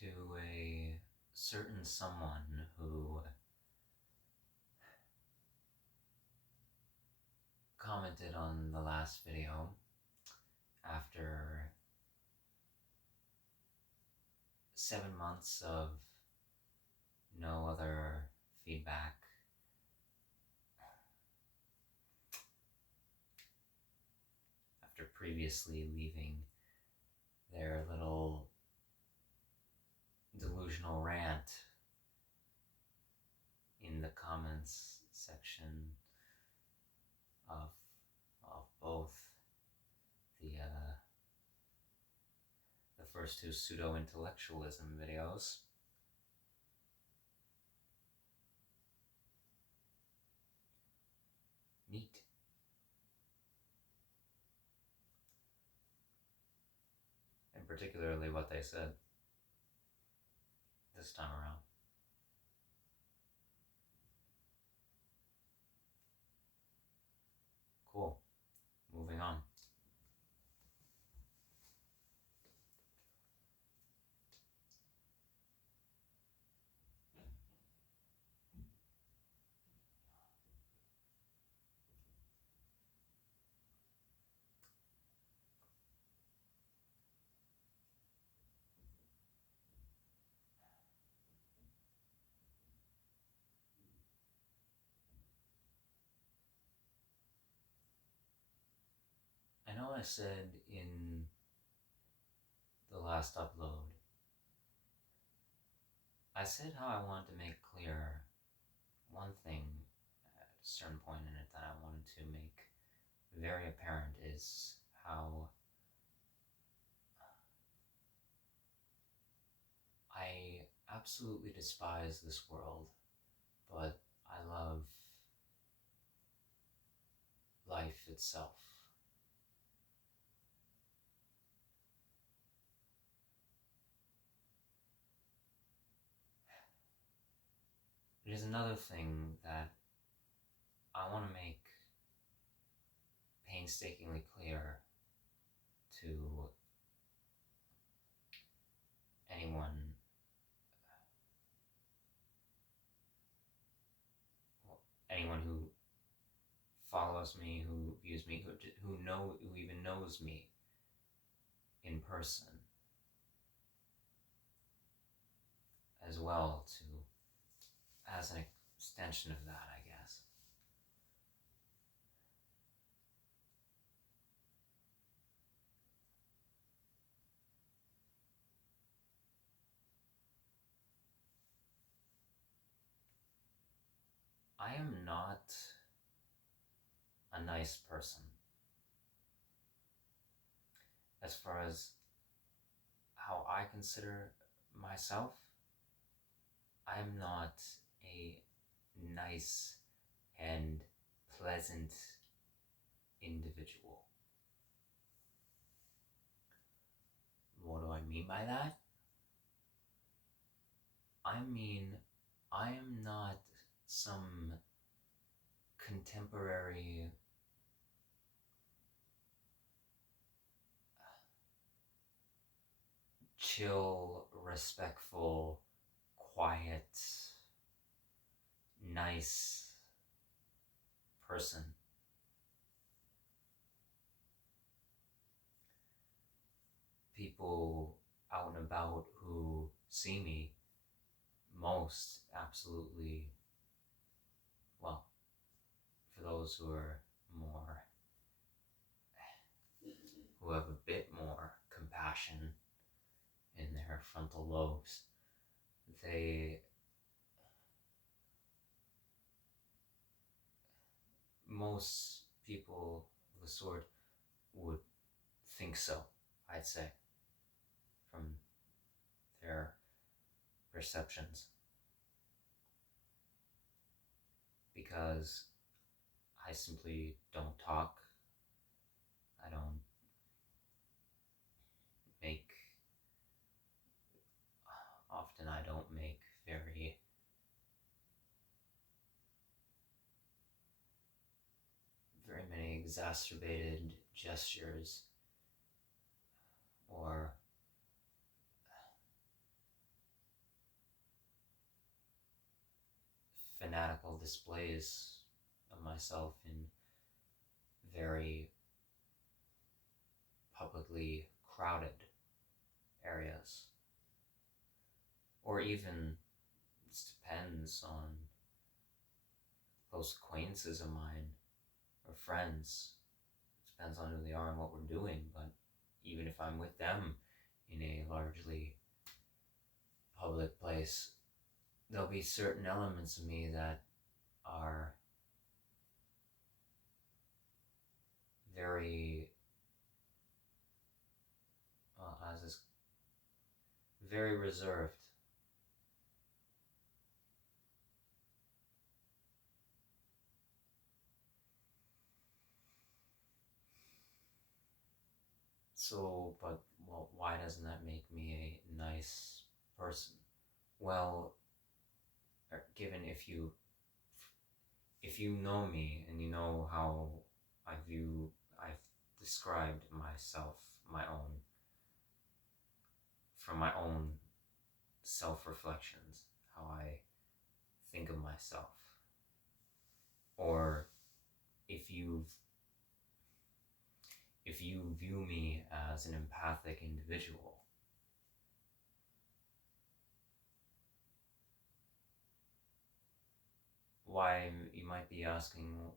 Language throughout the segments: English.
to a certain someone who commented on the last video after 7 months of no other feedback. After previously leaving their little delusional rant in the comments section of both the first two pseudo-intellectualism videos. Neat. And particularly what they said this time around. Cool. Moving on. I know I said in the last upload, I said how I wanted to make clear one thing at a certain point in it that I wanted to make very apparent is how I absolutely despise this world, but I love life itself. It is another thing that I want to make painstakingly clear to anyone who follows me, who views me, who even knows me in person, as well, as an extension of that, I guess. I am not a nice person. As far as how I consider myself, I'm not a nice and pleasant individual. What do I mean by that? I mean, I am not some contemporary chill, respectful, quiet, nice person. People out and about who see me most absolutely, well, for those who have a bit more compassion in their frontal lobes, most people of the sort would think so, I'd say, from their perceptions. Because I simply don't talk. I don't make very many exacerbated gestures or fanatical displays of myself in very publicly crowded areas. Or even, it depends on close acquaintances of mine or friends. It depends on who they are and what we're doing, but even if I'm with them in a largely public place, there'll be certain elements of me that are very, very reserved. So, but well, why doesn't that make me a nice person? Well, given if you know me and you know how I've described myself, from my own self-reflections, how I think of myself, or if you view me as an empathic individual, why, you might be asking,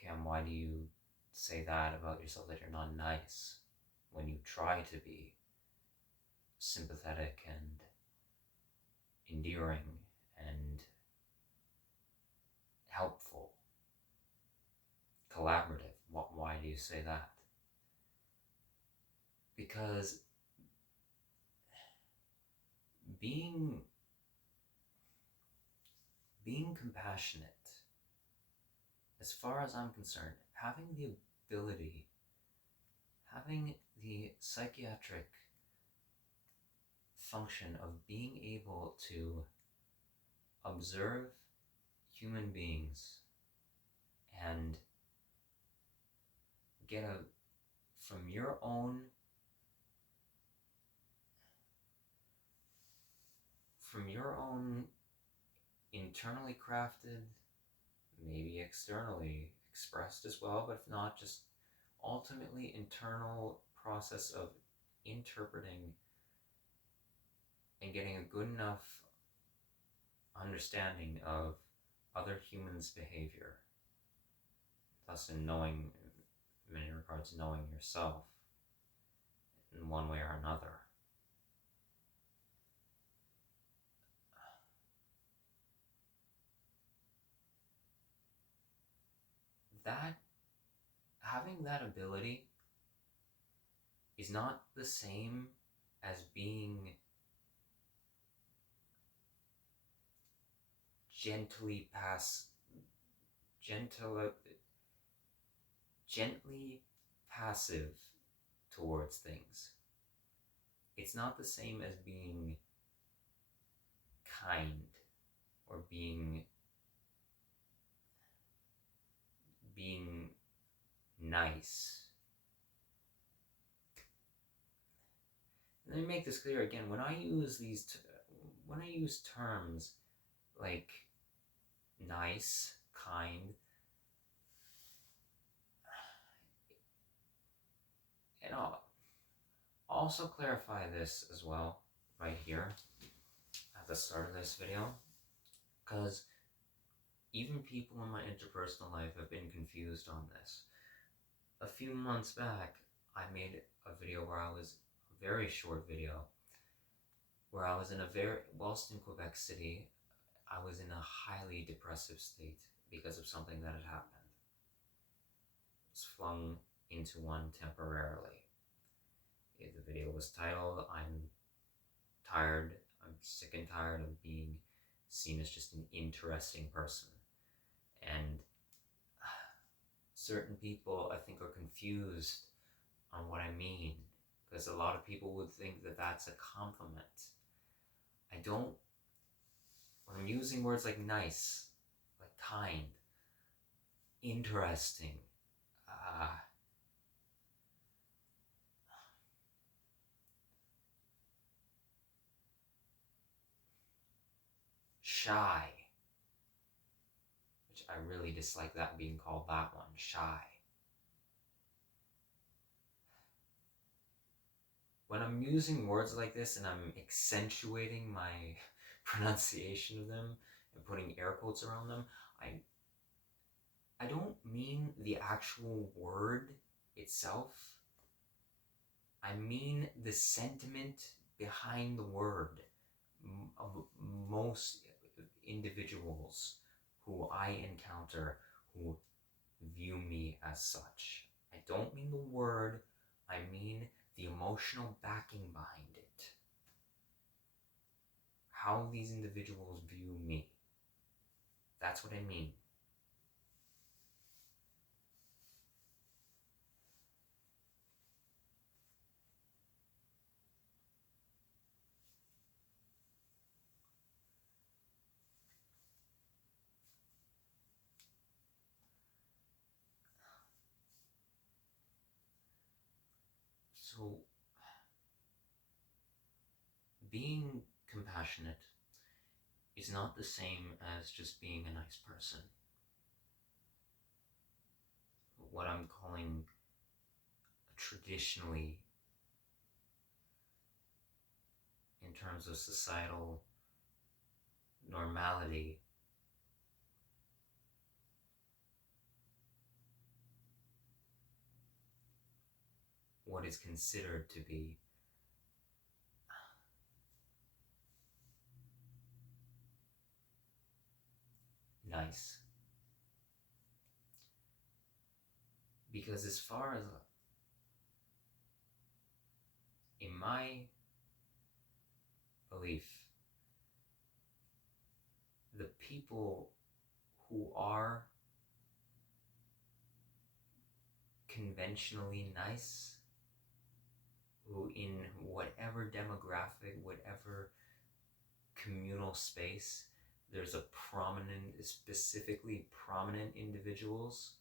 Cam, why do you say that about yourself, that you're not nice, when you try to be sympathetic and endearing and helpful, collaborative? Why do you say that? Because being compassionate, as far as I'm concerned, having the psychiatric function of being able to observe human beings and get from your own internally crafted, maybe externally expressed as well, but if not, just ultimately internal process of interpreting and getting a good enough understanding of other humans' behavior, thus in many regards, knowing yourself in one way or another. That, having that ability is not the same as being gently passive towards things. It's not the same as being kind or being nice. Let me make this clear again. When I use terms like nice, kind, and I'll also clarify this as well right here at the start of this video, because even people in my interpersonal life have been confused on this. A few months back, I made a video where I was, a very short video, where I was whilst in Quebec City, I was in a highly depressive state because of something that had happened. I was flung into one temporarily. The video was titled, I'm sick and tired of being seen as just an interesting person. And certain people, I think, are confused on what I mean, because a lot of people would think that that's a compliment. When I'm using words like nice, like kind, interesting, shy, which I really dislike that being called that one, shy. When I'm using words like this and I'm accentuating my pronunciation of them and putting air quotes around them, I don't mean the actual word itself. I mean the sentiment behind the word. Most individuals who I encounter who view me as such. I don't mean the word, I mean the emotional backing behind it. How these individuals view me. That's what I mean. So, being compassionate is not the same as just being a nice person. What I'm calling traditionally, in terms of societal normality, what is considered to be nice. Because as far as, in my belief, the people who are conventionally nice, who in whatever demographic, whatever communal space, there's a prominent, specifically prominent individuals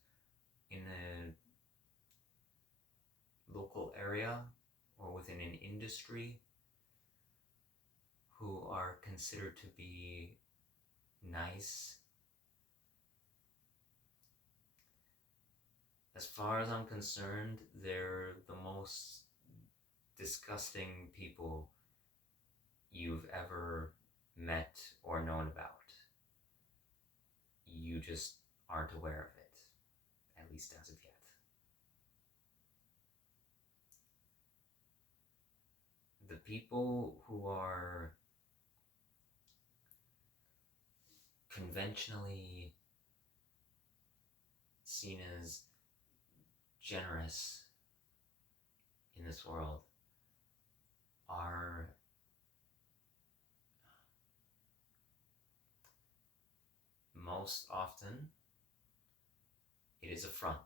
in a local area or within an industry who are considered to be nice. As far as I'm concerned, they're the most disgusting people you've ever met or known about. You just aren't aware of it, at least as of yet. The people who are conventionally seen as generous in this world are most often, it is a front.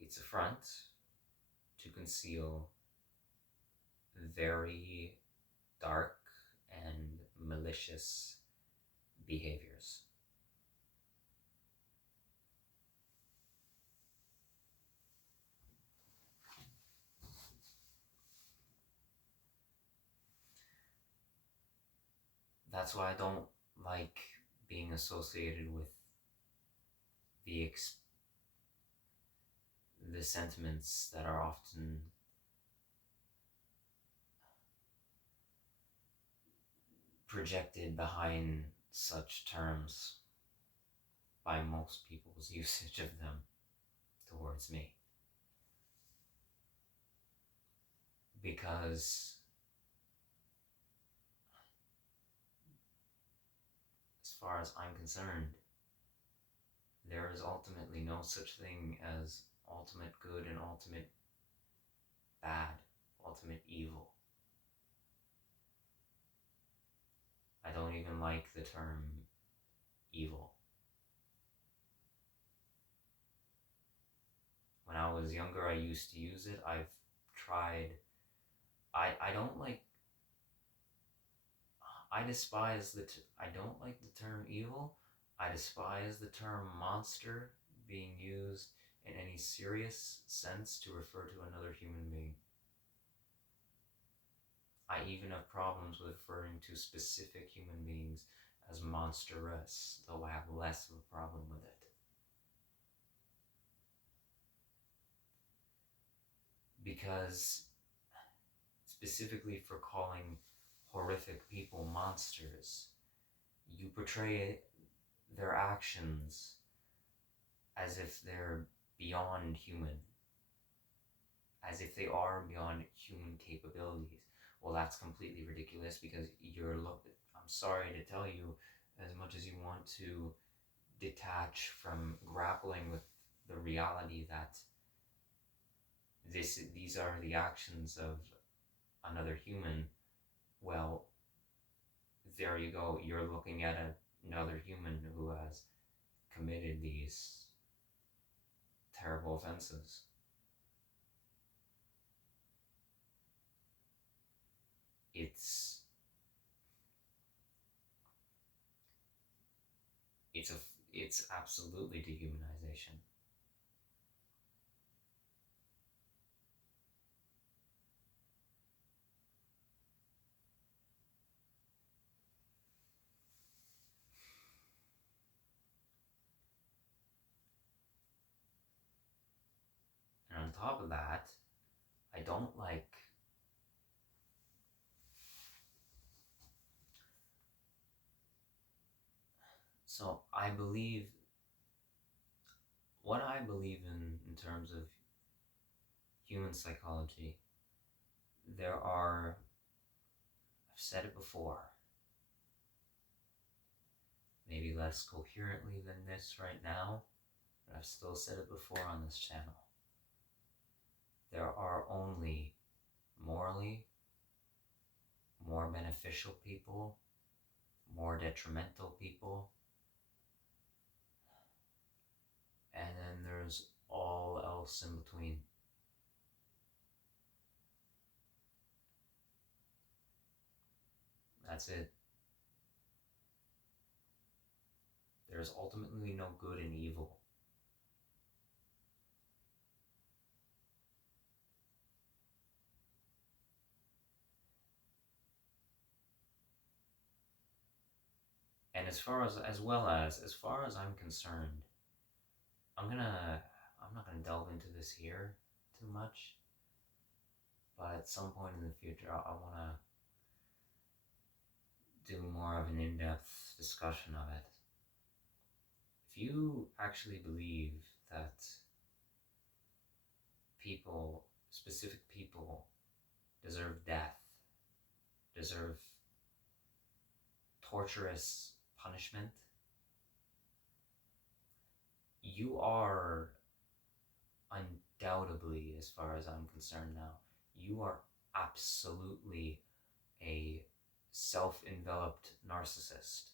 It's a front to conceal very dark and malicious behaviors. That's why I don't like being associated with the sentiments that are often projected behind such terms by most people's usage of them towards me. Because as far as I'm concerned, there is ultimately no such thing as ultimate good and ultimate bad, ultimate evil. I don't even like the term evil. When I was younger, I used to use it. I've tried. I don't like. I despise I don't like the term evil. I despise the term monster being used in any serious sense to refer to another human being. I even have problems with referring to specific human beings as monstrous, though I have less of a problem with it. Because, specifically for calling horrific people monsters, you portray their actions as if they're beyond human, as if they are beyond human capabilities. Well, that's completely ridiculous, because I'm sorry to tell you, as much as you want to detach from grappling with the reality that these are the actions of another human, well, there you go. You're looking at another human who has committed these terrible offenses. It's it's absolutely dehumanization. And on top of that, I don't like so I believe what I believe in terms of human psychology. I've said it before, maybe less coherently than this right now, but I've still said it before on this channel. There are only morally more beneficial people, more detrimental people, and then there's all else in between. That's it. There's ultimately no good and evil. And as far as I'm concerned, I'm not gonna delve into this here too much, but at some point in the future, I wanna do more of an in-depth discussion of it. If you actually believe that specific people, deserve death, deserve torturous punishment, you are undoubtedly, as far as I'm concerned now, you are absolutely a self-enveloped narcissist.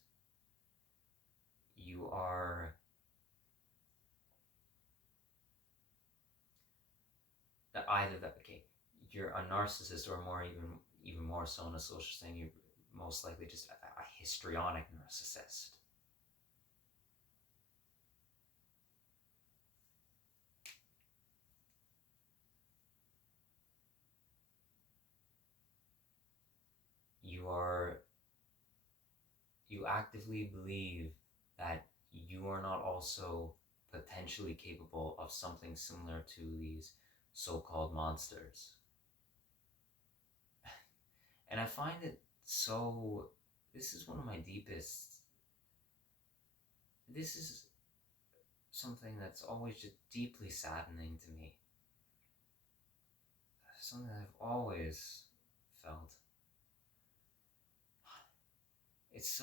You are either that, okay, you're a narcissist, or even more so in a social thing, you're most likely just a histrionic narcissist. You actively believe that you are not also potentially capable of something similar to these so-called monsters. And I find it so, this is something that's always just deeply saddening to me. Something that I've always felt. It's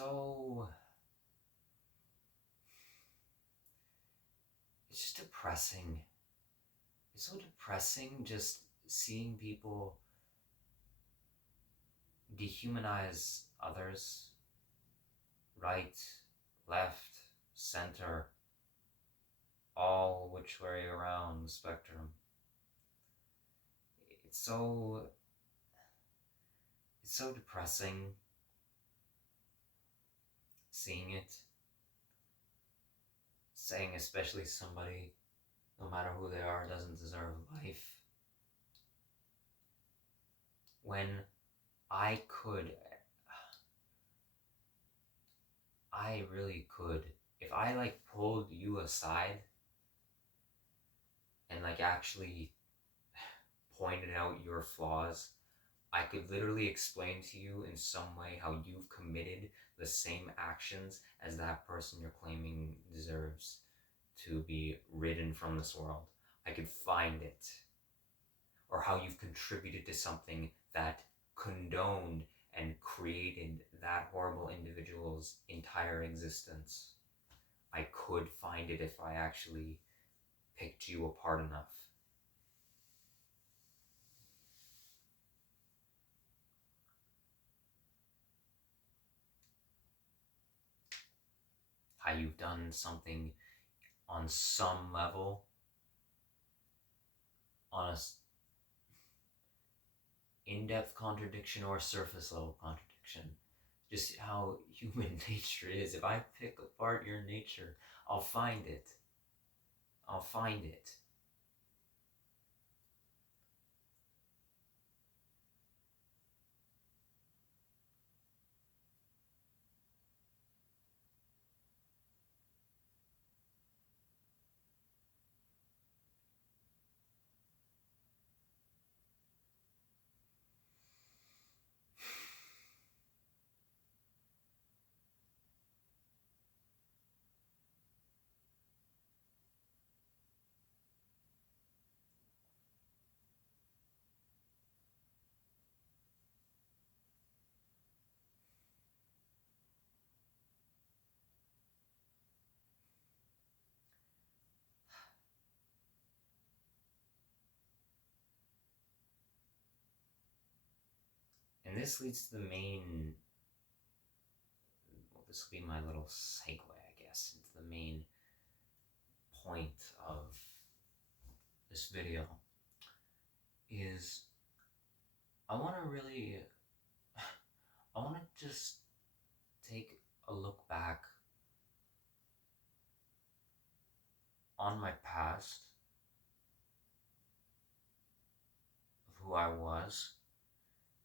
just depressing. It's so depressing just seeing people dehumanize others, right, left, center, all which way around the spectrum. It's so depressing seeing it, saying especially somebody, no matter who they are, doesn't deserve life, when I could, I really could, if I like pulled you aside and like actually pointed out your flaws, I could literally explain to you in some way how you've committed the same actions as that person you're claiming deserves to be ridden from this world. I could find it. Or how you've contributed to something that condoned and created that horrible individual's entire existence. I could find it if I actually picked you apart enough. How you've done something on some level, on a in-depth contradiction or surface level contradiction. Just how human nature is. If I pick apart your nature, I'll find it. I'll find it. And this leads to the main, well, this will be my little segue, I guess, into the main point of this video, is I want to just take a look back on my past, of who I was,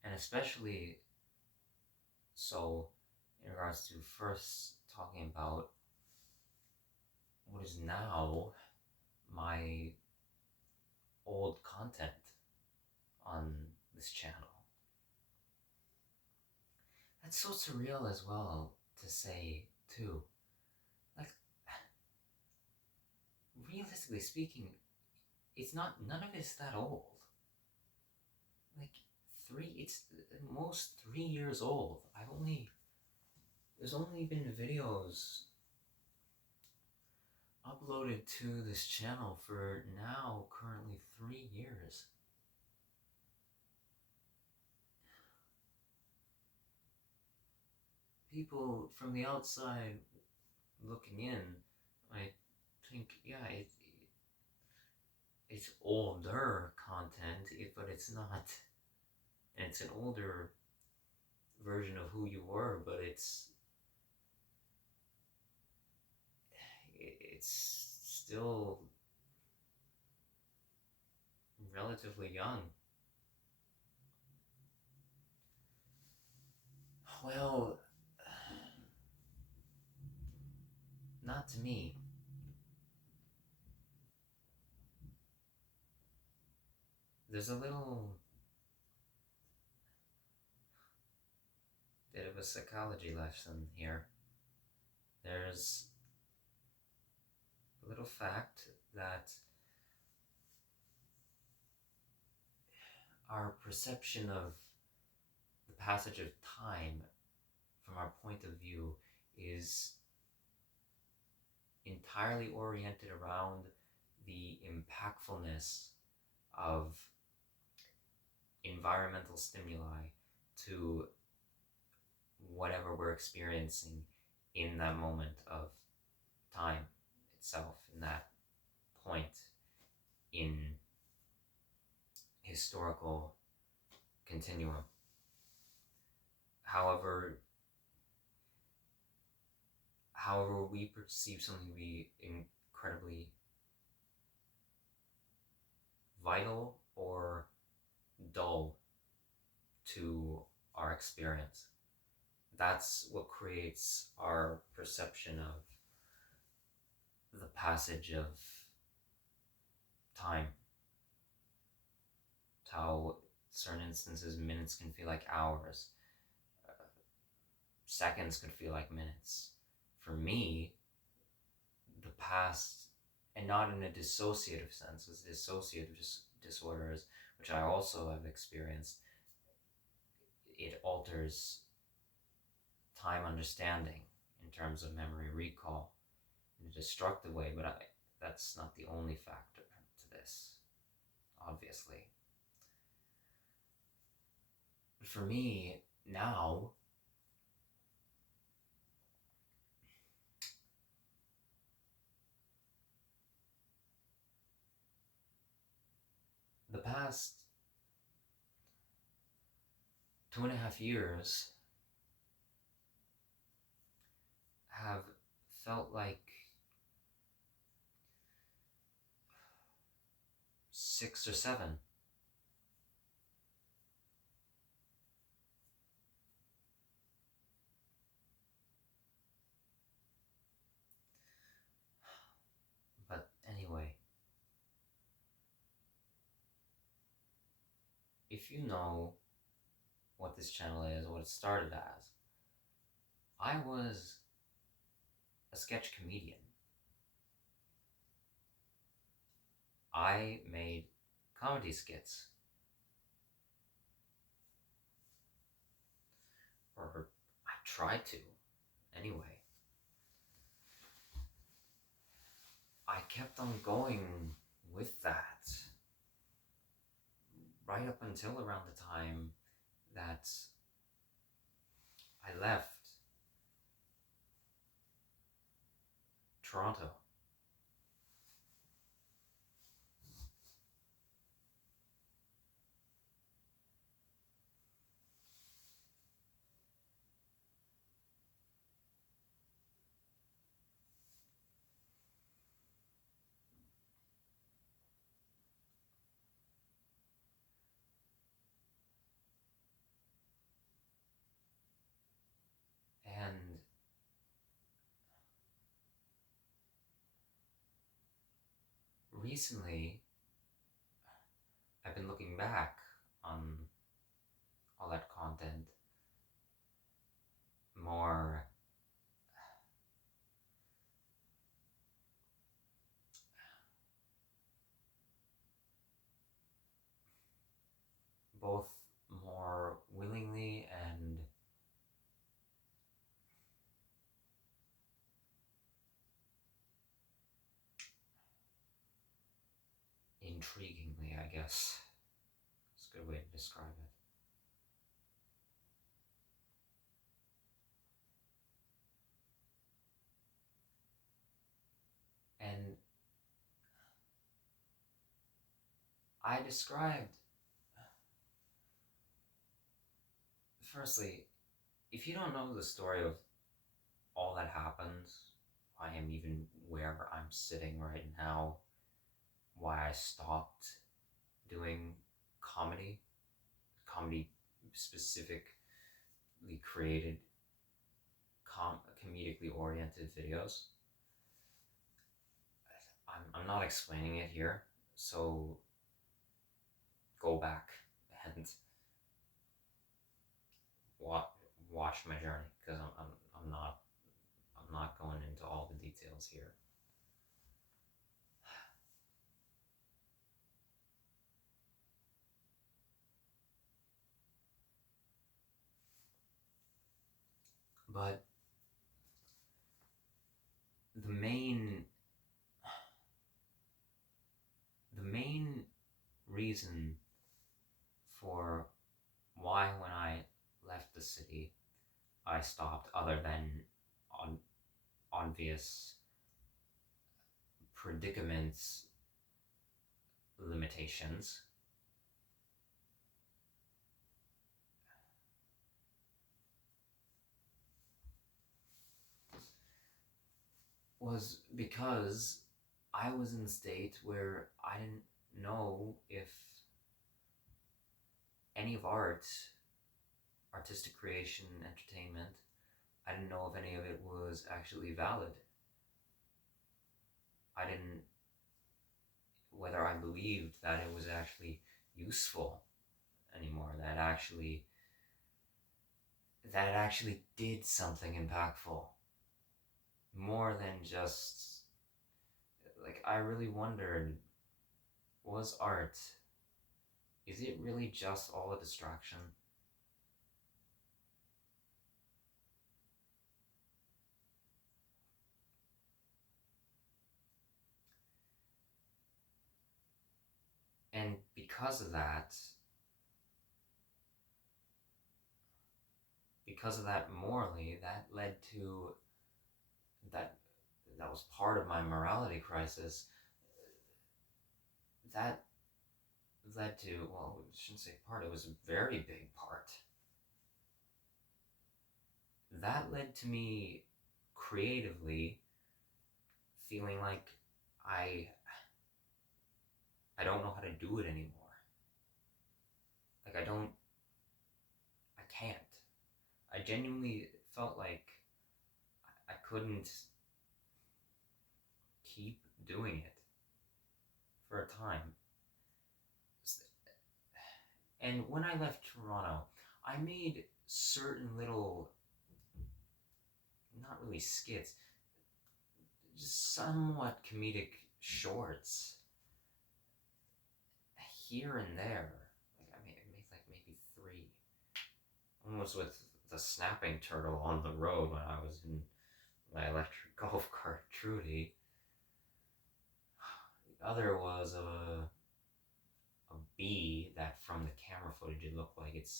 and especially so in regards to first talking about what is now my old content on this channel. That's so surreal as well to say, too. Like, realistically speaking, none of it's that old. Like, it's at most 3 years old. There's only been videos uploaded to this channel for now, currently 3 years. People from the outside looking in might think, yeah, it's older content, but it's not. And it's an older version of who you were, but it's still relatively young. Well, not to me. There's a little bit of a psychology lesson here. There's a little fact that our perception of the passage of time from our point of view is entirely oriented around the impactfulness of environmental stimuli to whatever we're experiencing in that moment of time itself, in that point in historical continuum. However we perceive something to be incredibly vital or dull to our experience. That's what creates our perception of the passage of time. How certain instances minutes can feel like hours, seconds could feel like minutes. For me, the past, and not in a dissociative sense, as dissociative disorders, which I also have experienced, it alters time understanding in terms of memory recall in a destructive way, but that's not the only factor to this, obviously. But for me, now, the past 2.5 years have felt like 6 or 7. But anyway, if you know what this channel is, what it started as, I was a sketch comedian. I made comedy skits. Or I tried to, anyway. I kept on going with that right up until around the time that I left Toronto. And recently, I've been looking back on all that content more both more willingly and intriguingly, I guess. It's a good way to describe it. And I described, firstly, if you don't know the story of all that happened, why I'm even where I'm sitting right now, why I stopped doing comedy specifically created comedically oriented videos. I'm not explaining it here, so go back and watch my journey, because I'm not going into all the details here. But the main reason for why, when I left the city, I stopped, other than obvious predicaments, limitations, was because I was in a state where I didn't know if any of our artistic creation, entertainment. I didn't know if any of it was actually valid. I didn't, whether I believed that it was actually useful anymore, that it actually did something impactful. More than just, like, I really wondered, was art, is it really just all a distraction? And because of that, morally, that led to, that that was part of my morality crisis. That led to, well, I shouldn't say part, it was a very big part. That led to me creatively feeling like I don't know how to do it anymore. Like, I can't. I genuinely felt like I couldn't keep doing it for a time. And when I left Toronto, I made certain little, not really skits, just somewhat comedic shorts here and there. Like, I made like maybe 3. One was with the snapping turtle on the road when I was in my electric golf cart, Trudy. The other was a bee that, from the camera footage, it looks like it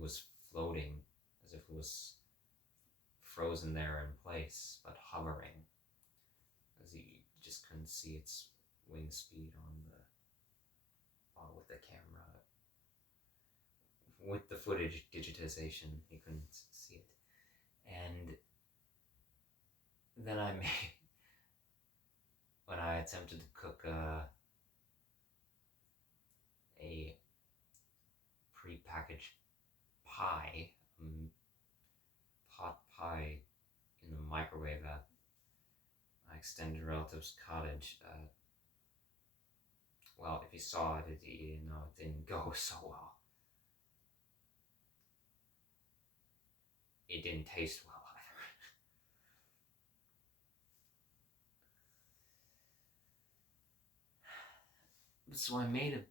was floating, as if it was frozen there in place, but hovering, as you just couldn't see its wing speed on the with the camera. With the footage digitization, you couldn't see it. And then when I attempted to cook a pre-packaged pie, pot pie in the microwave at my extended relative's cottage, well, if you saw it, it didn't go so well. It didn't taste well either. So I made a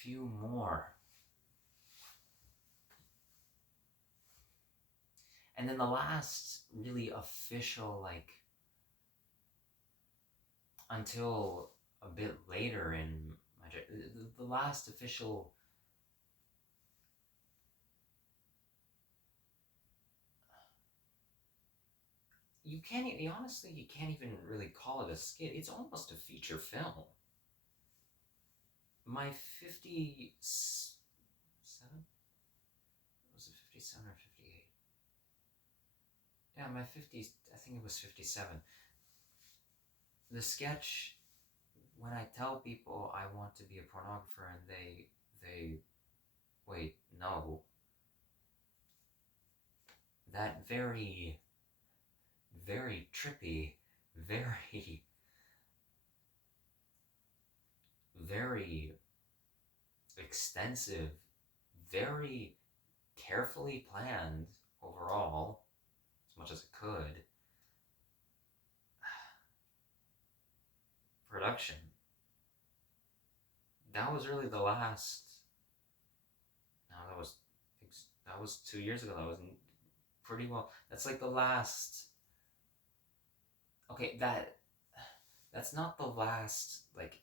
few more. And then the last really official, like, until a bit later in my, the last official, honestly, you can't even really call it a skit. It's almost a feature film. My 57? Was it 57 or 58? Yeah, my 50s, I think it was 57. The sketch, when I tell people I want to be a pornographer and they wait, no. That very, very trippy, very, very extensive, very carefully planned overall, as much as it could, production. That was really the last. No, that was 2 years ago. That was pretty well. That's like the last. Okay, that's not the last, like,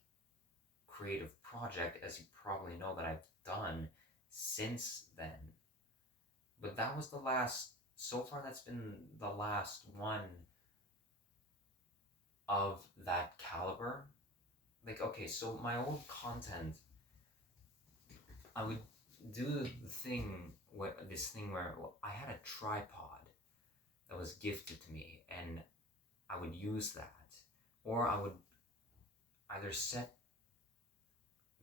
creative project, as you probably know, that I've done since then. But that was the last. So far, that's been the last one of that caliber. Like, okay, so my old content, I would do this thing where, well, I had a tripod that was gifted to me, and I would use that, or I would either set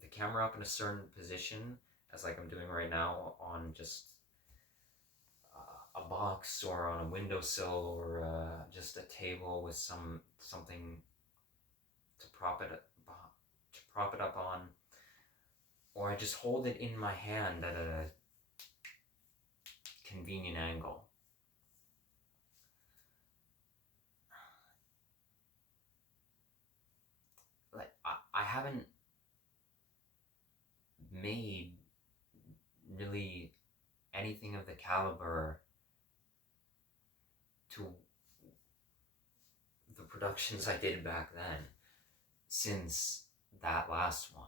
the camera up in a certain position, as like I'm doing right now on just a box or on a windowsill or just a table with something to prop it up on, or I just hold it in my hand at a convenient angle. Like I haven't made really anything of the caliber to the productions I did back then since that last one.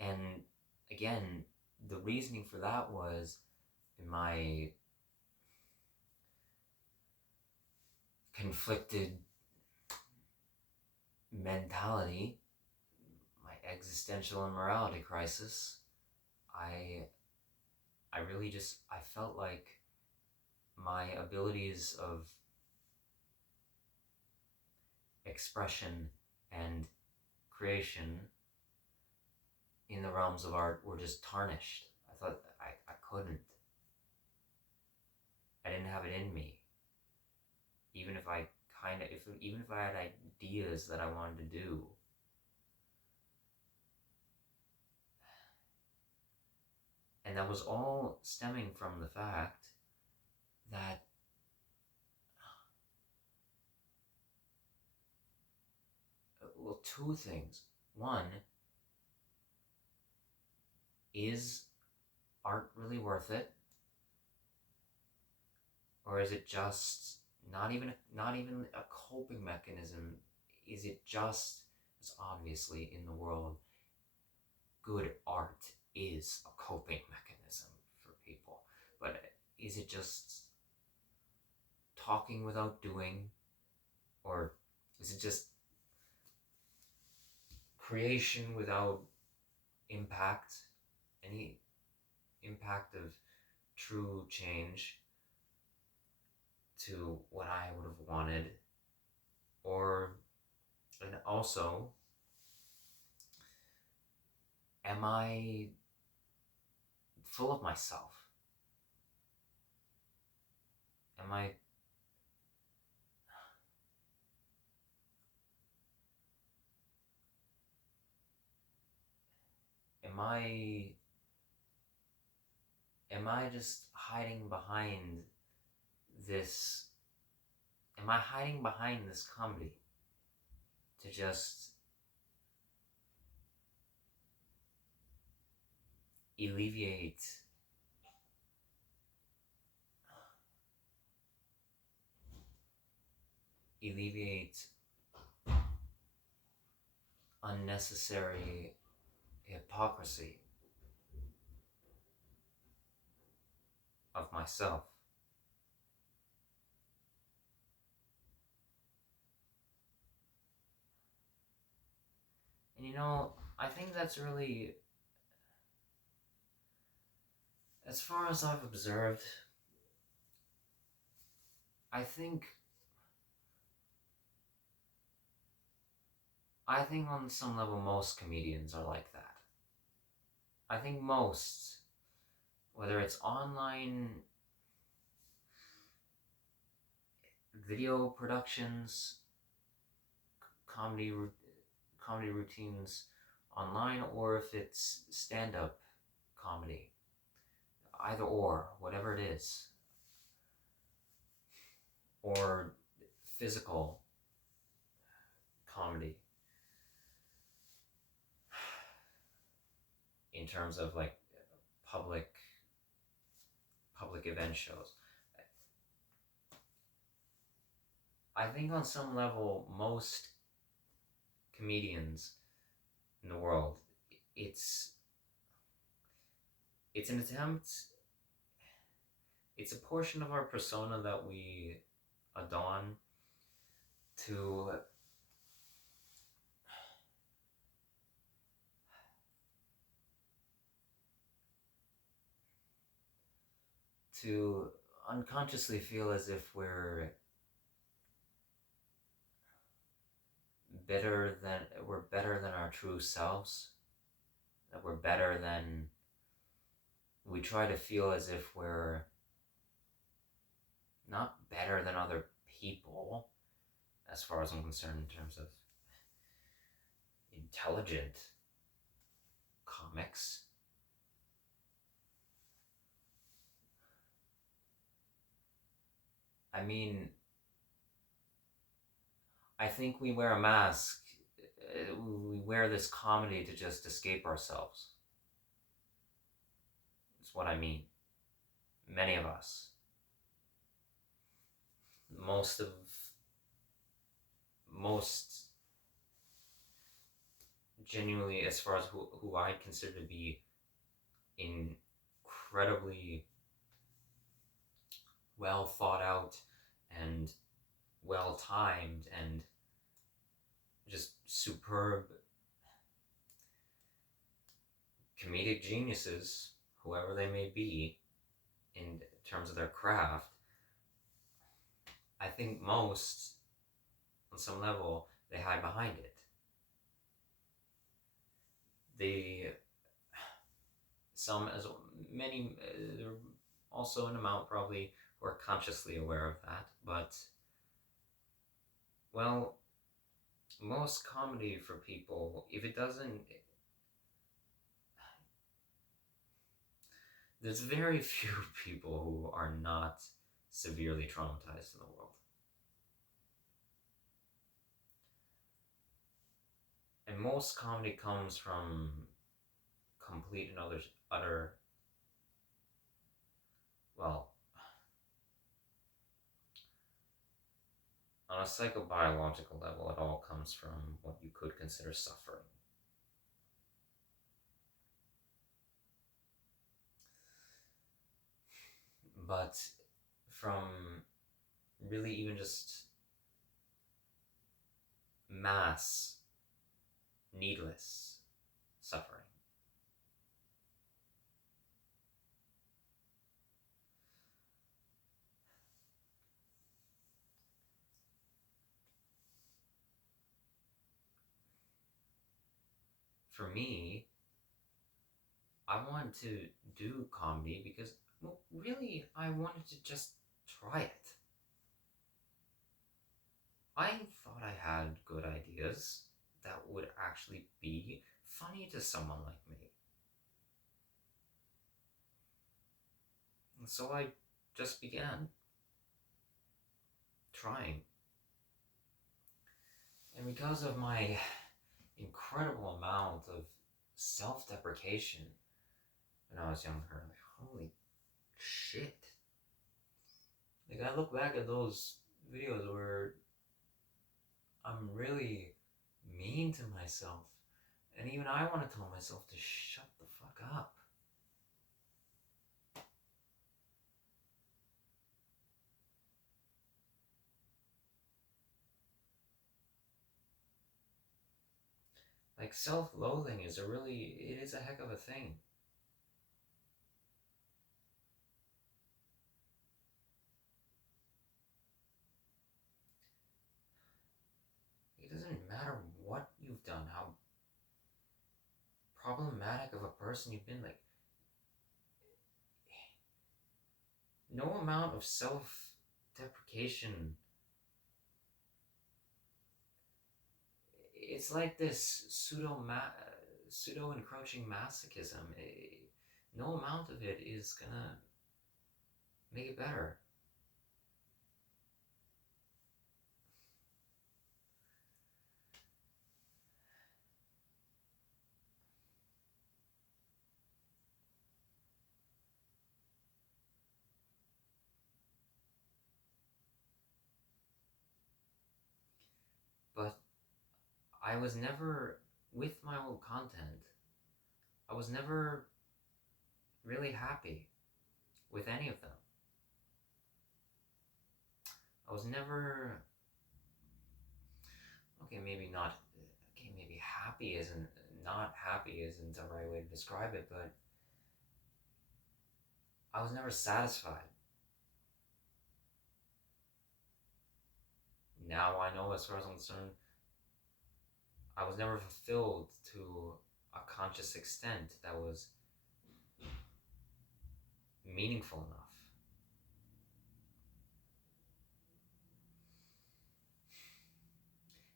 And again, the reasoning for that was in my conflicted mentality, my existential and morality crisis. I really just, I felt like my abilities of expression and creation in the realms of art were just tarnished. I thought I couldn't. I didn't have it in me. Even if I even if I had ideas that I wanted to do. And that was all stemming from the fact that well, two things. One, is art really worth it? Or is it just not even a coping mechanism? Is it just, as obviously in the world, good art is a coping mechanism for people, but is it just talking without doing? Or is it just creation without impact, any impact of true change to what I would have wanted? Or, and also, am I full of myself? Am I just hiding behind this? Am I hiding behind this comedy to just alleviate unnecessary hypocrisy of myself? And you know, I think that's really, as far as I've observed, I think on some level most comedians are like that. I think most, whether it's online video productions, comedy routines online, or if it's stand-up comedy, either or, whatever it is, or physical comedy in terms of like public event shows. I think on some level most comedians in the world, it's an attempt, it's a portion of our persona that we adorn to unconsciously feel as if we're better than our true selves, that we're better than we try to feel as if we're not better than other people, as far as I'm concerned, in terms of intelligent comics. I mean, I think we wear a mask, we wear this comedy to just escape ourselves. That's what I mean. Many of us. Most genuinely, as far as who I consider to be incredibly well thought out and well timed and just superb comedic geniuses, whoever they may be, in terms of their craft, I think most, on some level, they hide behind it. As many, there are also an amount probably who are consciously aware of that, but, well, most comedy for people, if it doesn't, there's very few people who are not severely traumatized in the world. And most comedy comes from complete and utter, well, on a psychobiological level, it all comes from what you could consider suffering. But from really even just mass, needless suffering. For me, I wanted to do comedy because, well, really, I wanted to just try it. I thought I had good ideas that would actually be funny to someone like me. And so I just began trying. And because of my incredible amount of self-deprecation when I was younger, like, holy shit. Like, I look back at those videos where I'm really mean to myself, and even I want to tell myself to shut the fuck up. Like, self-loathing is it is a heck of a thing. It doesn't matter what you've done, how problematic of a person you've been, like, no amount of self-deprecation. It's like this pseudo-encroaching masochism. No amount of it is gonna make it better. But I was never, with my old content, I was never really happy with any of them. I was never, maybe not happy isn't the right way to describe it, but I was never satisfied. Now I know, as far as I'm concerned, I was never fulfilled to a conscious extent that was meaningful enough.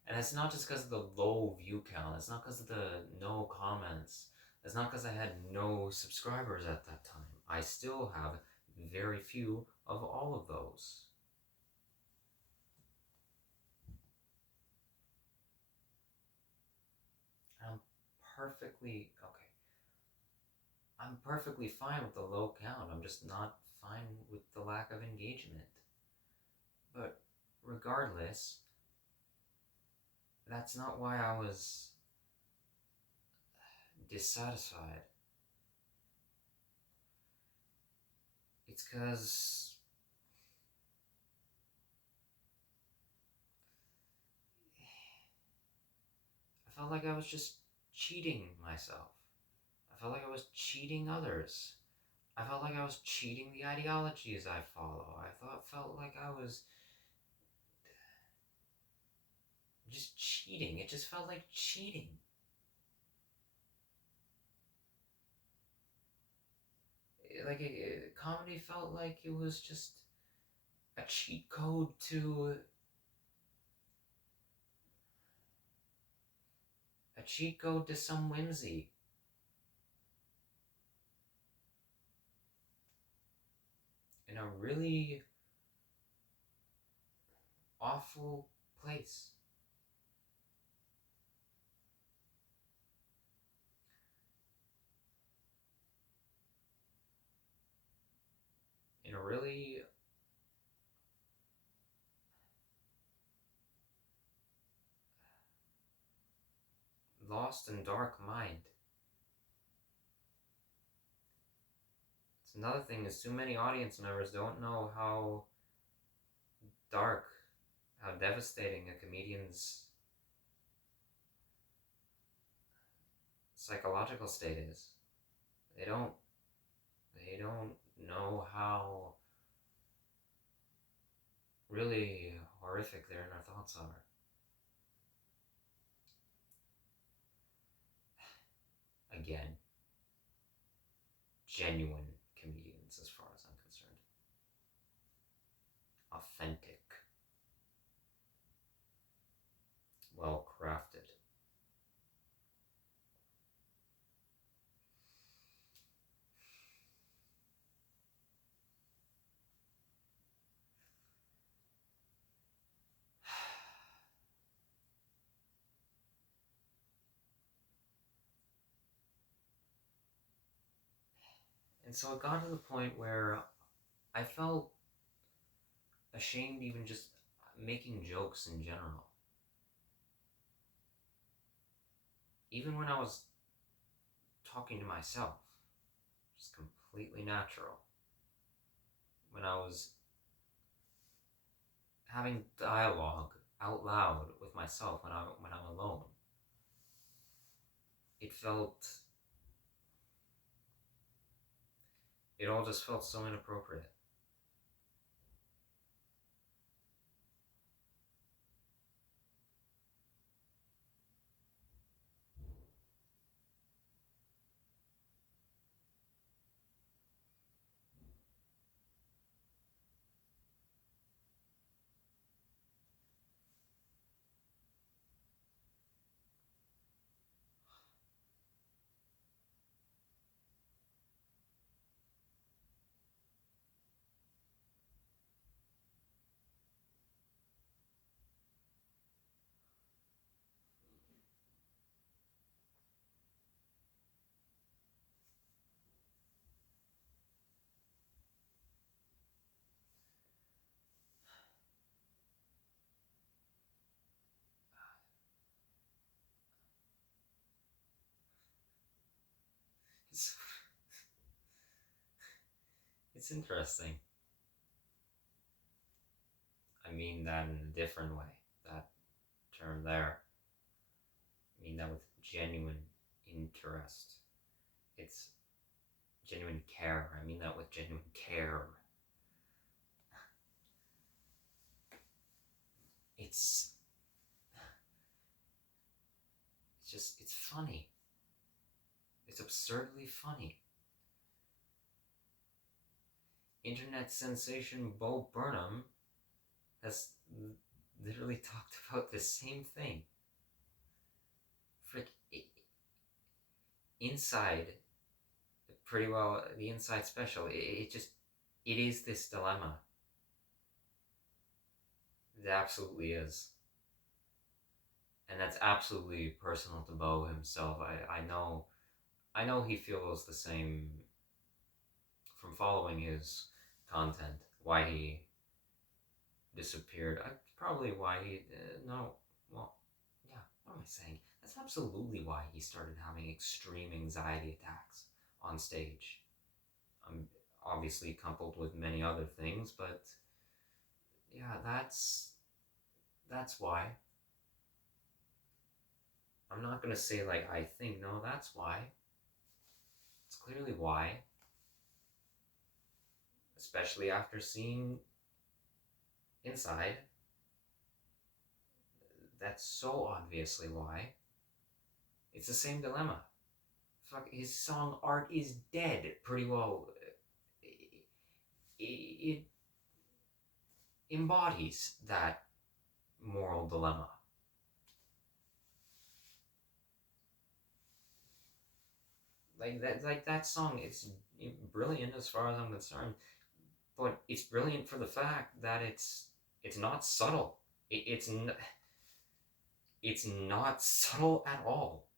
And it's not just because of the low view count. It's not because of the no comments. It's not because I had no subscribers at that time. I still have very few of all of those. I'm perfectly okay. I'm perfectly fine with the low count. I'm just not fine with the lack of engagement. But regardless, that's not why I was dissatisfied. It's because I felt like I was just cheating myself. I felt like I was cheating others. I felt like I was cheating the ideologies I follow. Felt like I was just cheating. It just felt like cheating. Comedy felt like it was just a cheat code to some whimsy. In a really awful place. In a really lost and dark mind. It's another thing is too many audience members don't know how dark, how devastating a comedian's psychological state is. They don't know how really horrific their inner thoughts are. Again, genuine comedians as far as I'm concerned. Authentic. Well crafted. And so it got to the point where I felt ashamed even just making jokes in general. Even when I was talking to myself, just completely natural. When I was having dialogue out loud with myself when I'm alone, it all just felt so inappropriate. It's, it's interesting. I mean that in a different way. That term there. I mean that with genuine interest. It's genuine care. I mean that with genuine care. It's it's funny. It's absurdly funny. internet sensation Bo Burnham has literally talked about the same thing. Frick, Inside, pretty well, the Inside special, it is this dilemma. It absolutely is. And that's absolutely personal to Bo himself. I know he feels the same from following his content. Why he disappeared. Probably why he no. Well, yeah. What am I saying? That's absolutely why he started having extreme anxiety attacks on stage. Obviously coupled with many other things, but yeah, that's why. I'm not gonna say like I think. No, that's why. It's clearly why. Especially after seeing Inside. That's so obviously why. It's the same dilemma. Fuck, his song Art is Dead pretty well. It embodies that moral dilemma. Like that song, it's brilliant as far as I'm concerned, but it's brilliant for the fact that it's not subtle. It's not subtle at all.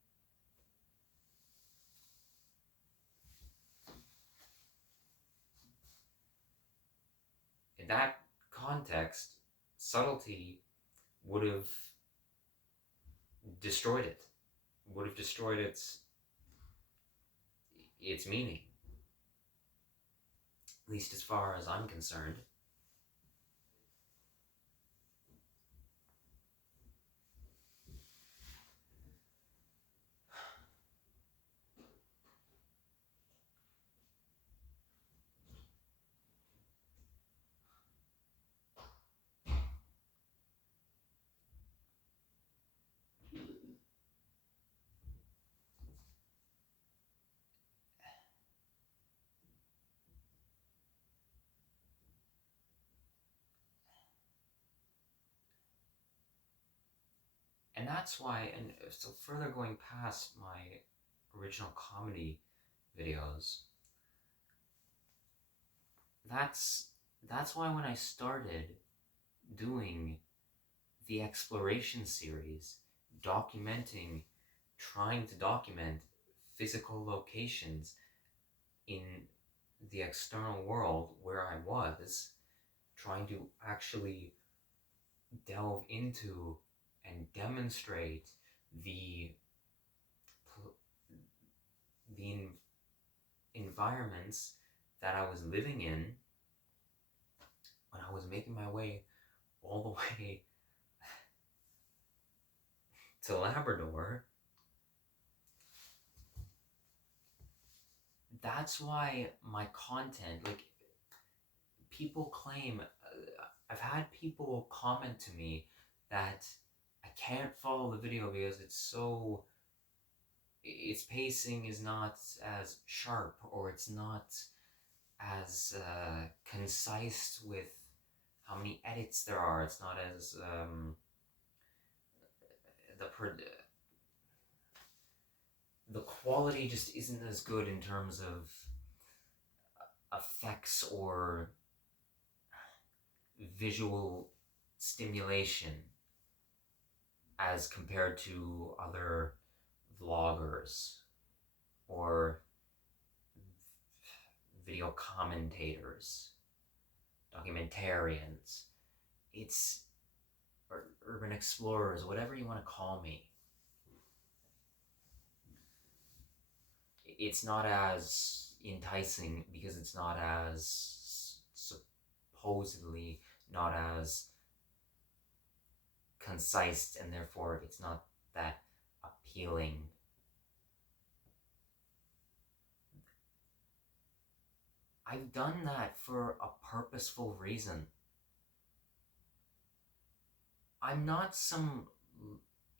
In that context, subtlety would have destroyed it. Would have destroyed its meaning. At least as far as I'm concerned. And that's why, and so further going past my original comedy videos, that's why when I started doing the exploration series, trying to document physical locations in the external world where I was, trying to actually delve into and demonstrate the environments that I was living in when I was making my way all the way to Labrador. That's why my content, like, people claim, I've had people comment to me that I can't follow the video because its pacing is not as sharp, or it's not as concise with how many edits there are. It's not as the quality just isn't as good in terms of effects or visual stimulation as compared to other vloggers or video commentators, documentarians. It's urban explorers, whatever you want to call me. It's not as enticing because it's not as supposedly not as concise, and therefore it's not that appealing. I've done that for a purposeful reason. I'm not some...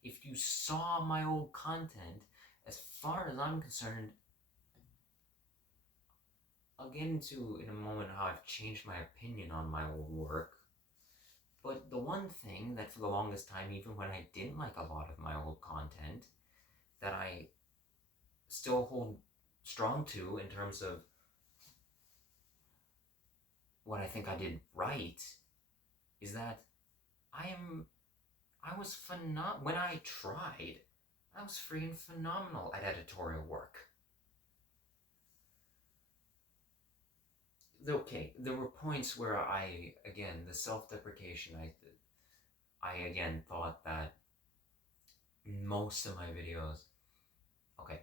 If you saw my old content, as far as I'm concerned, I'll get into in a moment how I've changed my opinion on my old work. But the one thing that for the longest time, even when I didn't like a lot of my old content, that I still hold strong to in terms of what I think I did right, is that when I tried, I was freaking phenomenal at editorial work. Okay, there were points where the self-deprecation, I again thought that most of my videos, okay,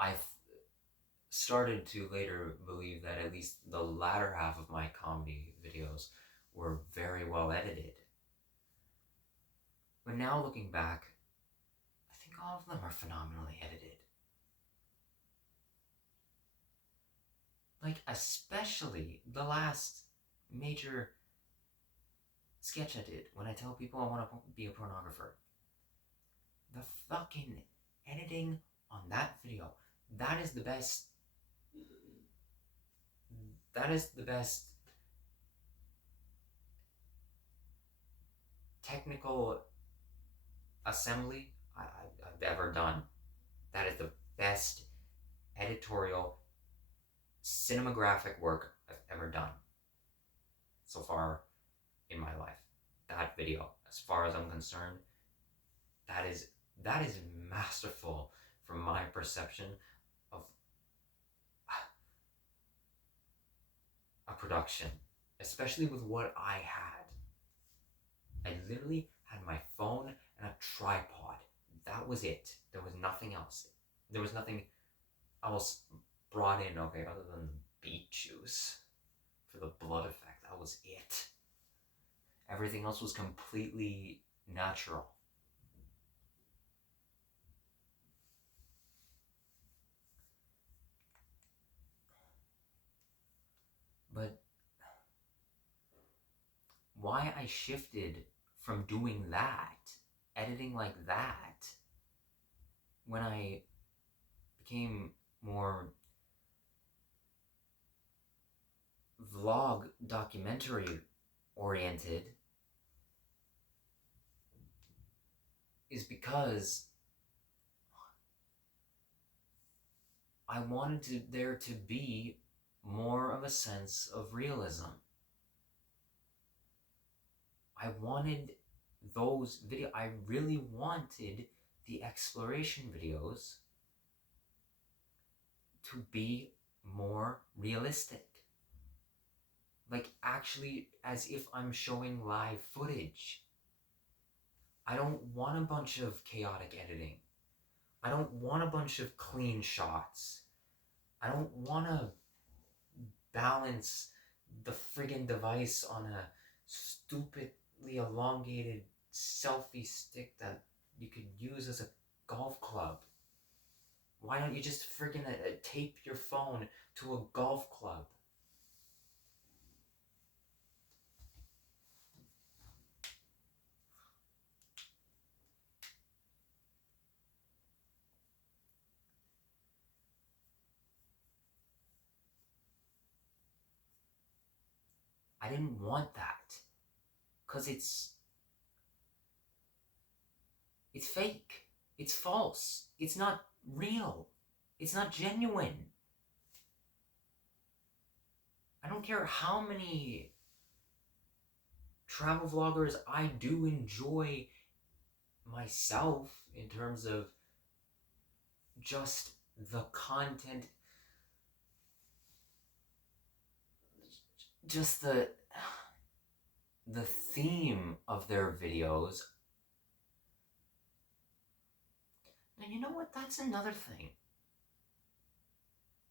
I started to later believe that at least the latter half of my comedy videos were very well edited. But now looking back, I think all of them are phenomenally edited. Like, especially the last major sketch I did when I tell people I want to be a pornographer. The fucking editing on that video, that is the best. That is the best technical assembly I've ever done. That is the best editorial cinematographic work I've ever done so far in my life. That video, as far as I'm concerned, that is masterful from my perception of a production, especially with what I had. I literally had my phone and a tripod. That was it. There was nothing else. There was nothing else brought in, okay, other than beet juice for the blood effect. That was it. Everything else was completely natural. But why I shifted from doing that, editing like that, when I became more vlog documentary oriented, is because I wanted there to be more of a sense of realism. I wanted those videos, I really wanted the exploration videos to be more realistic. Like, actually, as if I'm showing live footage. I don't want a bunch of chaotic editing. I don't want a bunch of clean shots. I don't want to balance the friggin' device on a stupidly elongated selfie stick that you could use as a golf club. Why don't you just friggin' tape your phone to a golf club? I didn't want that, because it's fake, it's false, it's not real, it's not genuine. I don't care how many travel vloggers I do enjoy myself in terms of just the content, just the theme of their videos. And you know what? That's another thing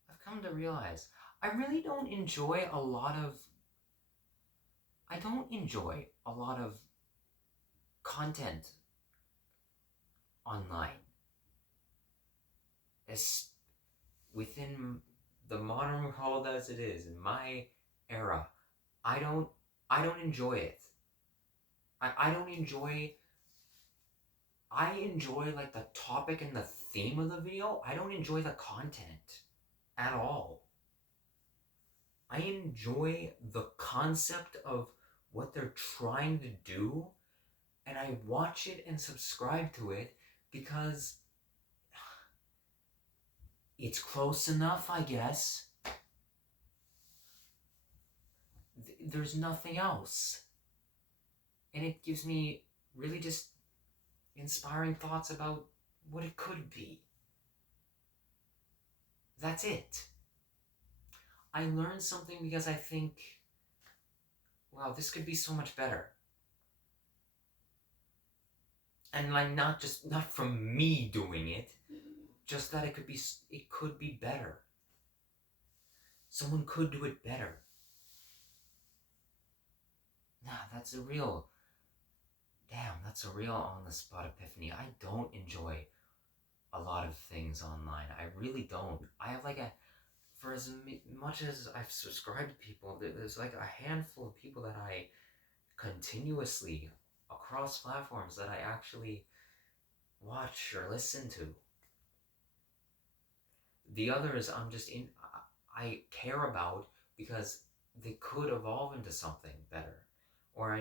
I've come to realize. I really don't enjoy a lot of content online. As within the modern world as it is, in my era, I don't enjoy it. I enjoy like the topic and the theme of the video. I don't enjoy the content at all. I enjoy the concept of what they're trying to do, and I watch it and subscribe to it because it's close enough, I guess. There's nothing else. And it gives me really just inspiring thoughts about what it could be. That's it. I learned something because I think, wow, this could be so much better. And like not from me doing it, just that it could be better. Someone could do it better. That's a real on the spot epiphany. I don't enjoy a lot of things online. I really don't. I have like for as much as I've subscribed to people, there's like a handful of people that I continuously across platforms that I actually watch or listen to. The others I care about because they could evolve into something better, or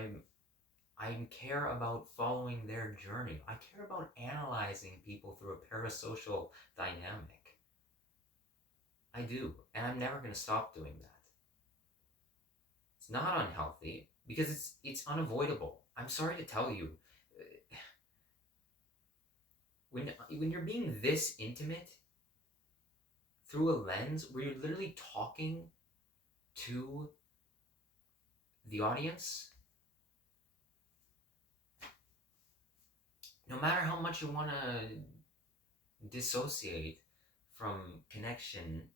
I care about following their journey. I care about analyzing people through a parasocial dynamic. I do, and I'm never going to stop doing that. It's not unhealthy because it's unavoidable. I'm sorry to tell you, when you're being this intimate through a lens where you're literally talking to the audience, no matter how much you want to dissociate from connection,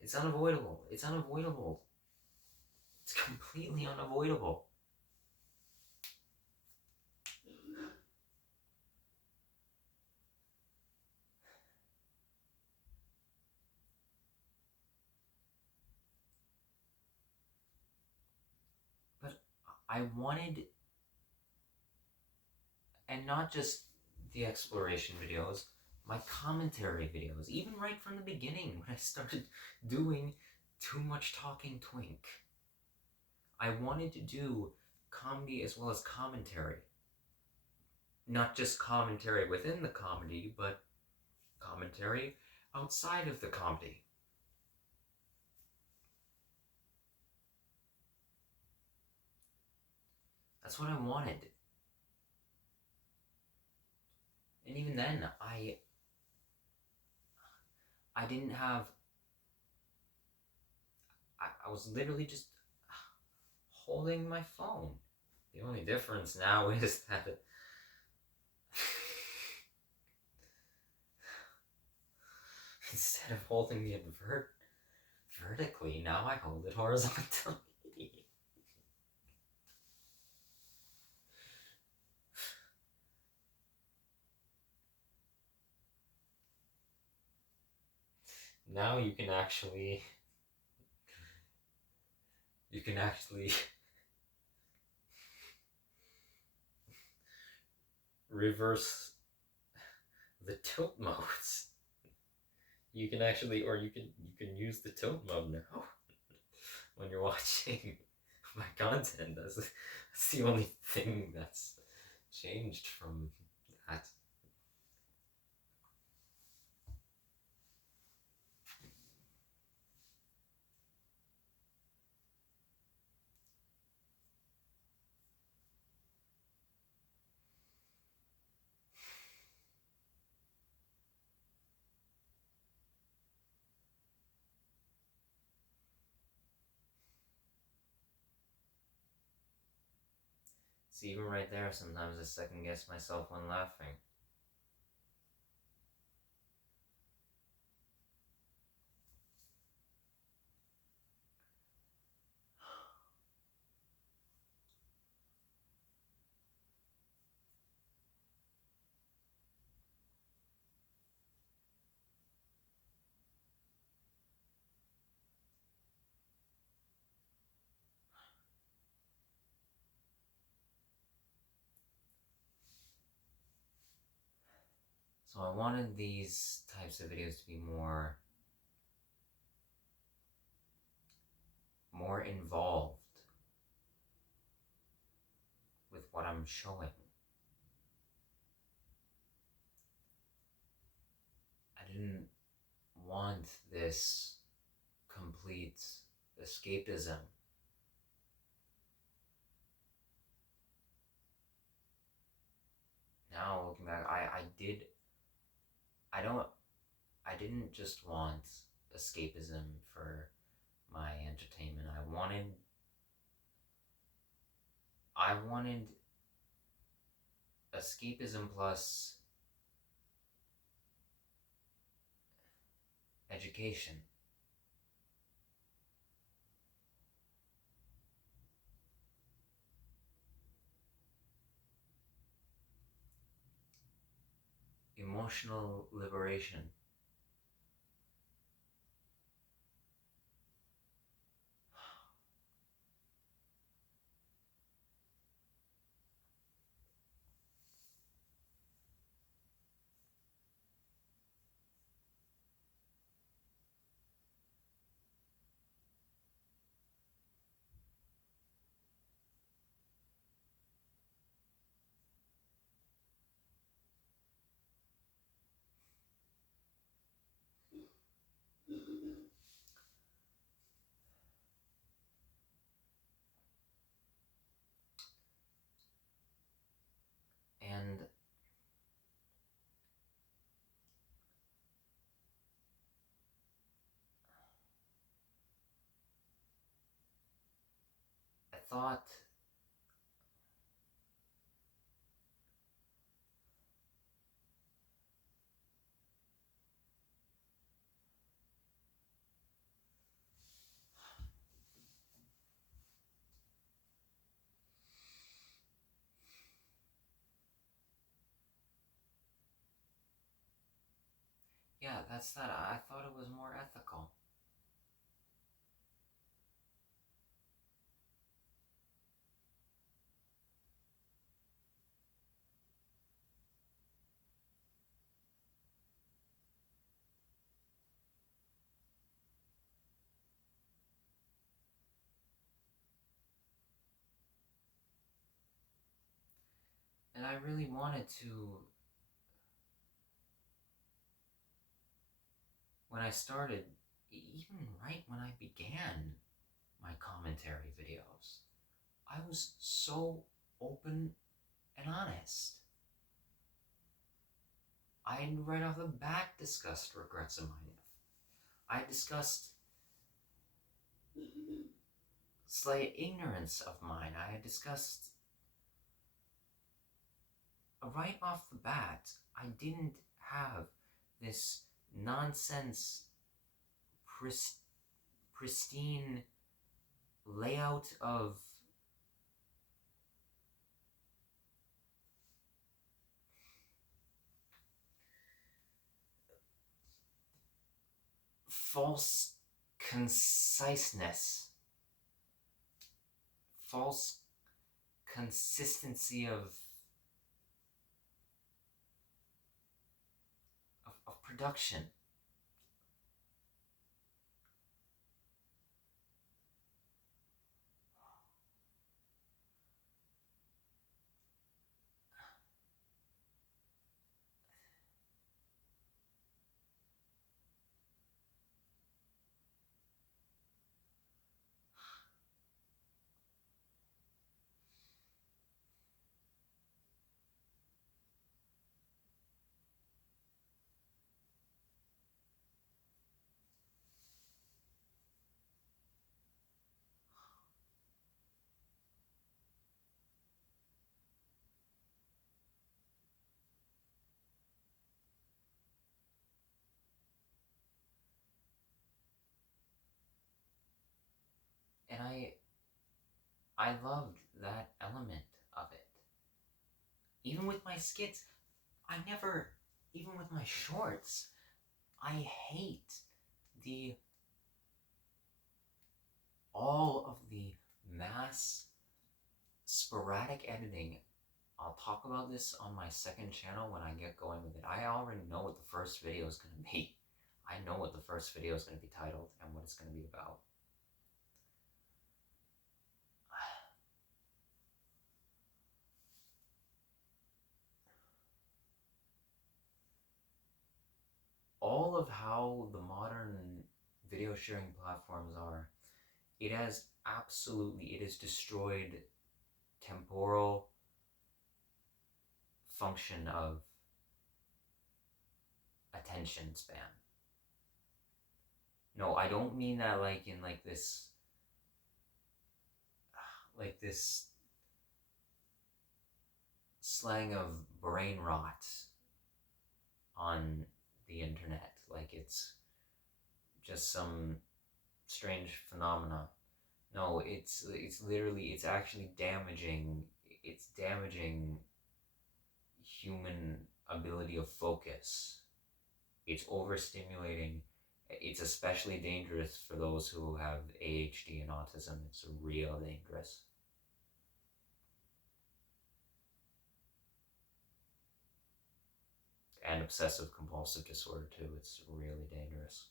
it's unavoidable. It's unavoidable. It's completely unavoidable. But I wanted, and not just the exploration videos, my commentary videos, even right from the beginning when I started doing Too Much Talking Twink. I wanted to do comedy as well as commentary. Not just commentary within the comedy, but commentary outside of the comedy. That's what I wanted. And even then, I didn't have, I was literally just holding my phone. The only difference now is that instead of holding it vertically, now I hold it horizontally. Now you can actually reverse the tilt modes. You can actually, or you can use the tilt mode now when you're watching my content. That's the only thing that's changed from that. See, even right there, sometimes I second guess myself when laughing. So I wanted these types of videos to be more more involved with what I'm showing. I didn't want this complete escapism. Now looking back, I didn't just want escapism for my entertainment. I wanted escapism plus education. Emotional liberation. And I thought yeah, that's that. I thought it was more ethical. And I really wanted to, when I started, even right when I began my commentary videos, I was so open and honest. I right off the bat discussed regrets of mine. I discussed slight ignorance of mine. I had discussed right off the bat, I didn't have this nonsense pristine layout of false conciseness, false consistency of production. And I loved that element of it. Even with my skits, even with my shorts, I hate all of the mass sporadic editing. I'll talk about this on my second channel when I get going with it. I already know what the first video is going to be. I know what the first video is going to be titled and what it's going to be about. of how the modern video sharing platforms are, it has destroyed temporal function of attention span. No, I don't mean that like in like this slang of brain rot on the internet, like it's just some strange phenomena. No, it's actually damaging. It's damaging human ability of focus. It's overstimulating. It's especially dangerous for those who have ADHD and autism. It's real dangerous. And obsessive compulsive disorder too. It's really dangerous.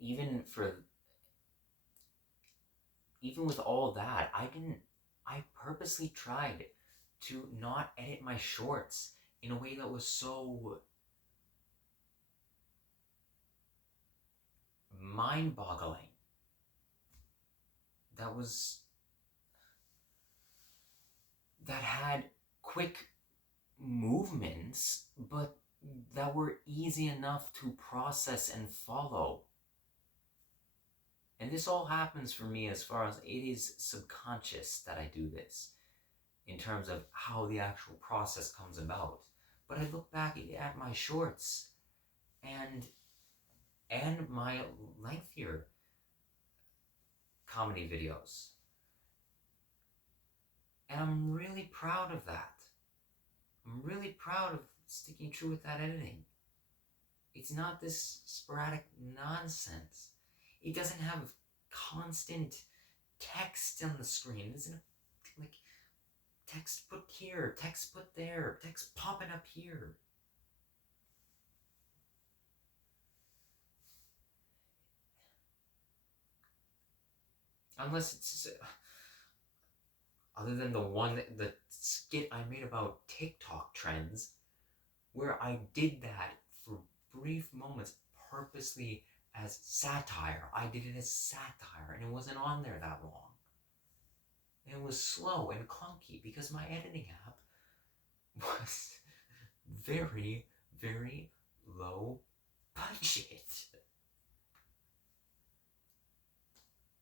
Even with all that, I purposely tried to not edit my shorts in a way that was so mind-boggling. That had quick movements, but that were easy enough to process and follow. And this all happens for me as far as it is subconscious that I do this, in terms of how the actual process comes about. But I look back at my shorts and my lengthier comedy videos, and I'm really proud of that. I'm really proud of sticking true with that editing. It's not this sporadic nonsense. It doesn't have constant text on the screen. It isn't like text put here, text put there, text popping up here. Unless it's other than the skit I made about TikTok trends, where I did that for brief moments purposely as satire. I did it as satire, and it wasn't on there that long. And it was slow and clunky because my editing app was very, very low budget.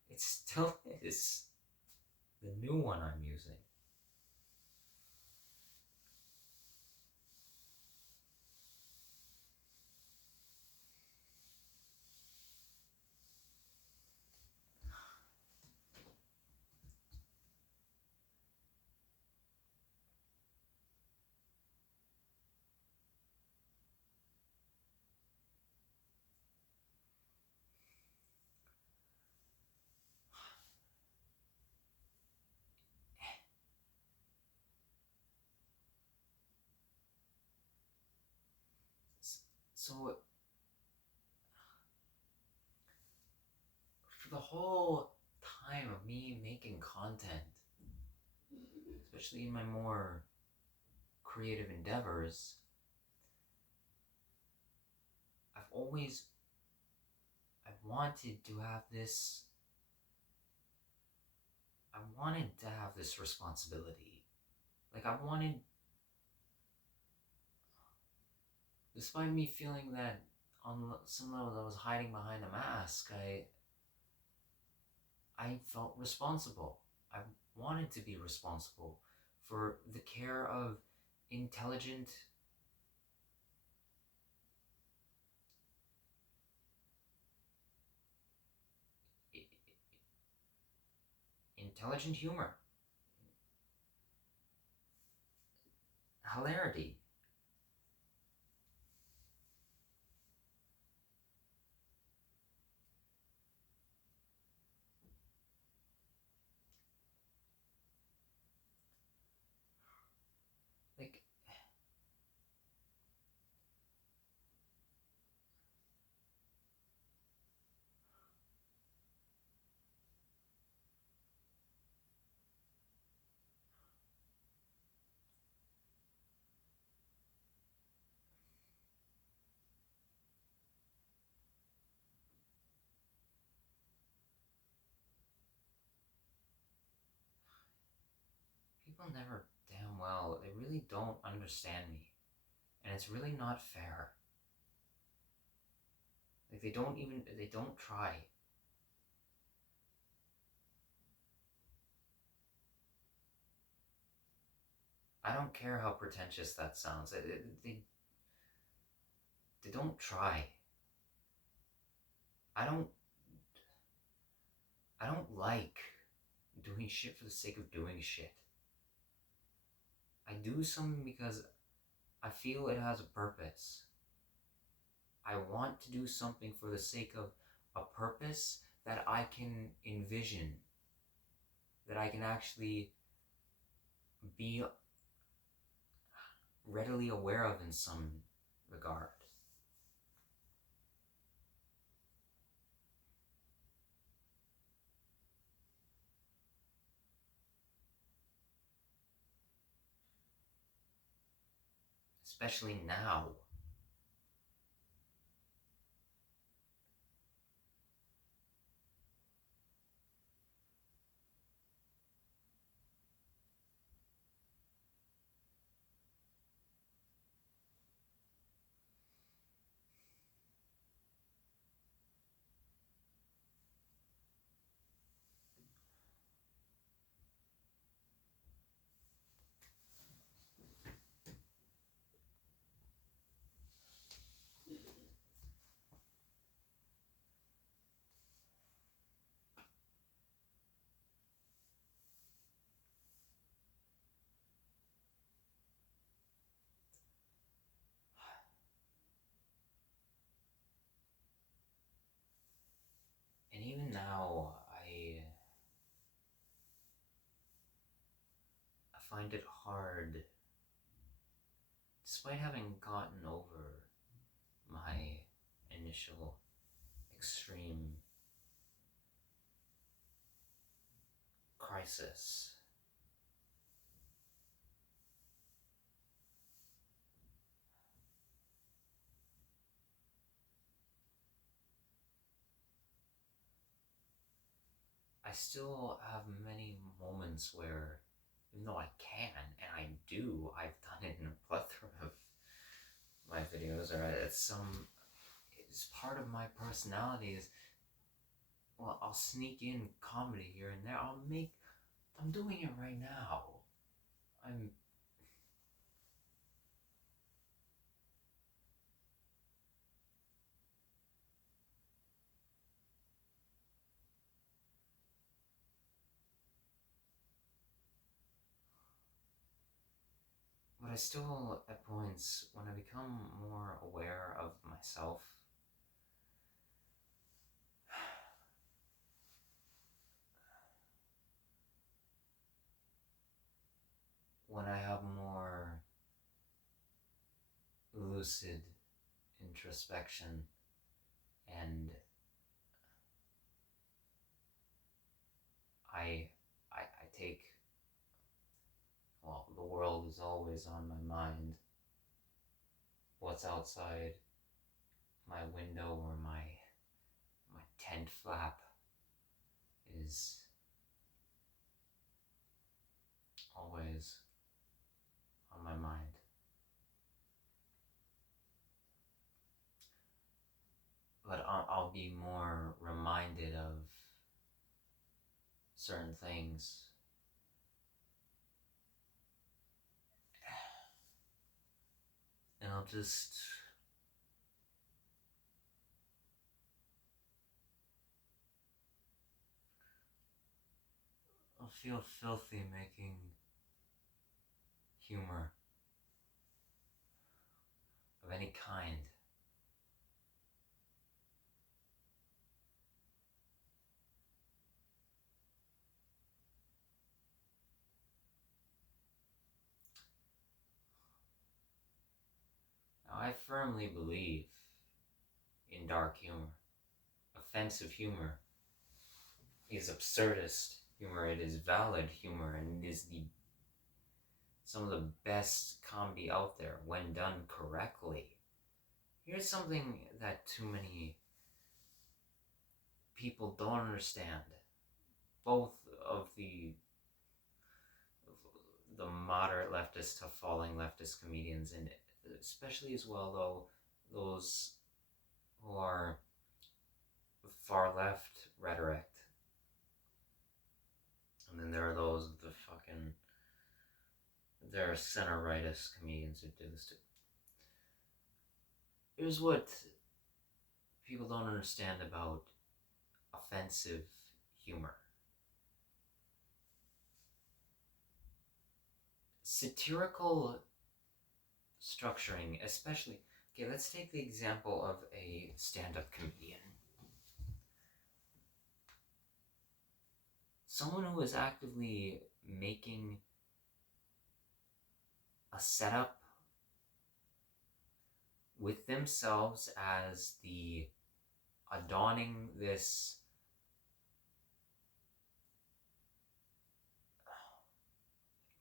It still is. The new one I'm using. So, for the whole time of me making content, especially in my more creative endeavors, I wanted to have this responsibility. Like, despite me feeling that on some level I was hiding behind a mask, I felt responsible. I wanted to be responsible for the care of intelligent humor, hilarity. Like, people never damn well, they really don't understand me. And it's really not fair. Like, they don't try. I don't care how pretentious that sounds. They don't try. I don't like doing shit for the sake of doing shit. I do something because I feel it has a purpose. I want to do something for the sake of a purpose that I can envision, that I can actually be readily aware of in some regard. Especially now. And even now, I find it hard, despite having gotten over my initial extreme crisis. I still have many moments where, even though I can, and I do, I've done it in a plethora of my videos, or it's part of my personality is, well, I'll sneak in comedy here and there. I'm doing it right now. I'm But I still, at points, when I become more aware of myself, when I have more lucid introspection, and I take, well, the world is always on my mind. What's outside my window or my tent flap is always on my mind. But I'll be more reminded of certain things. And I'll feel filthy making humor of any kind. Now, I firmly believe in dark humor. Offensive humor is absurdist humor. It is valid humor, and it is some of the best comedy out there when done correctly. Here's something that too many people don't understand. Both of the the moderate leftist to falling leftist comedians, and especially as well though those who are far left rhetoric. And then there are those there are center rightist comedians who do this too. Here's what people don't understand about offensive humor. Satirical structuring, especially, okay, let's take the example of a stand-up comedian. Someone who is actively making a setup with themselves as adorning this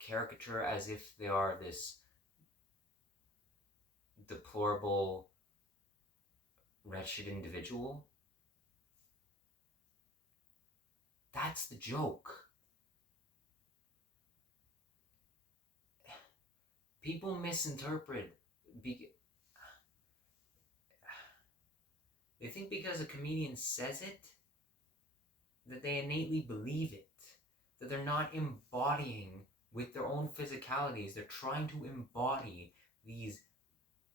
caricature as if they are this deplorable, wretched individual. That's the joke. People misinterpret. They think because a comedian says it, that they innately believe it. That they're not embodying with their own physicalities. They're trying to embody these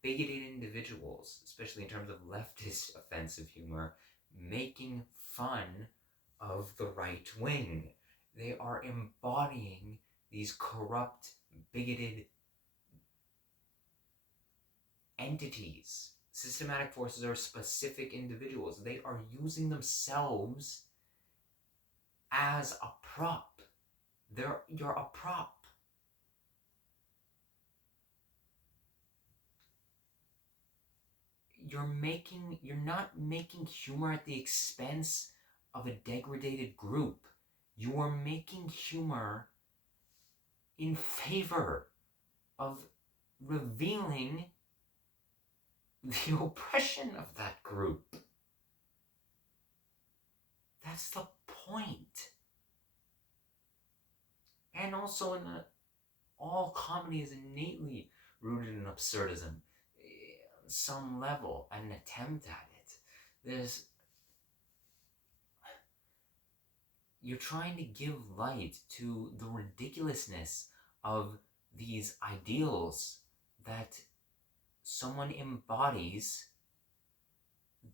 bigoted individuals, especially in terms of leftist offensive humor, making fun of the right wing. They are embodying these corrupt, bigoted entities. Systematic forces are specific individuals. They are using themselves as a prop. You're a prop. You're not making humor at the expense of a degraded group. You are making humor in favor of revealing the oppression of that group. That's the point. And also, all comedy is innately rooted in absurdism, on some level, an attempt at it. You're trying to give light to the ridiculousness of these ideals that someone embodies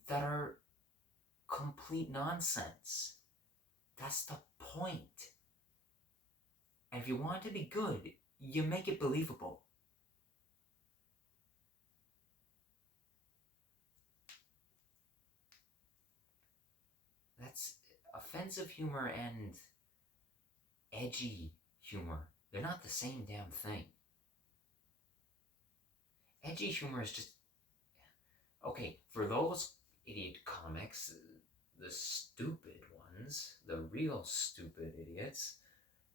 that are complete nonsense. That's the point. And if you want it to be good, you make it believable. That's offensive humor and edgy humor. They're not the same damn thing. Edgy humor is just... Okay, for those idiot comics, the stupid ones, the real stupid idiots,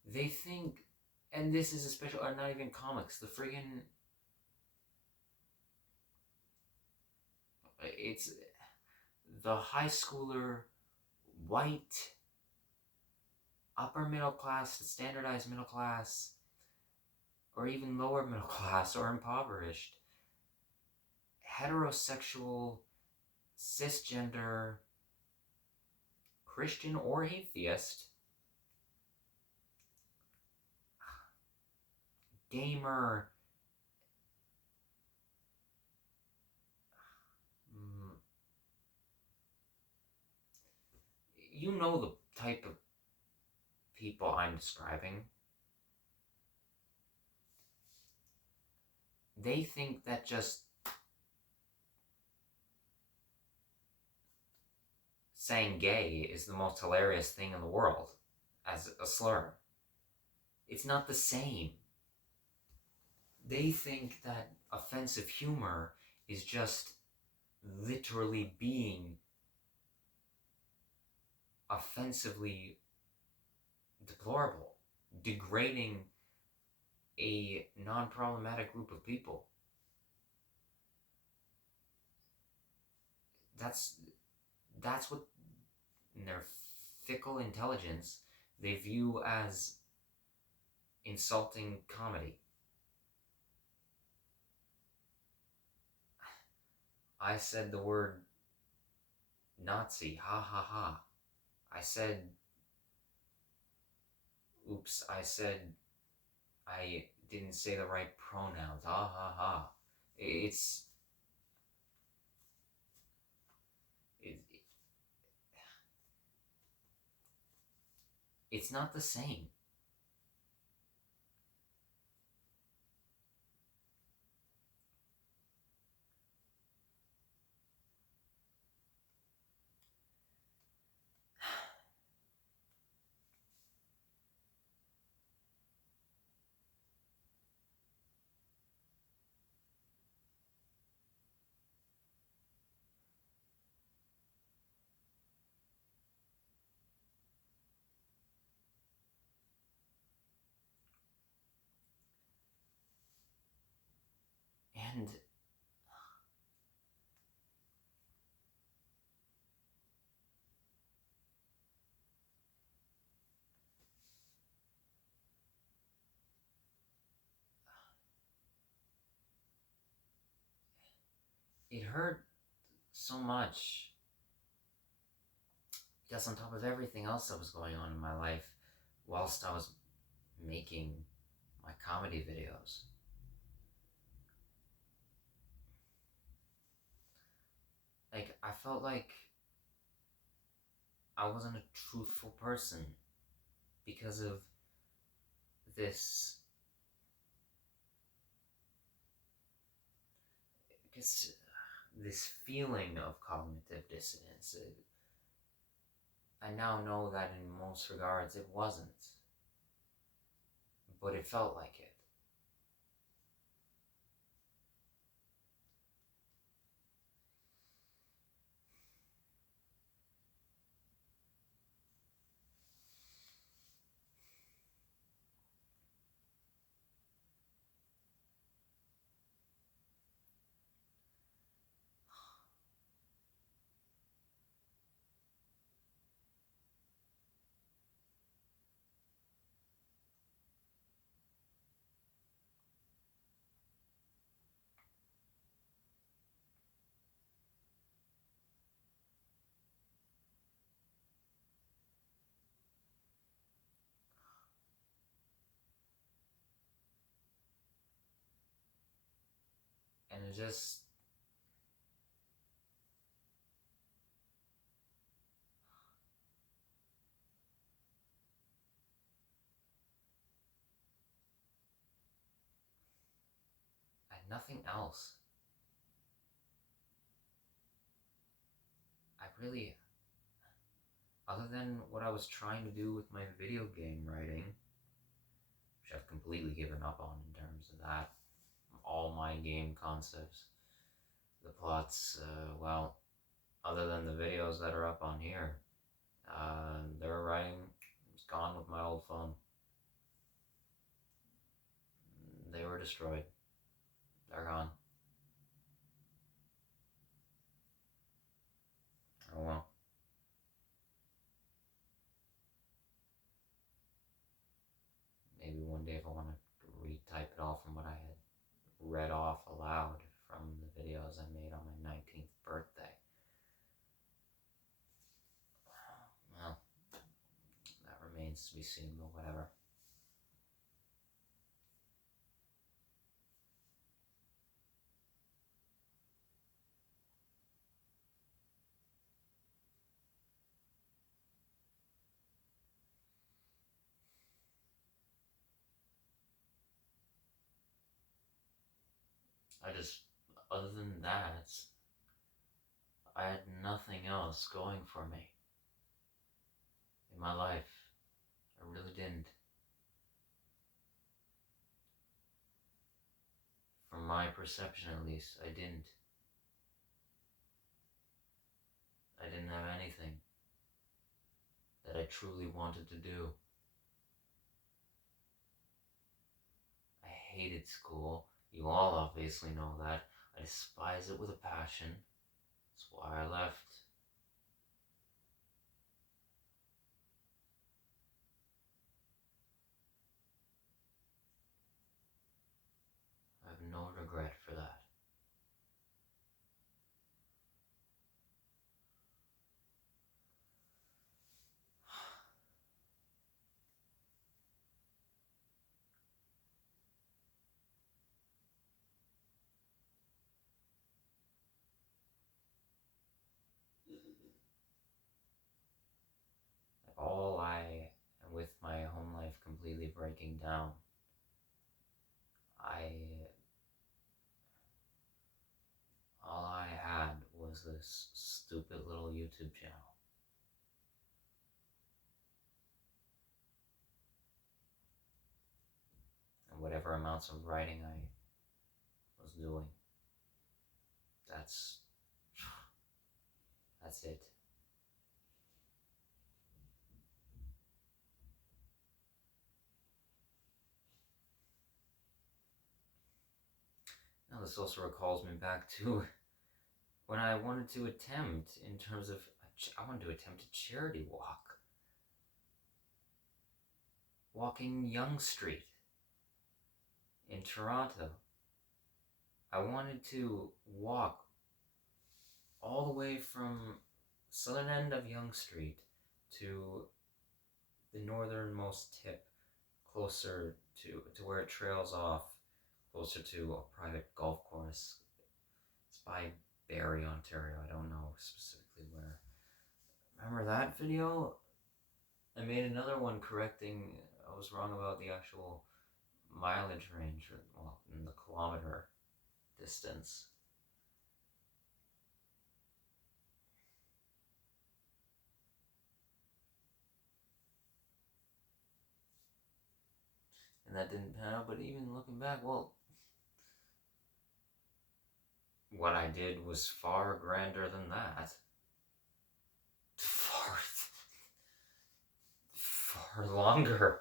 they think, and this is especially, or not even comics, the friggin', it's the high schooler, white, upper middle class, standardized middle class, or even lower middle class or impoverished, heterosexual, cisgender, Christian or atheist, gamer, you know the type of people I'm describing. They think that just saying gay is the most hilarious thing in the world as a slur. It's not the same. They think that offensive humor is just literally being offensively deplorable, degrading a non-problematic group of people. That's what, in their fickle intelligence, they view as insulting comedy. I said the word Nazi, ha ha ha. I said, oops, I didn't say the right pronouns, ha ha ha. It's, it, it's not the same. And it hurt so much because on top of everything else that was going on in my life, whilst I was making my comedy videos, like, I felt like I wasn't a truthful person because of this, because this feeling of cognitive dissonance. I now know that in most regards it wasn't, but it felt like it. And it just, I had nothing else. I really, other than what I was trying to do with my video game writing, which I've completely given up on in terms of that, all my game concepts, the plots, well, other than the videos that are up on here, their writing is gone with my old phone. They were destroyed. They're gone. Oh well. Maybe one day if I want to retype it all from what I had read off aloud from the videos I made on my 19th birthday. Well, that remains to be seen, but whatever. Other than that, I had nothing else going for me in my life. I really didn't. From my perception, at least, I didn't. I didn't have anything that I truly wanted to do. I hated school. You all obviously know that. I despise it with a passion. That's why I left. completely breaking down. All I had was this stupid little YouTube channel. And whatever amounts of writing I was doing. That's it. Now this also recalls me back to when I wanted to attempt in terms of, I wanted to attempt a charity walk. Walking Yonge Street in Toronto. I wanted to walk all the way from southern end of Yonge Street to the northernmost tip, closer to where it trails off, closer to a private golf course. It's by Barrie, Ontario. I don't know specifically where. Remember that video? I made another one correcting, I was wrong about the actual mileage range, or, well, in the kilometer distance. And that didn't pan out, but even looking back, well, what I did was far grander than that. Far longer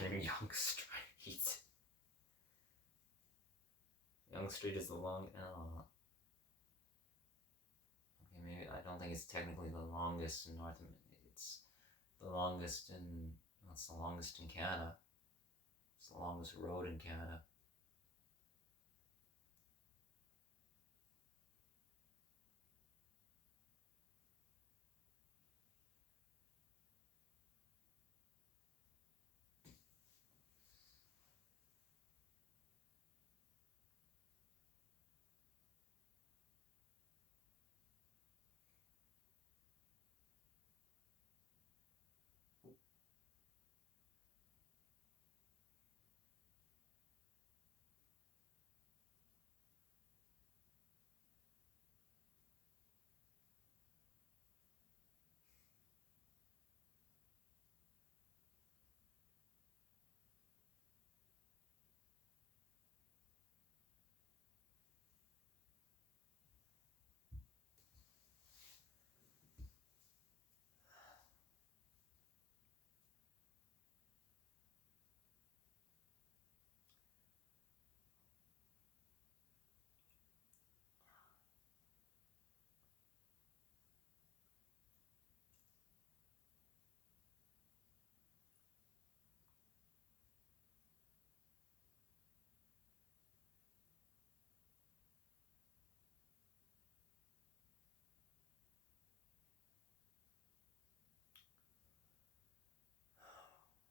than Yonge Street. Yonge Street is the long. Okay, maybe I don't think it's technically the longest in North America. It's the longest in. Well, it's the longest in Canada. It's the longest road in Canada.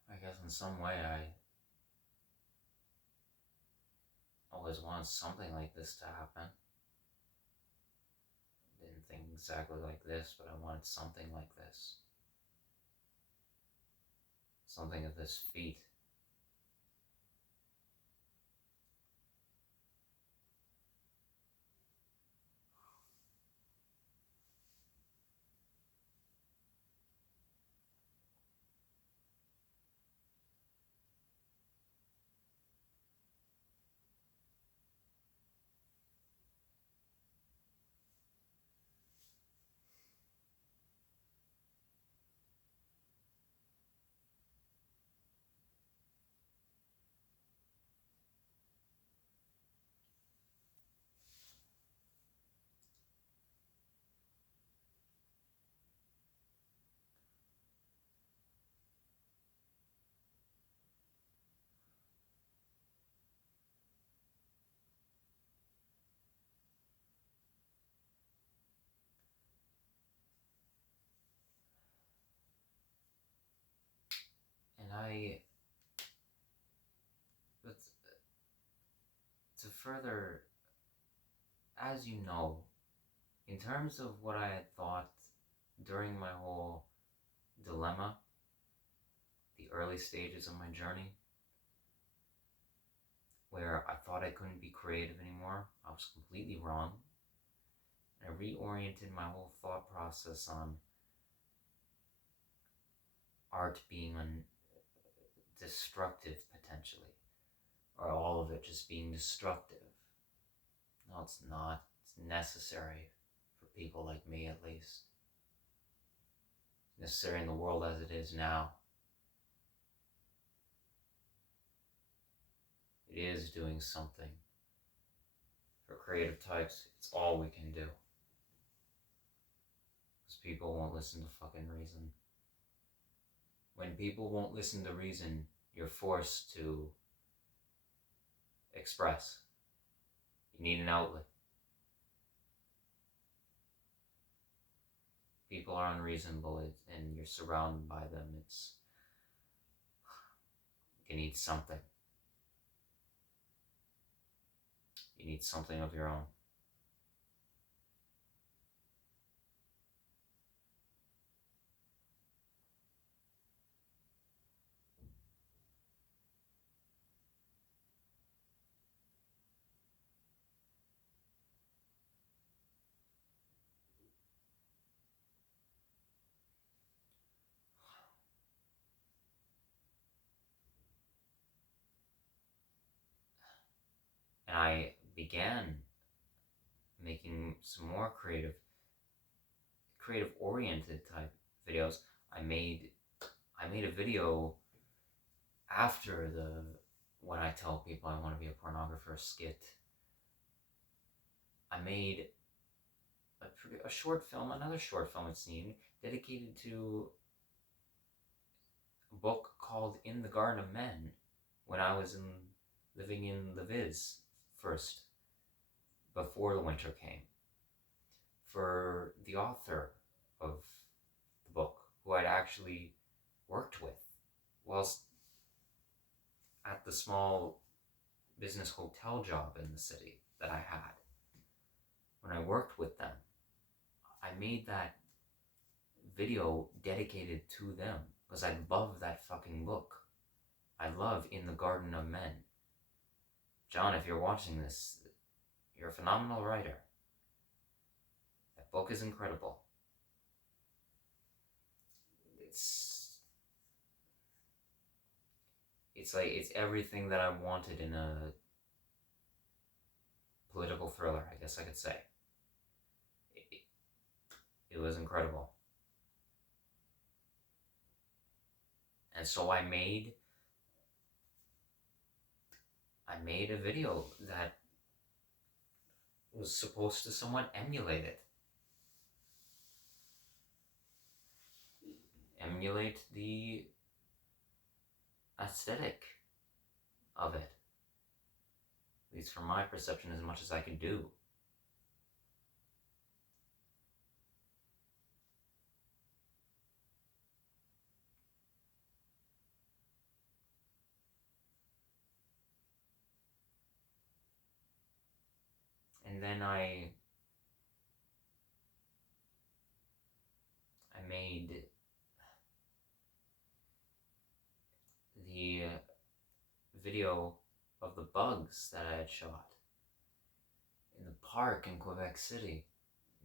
I guess in some way I always wanted something like this to happen. Didn't think exactly like this, but I wanted something like this. Something of this feat. And but to further, as you know, in terms of what I had thought during my whole dilemma, the early stages of my journey, where I thought I couldn't be creative anymore. I was completely wrong. I reoriented my whole thought process on art being destructive potentially, or all of it just being destructive. No, it's not. It's necessary for people like me, at least. Necessary in the world as it is now. It is doing something. For creative types, it's all we can do. Because people won't listen to fucking reason. When people won't listen to reason, you're forced to express. You need an outlet. People are unreasonable and you're surrounded by them. You need something. You need something of your own. And I began making some more creative oriented type videos. I made a video after the when I tell people I want to be a pornographer skit. I made a short film, another short film I've seen, dedicated to a book called In the Garden of Men, when I was living in the Viz first, before the winter came, for the author of the book, who I'd actually worked with whilst at the small business hotel job in the city that I had. When I worked with them, I made that video dedicated to them because I love that fucking book. I love In the Garden of Men. John, if you're watching this, you're a phenomenal writer. That book is incredible. It's everything that I wanted in a political thriller, I guess I could say. It was incredible. And so I made a video that was supposed to somewhat emulate it. Emulate the aesthetic of it. At least from my perception, as much as I could do. And then I made the video of the bugs that I had shot in the park in Quebec City,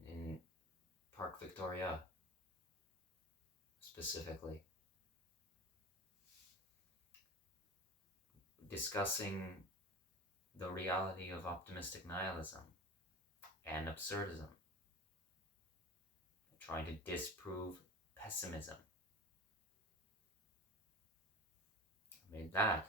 in Parc Victoria specifically, discussing the reality of optimistic nihilism and absurdism, trying to disprove pessimism. I made that.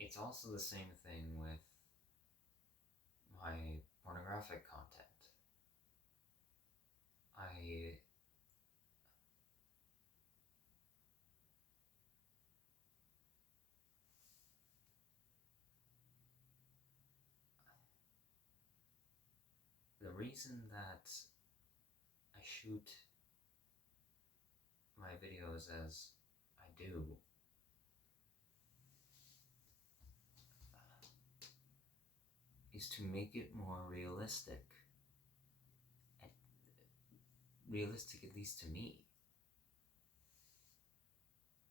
it's also the same thing with my pornographic content. I the reason that I shoot my videos as I do is to make it more realistic. And realistic, at least to me.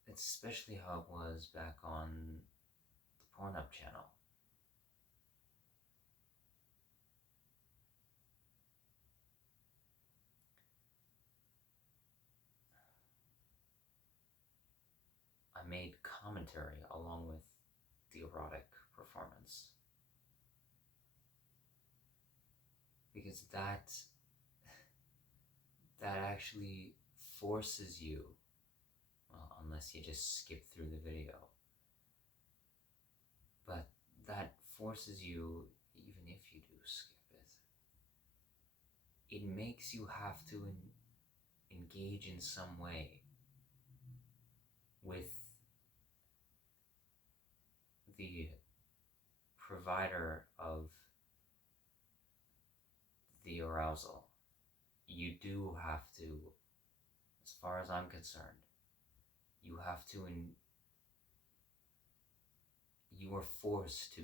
That's especially how it was back on the Pornhub channel. I made commentary along with the erotic performance. Because that actually forces you, well, unless you just skip through the video, but that forces you, even if you do skip it makes you have to engage in some way with the provider of the arousal. You do have to, as far as I'm concerned, you have to, you are forced to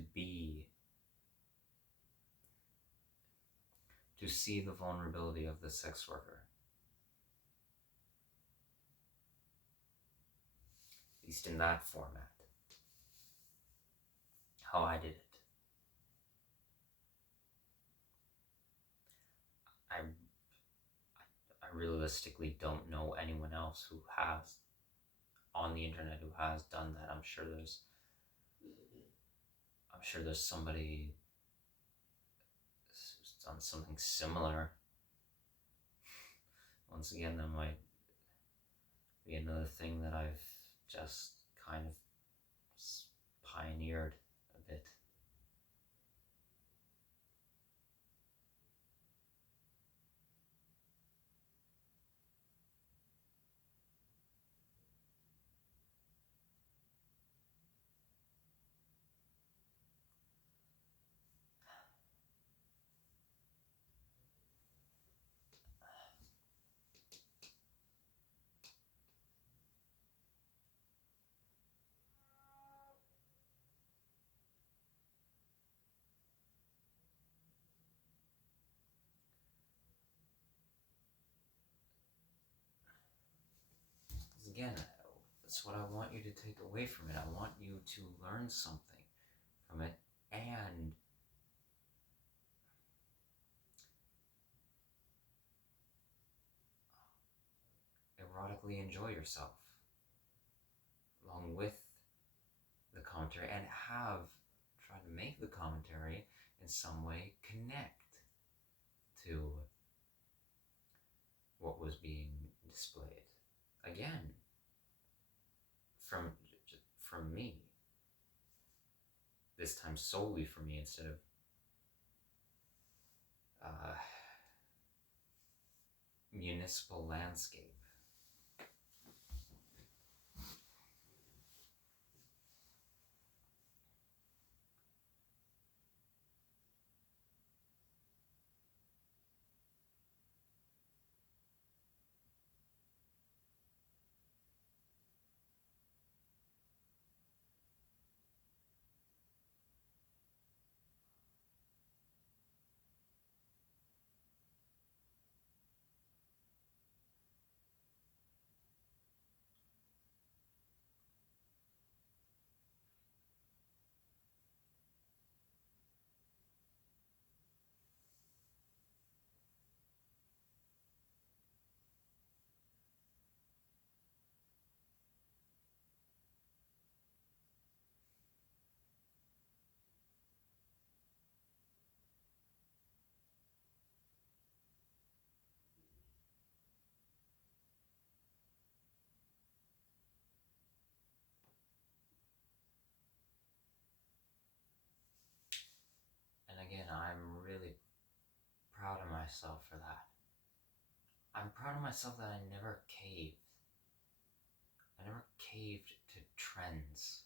see the vulnerability of the sex worker. At least in that format. How I did it. I realistically don't know anyone else who has, on the internet, who has done that. I'm sure there's somebody who's done something similar. Once again, that might be another thing that I've just kind of pioneered a bit. Again, that's what I want you to take away from it. I want you to learn something from it and erotically enjoy yourself along with the commentary, and try to make the commentary in some way connect to what was being displayed. Again, from me. This time solely for me instead of municipal landscape. myself for that. I'm proud of myself that I never caved. I never caved to trends.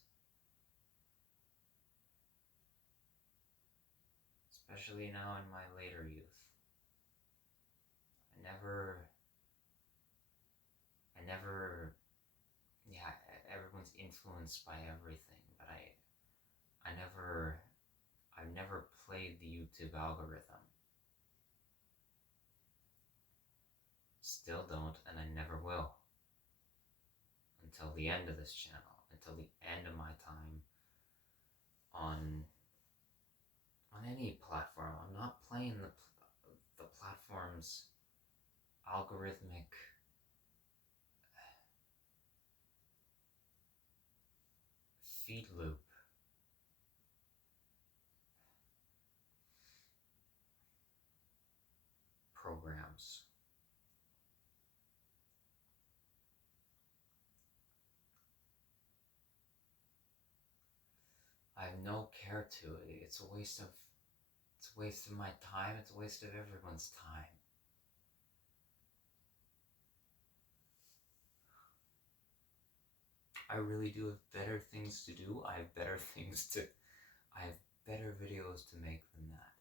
Especially now in my later youth. Yeah, everyone's influenced by everything, but I've never played the YouTube algorithm. Still don't, and I never will. Until the end of this channel, until the end of my time on any platform. I'm not playing the platform's algorithmic feed loop. Programs. I have no care to it. It's a waste of my time. It's a waste of everyone's time. I really do have better things to do. I have better videos to make than that.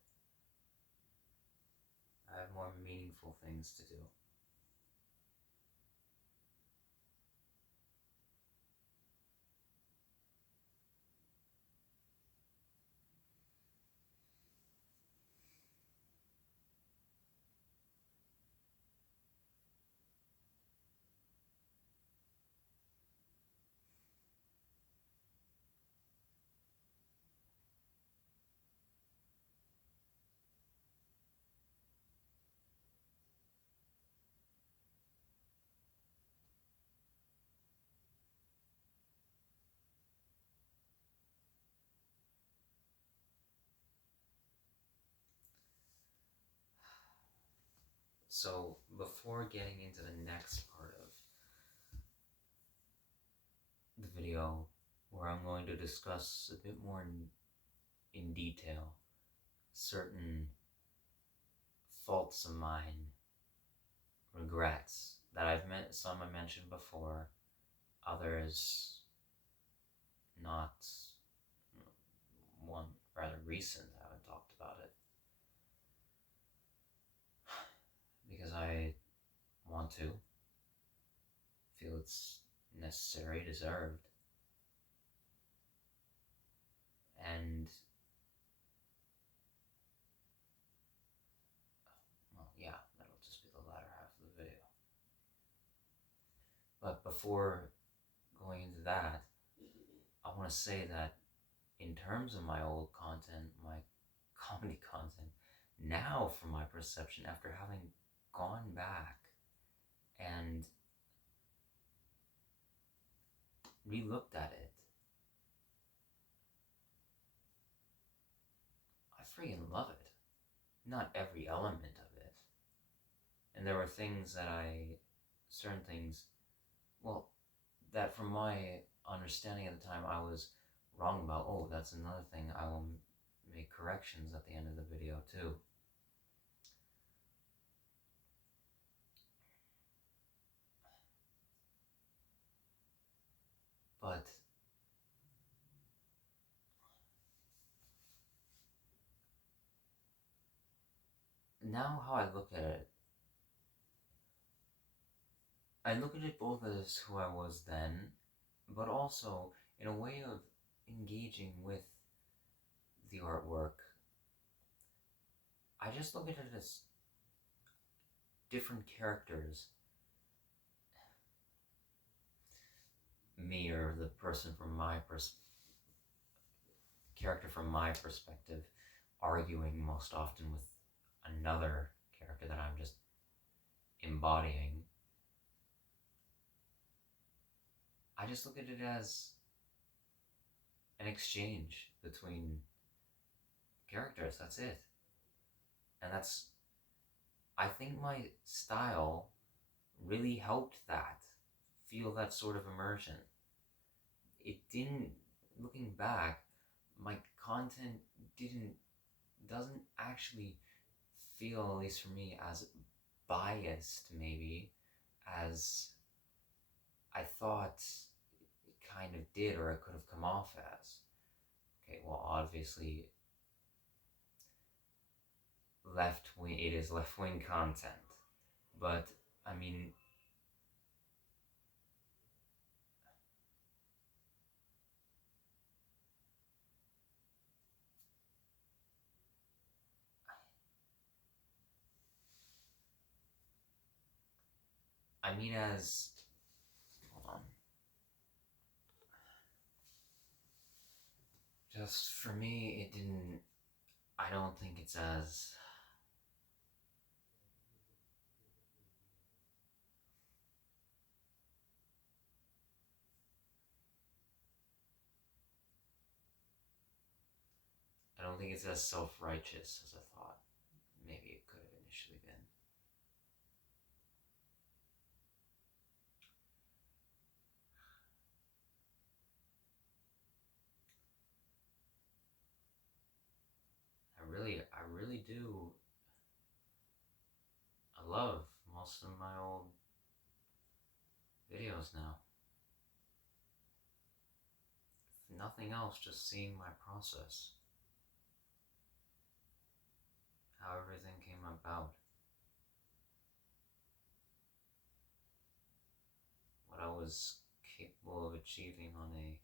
I have more meaningful things to do. So before getting into the next part of the video, where I'm going to discuss a bit more in detail certain faults of mine, regrets that some I mentioned before, others not, one rather recent. I haven't talked about it because I want to feel it's necessary, deserved, and well, yeah, that'll just be the latter half of the video. But before going into that, I want to say that in terms of my old content, my comedy content, now from my perception, after having gone back and re-looked at it, I freaking love it. Not every element of it. And there were things that certain things, well, that from my understanding at the time I was wrong about. Oh, that's another thing. I will make corrections at the end of the video too. But now how I look at it, I look at it both as who I was then, but also in a way of engaging with the artwork. I just look at it as different characters. Me, or the person from my character from my perspective, arguing most often with another character that I'm just embodying. I just look at it as an exchange between characters. That's it. And I think my style really helped that, feel that sort of immersion. It didn't, looking back, my content doesn't actually feel, at least for me, as biased maybe as I thought it kind of did, or it could have come off as. Okay, well, obviously, left wing. It is left wing content, but I mean, as hold on, just for me, it didn't. I don't think it's as. I don't think it's as self-righteous as I thought maybe it could have initially been. I really do. I love most of my old videos now. If nothing else, just seeing my process. How everything came about. What I was capable of achieving on a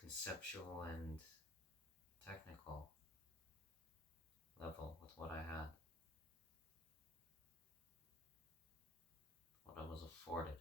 conceptual and technical level with what I had. What I was afforded.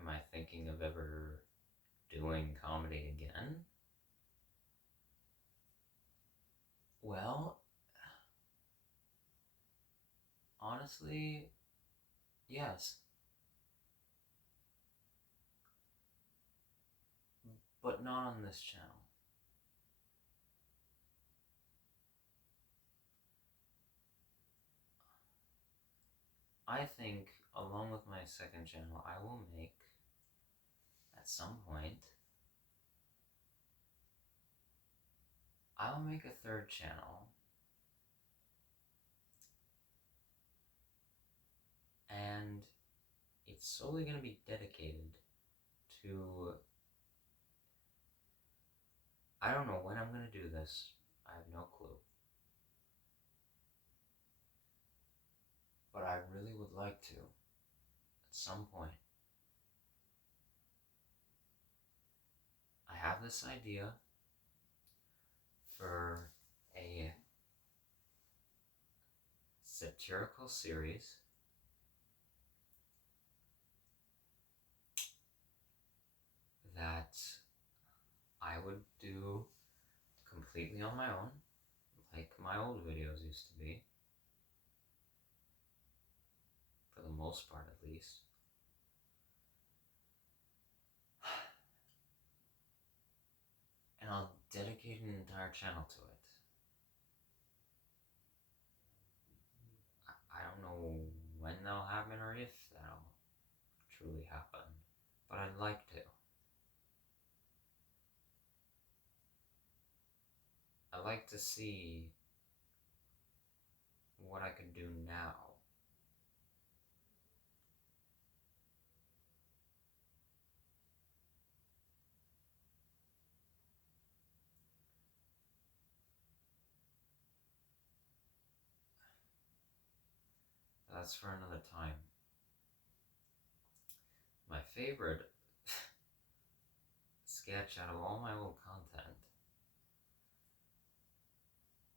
Am I thinking of ever doing comedy again? Well, honestly, yes. But not on this channel. I think, along with my second channel, I will make, at some point, I'll make a third channel. And it's solely going to be dedicated to... I don't know when I'm going to do this. I have no clue. But I really would like to, at some point. I have this idea for a satirical series that I would do completely on my own, like my old videos used to be, for the most part at least. And I'll dedicate an entire channel to it. I don't know when that'll happen or if that'll truly happen, but I'd like to. I like to see what I can do now. that's for another time. My favorite sketch out of all my old content.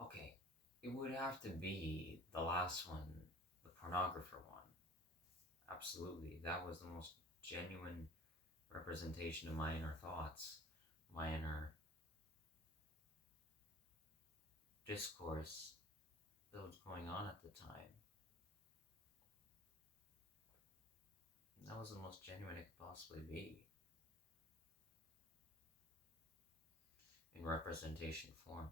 Okay, it would have to be the last one, the pornographer one. Absolutely, that was the most genuine representation of my inner thoughts, my inner discourse that was going on at the time. That was the most genuine it could possibly be. In representation form.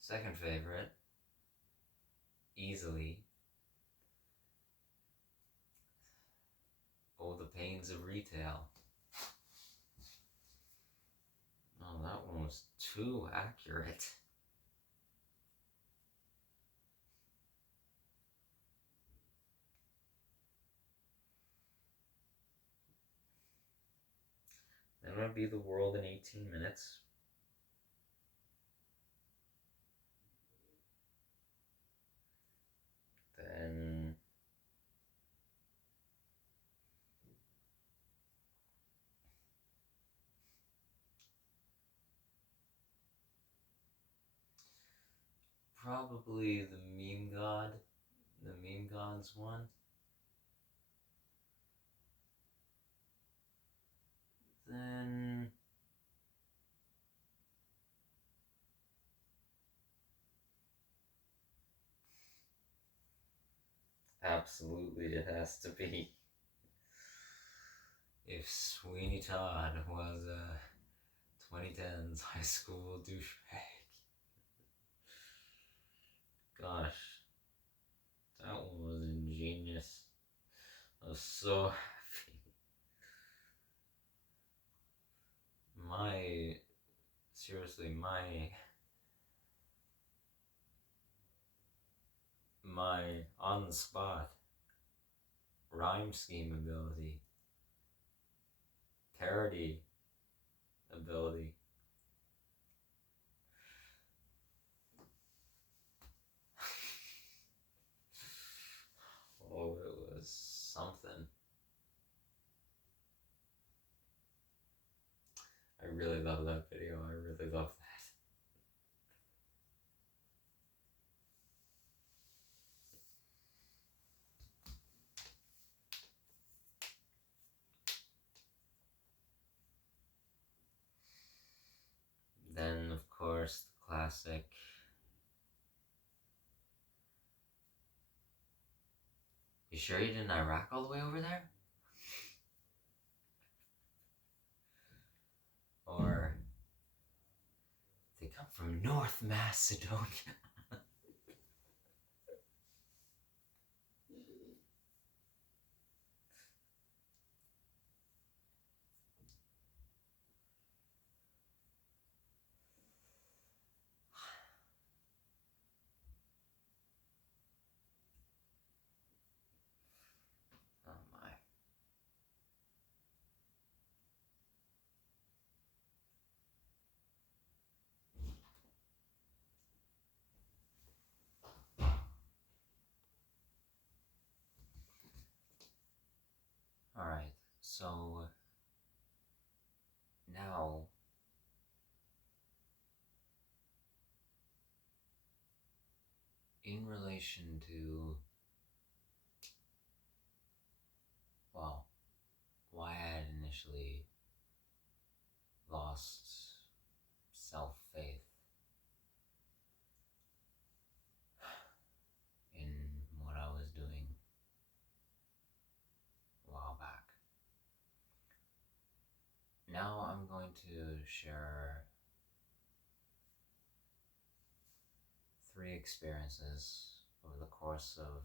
Second favorite, easily, Oh, the Pains of Retail. Oh, that one was too accurate. Then would be The World in 18 Minutes. Then probably the Meme Gods one. Then absolutely it has to be If Sweeney Todd was a 2010s high school douchebag. Gosh, that one was ingenious. I was so happy. Seriously, my on the spot rhyme scheme ability, parody ability. Oh, it was something. I really love that video. I really love that. Then, of course, the classic You sure you didn't Iraq all the way over there? Or they come from North Macedonia. Oh my. Alright, so now in relation to, well, why I had initially lost self-faith in what I was doing a while back. Now I'm going to share 3 experiences over the course of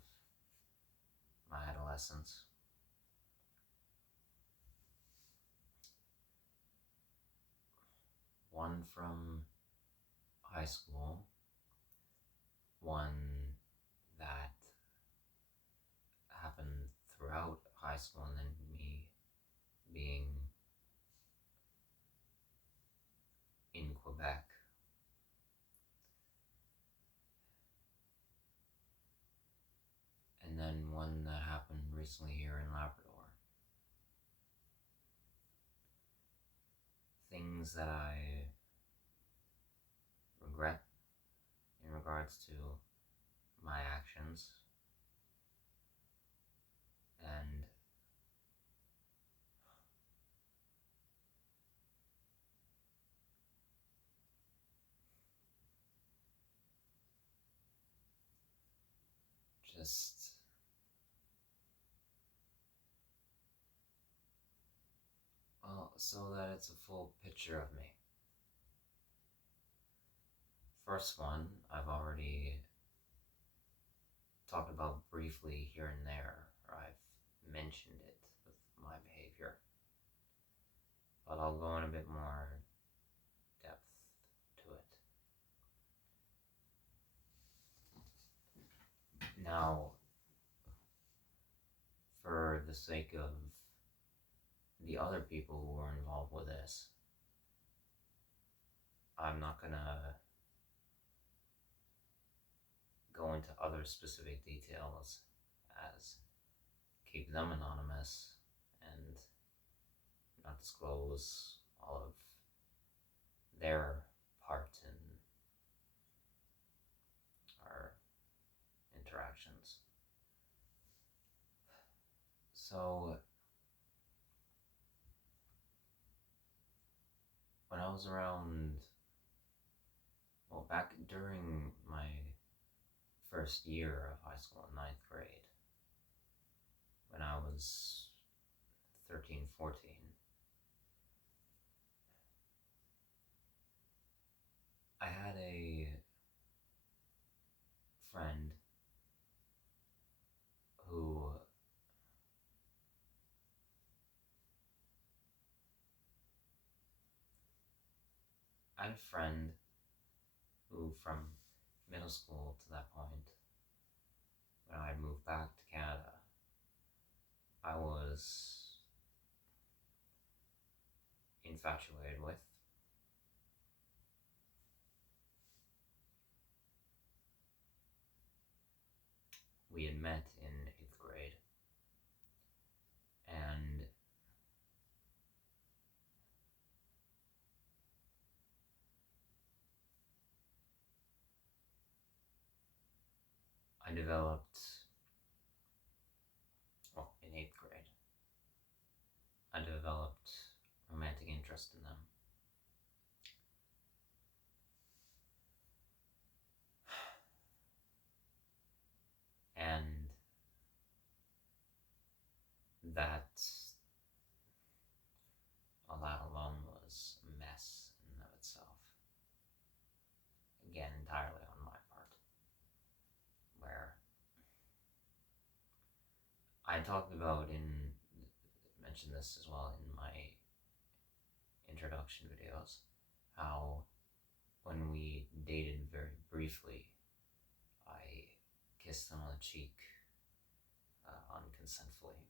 my adolescence. One from high school, one that happened throughout high school, and then me being one that happened recently here in Labrador. Things that I regret in regards to my actions, and just so that it's a full picture of me. First one, I've already talked about briefly here and there, or I've mentioned it with my behavior, but I'll go in a bit more depth to it. Now, for the sake of the other people who are involved with this, I'm not gonna go into other specific details as keep them anonymous and not disclose all of their part in our interactions. So when I was around, well, back during my first year of high school in 9th grade, when I was 13, 14, I had a friend who from middle school to that point, when I moved back to Canada, I was infatuated with. We had met in 8th grade, and I developed, well, in 8th grade, I developed romantic interest in them. And that alone was a mess in and of itself. Again, entirely on my part. Where I mentioned this as well in my introduction videos, how when we dated very briefly, I kissed them on the cheek unconsentfully.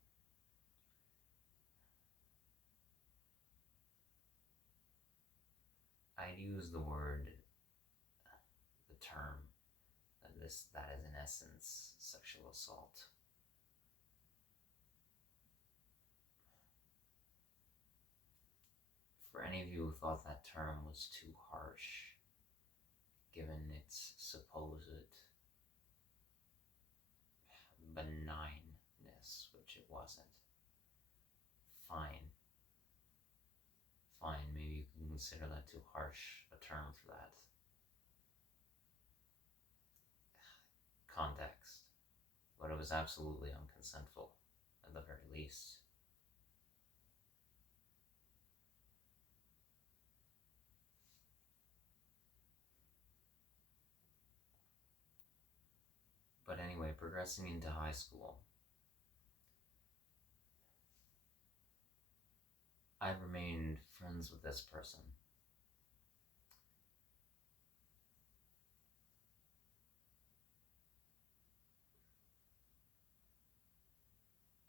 I'd use the term, that is in essence sexual assault. For any of you who thought that term was too harsh, given its supposed benignness, which it wasn't, fine, maybe you can consider that too harsh a term for that. Context, but it was absolutely unconsentful, at the very least. But anyway, progressing into high school, I remained friends with this person.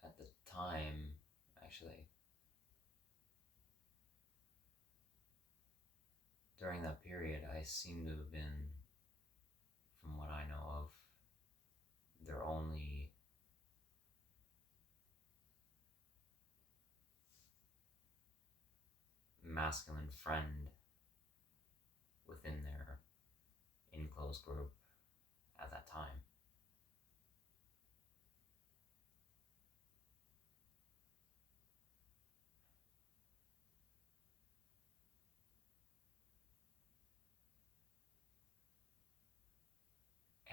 At the time, actually, during that period, I seem to have been, from what I know of, their only masculine friend within their enclosed group at that time.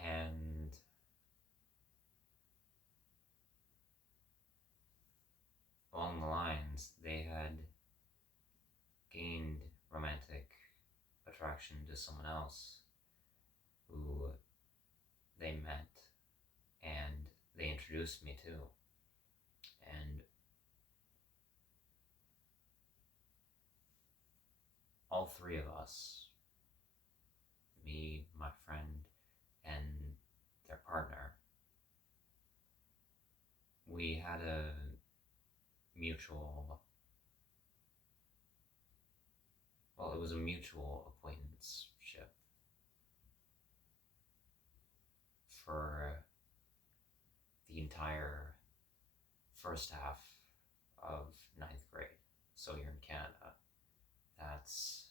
And along the lines, they had gained romantic attraction to someone else who they met and they introduced me to. And all three of us, me, my friend, and their partner, we had a mutual, well, it was a mutual acquaintanceship for the entire first half of 9th grade. So you're in Canada. That's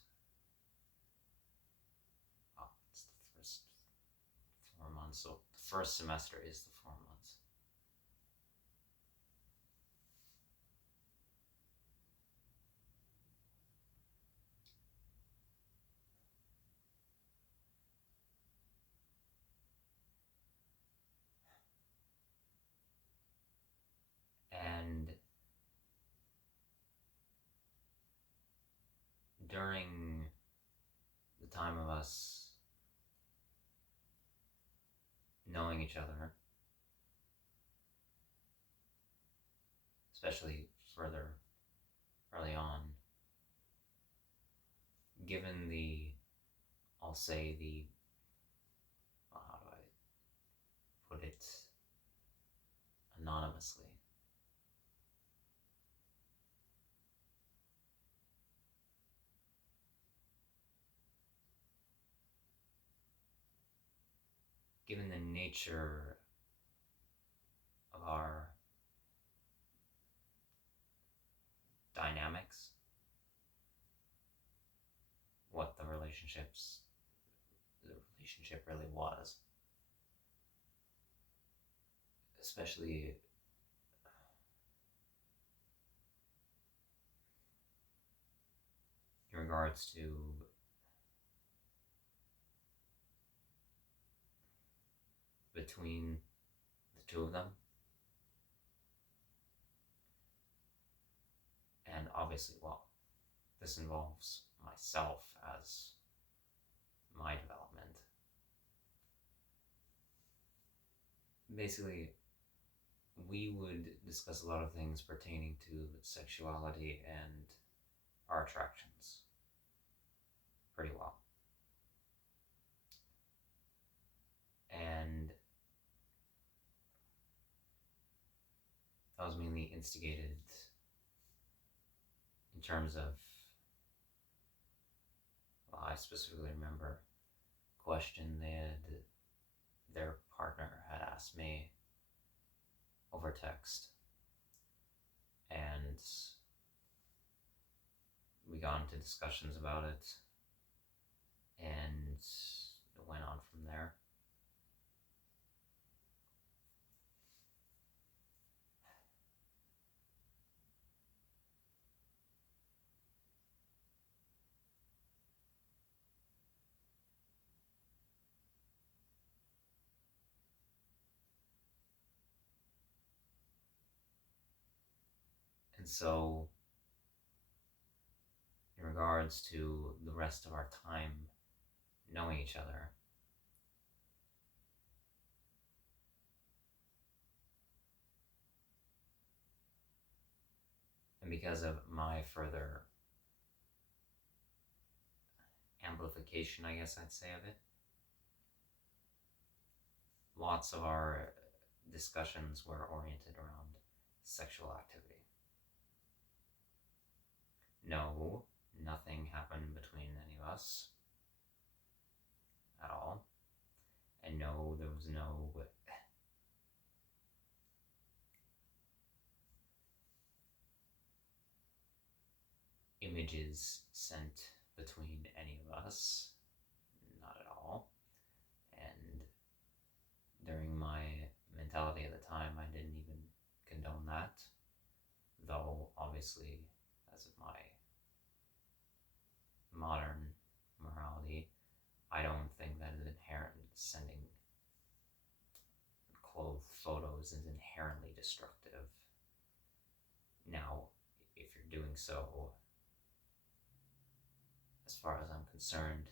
it's the first 4 months. So the first semester is the 4 months. And during the time of us knowing each other, especially further early on, given the, I'll say the, how do I put it anonymously, given the nature of our dynamics, what the relationship really was, especially in regards to between the two of them. And obviously, well, this involves myself as my development. Basically, we would discuss a lot of things pertaining to sexuality and our attractions pretty well. And that was mainly instigated in terms of, well, I specifically remember a question their partner had asked me over text, and we got into discussions about it, and it went on from there. And so, in regards to the rest of our time knowing each other, and because of my further amplification, I guess I'd say, of it, lots of our discussions were oriented around sexual activity. No, nothing happened between any of us at all. And no, there was no images sent between any of us, not at all. And during my mentality at the time, I didn't even condone that, though obviously, as of my modern morality, I don't think that is inherent. Sending clothed photos is inherently destructive. Now, if you're doing so, as far as I'm concerned,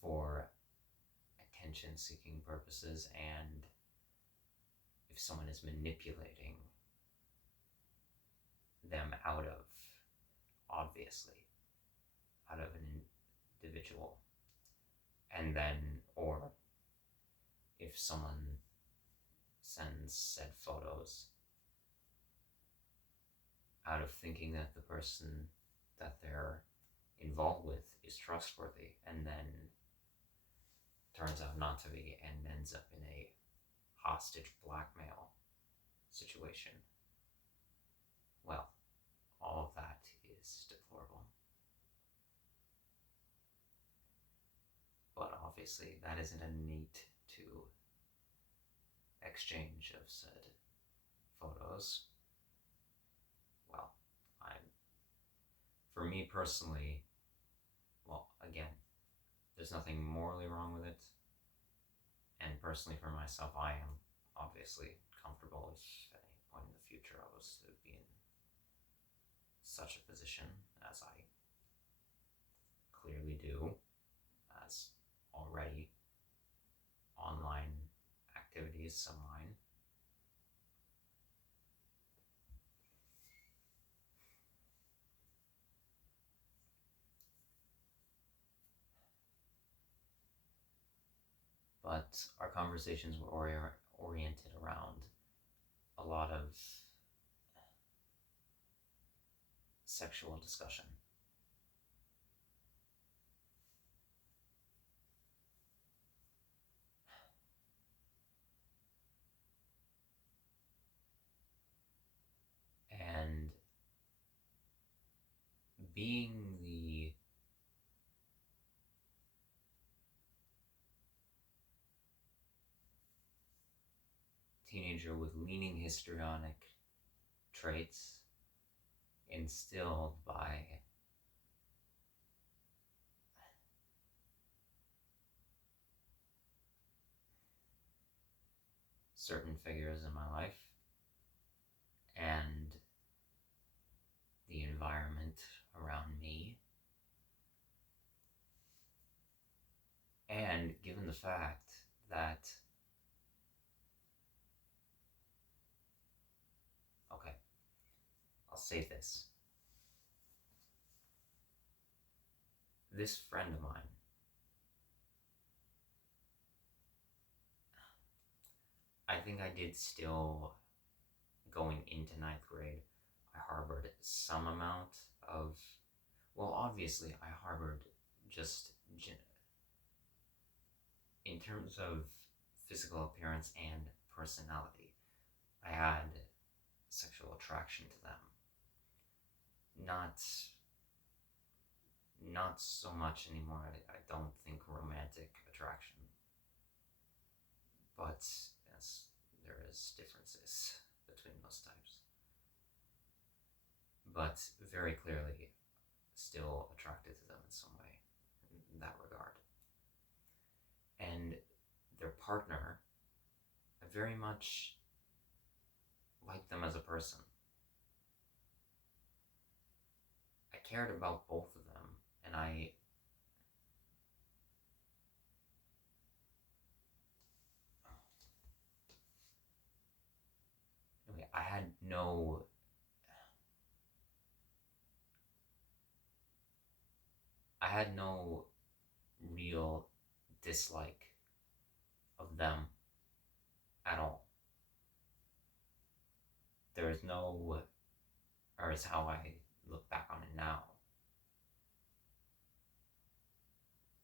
for attention-seeking purposes, and if someone is manipulating them obviously, out of an individual, and then, or if someone sends said photos out of thinking that the person that they're involved with is trustworthy, and then turns out not to be, and ends up in a hostage blackmail situation, well, all of that is deplorable. But obviously, that isn't a neat to exchange of said photos. Well, for me personally, well, again, there's nothing morally wrong with it. And personally, for myself, I am obviously comfortable if at any point in the future I was to be in such a position, as I clearly do, as already online activities, some mine. But our conversations were oriented around a lot of sexual discussion. And being the teenager with leaning histrionic traits instilled by certain figures in my life and the environment around me, and given the fact that, okay, I'll say this. This friend of mine, I think I did still, going into 9th grade, I harbored some amount of, well, obviously I harbored just, in terms of physical appearance and personality, I had sexual attraction to them. Not so much anymore. I don't think romantic attraction, but yes, there is differences between those types. But very clearly, still attracted to them in some way, in that regard. And their partner, I very much liked them as a person. I cared about both of them, and I had no real dislike of them at all. There is no, or is how I look back on it now,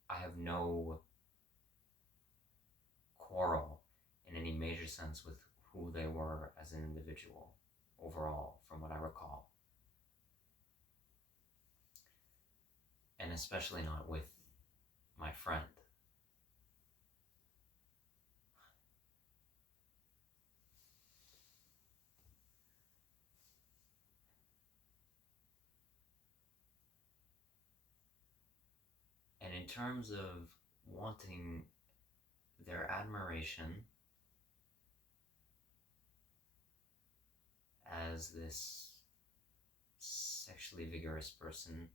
I have no quarrel in any major sense with who they were as an individual overall, from what I recall. and especially not with my friend. And in terms of wanting their admiration as this sexually vigorous person,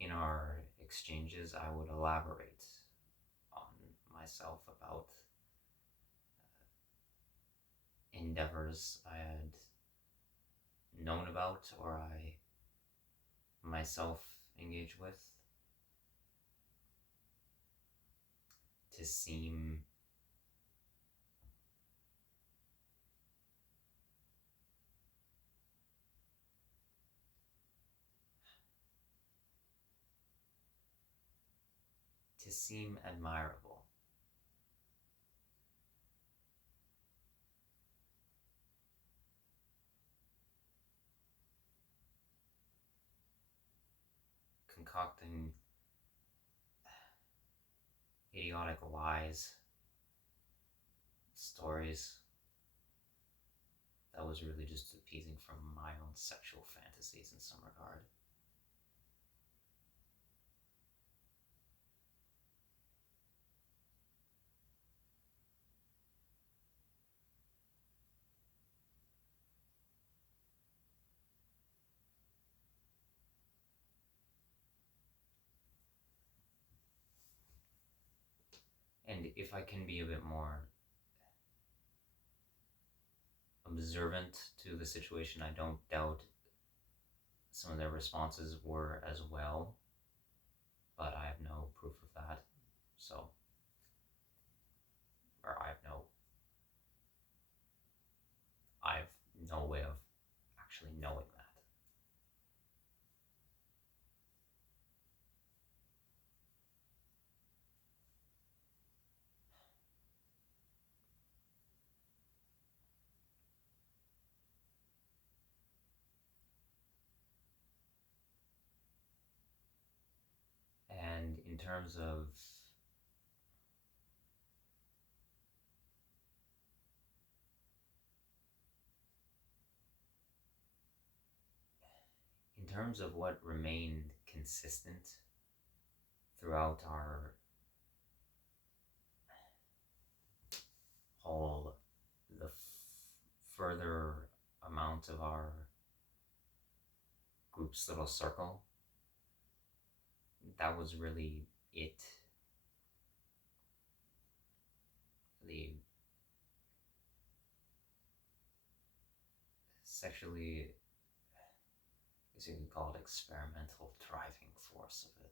in our exchanges, I would elaborate on myself about endeavors I had known about or I myself engage with to seem admirable. Concocting idiotic lies, stories that was really just appeasing from my own sexual fantasies in some regard. And if I can be a bit more observant to the situation, I don't doubt some of their responses were as well, but I have no proof of that. So, or I have no way of actually knowing that. And in terms of what remained consistent throughout our whole, the further amount of our group's little circle, that was really it. The sexually, as you could call it, experimental driving force of it.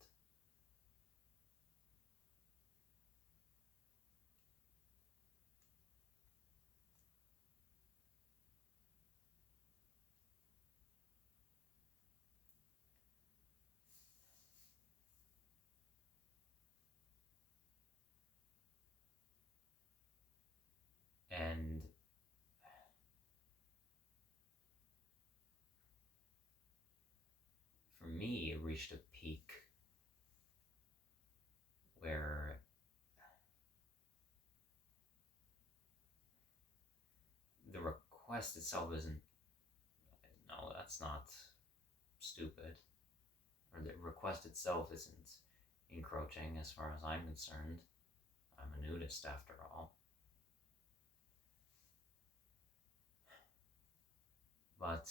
And for me, it reached a peak where the request itself isn't, no, that's not stupid, or the request itself isn't encroaching as far as I'm concerned. I'm a nudist after all. But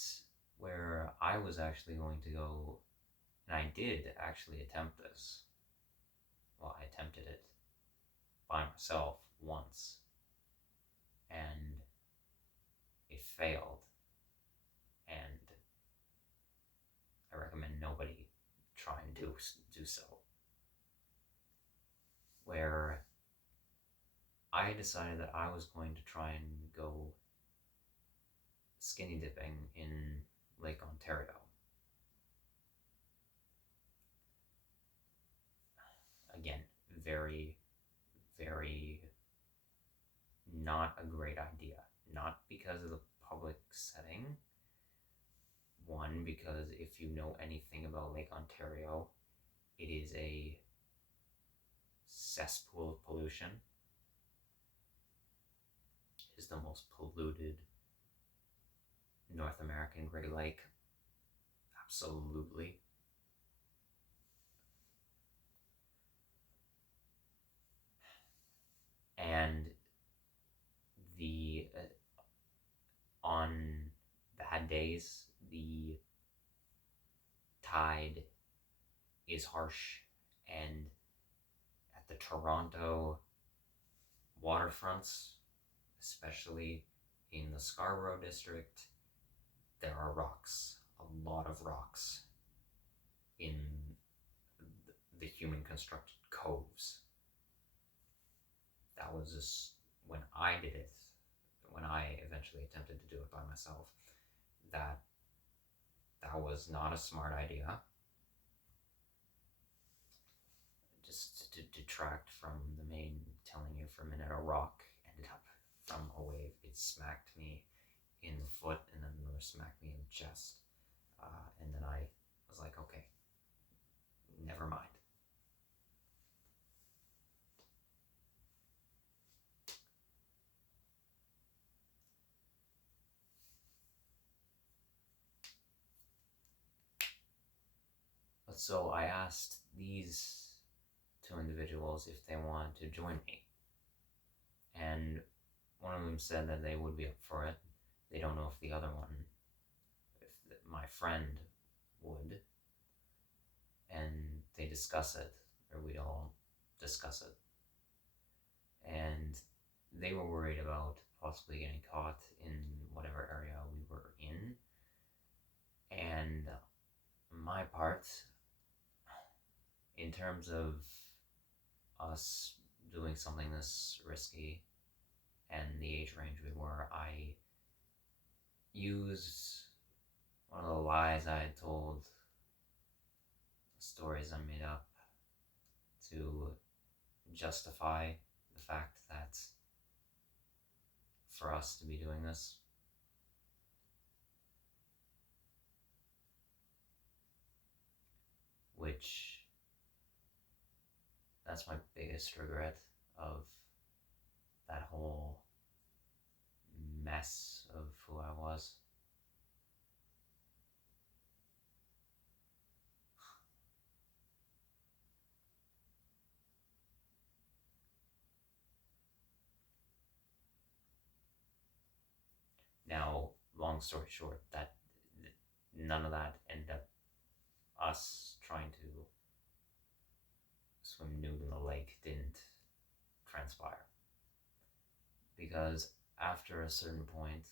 where I was actually going to go, and I did actually attempt this. Well, I attempted it by myself once, and it failed. And I recommend nobody try and do so. Where I decided that I was going to try and go skinny dipping in Lake Ontario. Again, very, very not a great idea. Not because of the public setting. One, because if you know anything about Lake Ontario, it is a cesspool of pollution. It is the most polluted North American Great Lake. Absolutely. And the on bad days, the tide is harsh, and at the Toronto waterfronts, especially in the Scarborough district, there are rocks, a lot of rocks in the human constructed coves. That was just when I did it, when I eventually attempted to do it by myself, that was not a smart idea. Just to detract from the main telling you for a minute, a rock ended up from a wave. It smacked me in the foot, and then another smacked me in the chest. And then I was like, okay, never mind. But so I asked these two individuals if they wanted to join me. And one of them said that they would be up for it. They don't know if the other one, if my friend would. And they discuss it, or we all discuss it. And they were worried about possibly getting caught in whatever area we were in. And my part, in terms of us doing something this risky and the age range we were, I used one of the lies I had told, the stories I made up, to justify the fact that for us to be doing this, which that's my biggest regret of that whole mess of who I was. Now, long story short, that none of that ended up us trying to swim nude in the lake didn't transpire. Because after a certain point,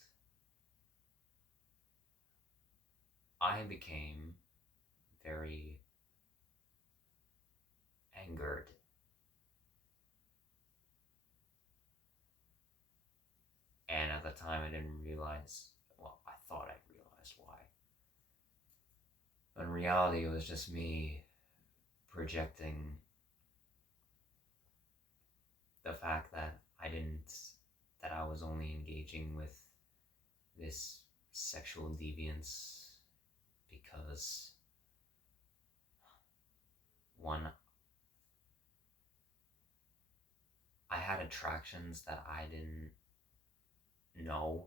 I became very angered. And at the time I didn't realize, well, I thought I realized why. But in reality, it was just me projecting the fact that I was only engaging with this sexual deviance because, one, I had attractions that I didn't know.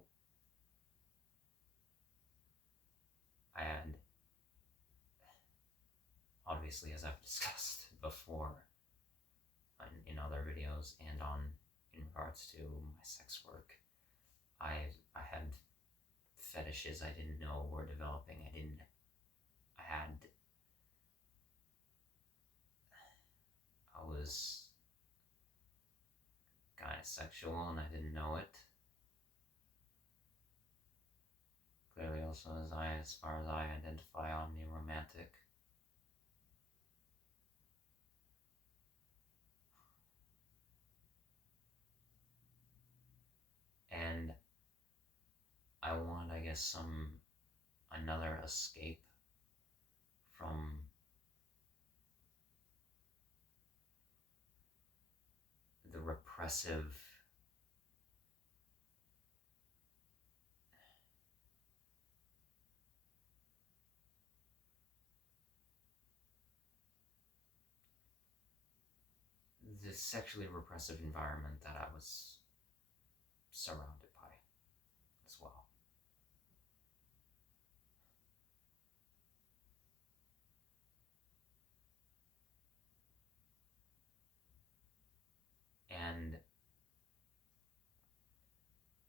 And obviously, as I've discussed before in other videos and in regards to my sex work, I had fetishes I didn't know were developing. I was kind of sexual and I didn't know it. Clearly also as far as I identify, omni-romantic. And I want, I guess, another escape from the repressive this sexually repressive environment that I was surrounded by as well. And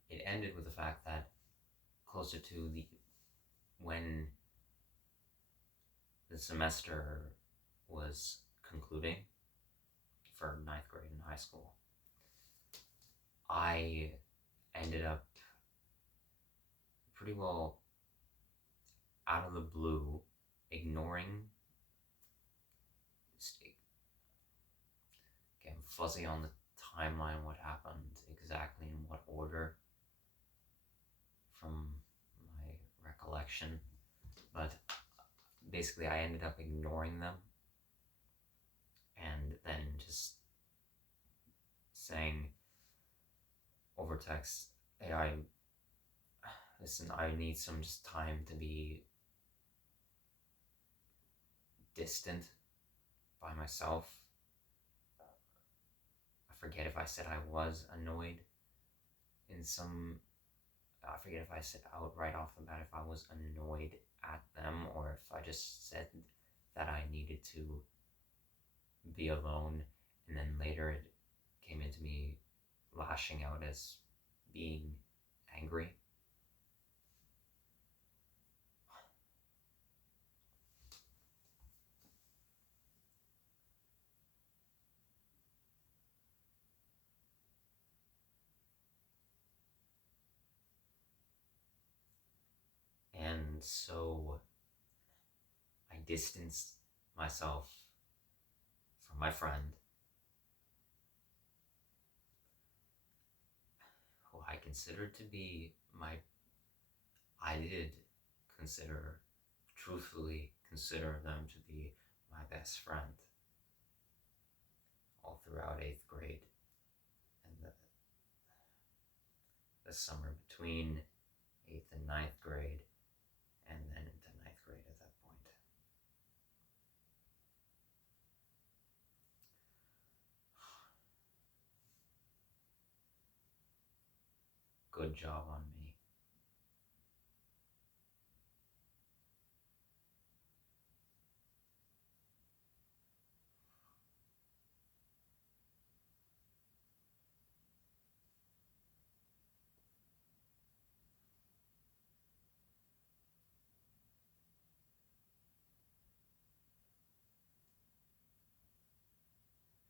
it ended with the fact that closer to when the semester was concluding for ninth grade in high school, I ended up pretty well out of the blue ignoring, again, fuzzy on the timeline, what happened exactly in what order from my recollection, but basically I ended up ignoring them and then just saying over text, hey, listen, I need some just time to be distant by myself. I forget if I said I was annoyed I forget if I said out right off the bat if I was annoyed at them or if I just said that I needed to be alone, and then later it came into me lashing out as being angry. And so I distanced myself from my friend, who I considered to be I did truthfully consider them to be my best friend all throughout 8th grade and the summer between 8th and ninth grade, and then into ninth grade at that point. Good job on me.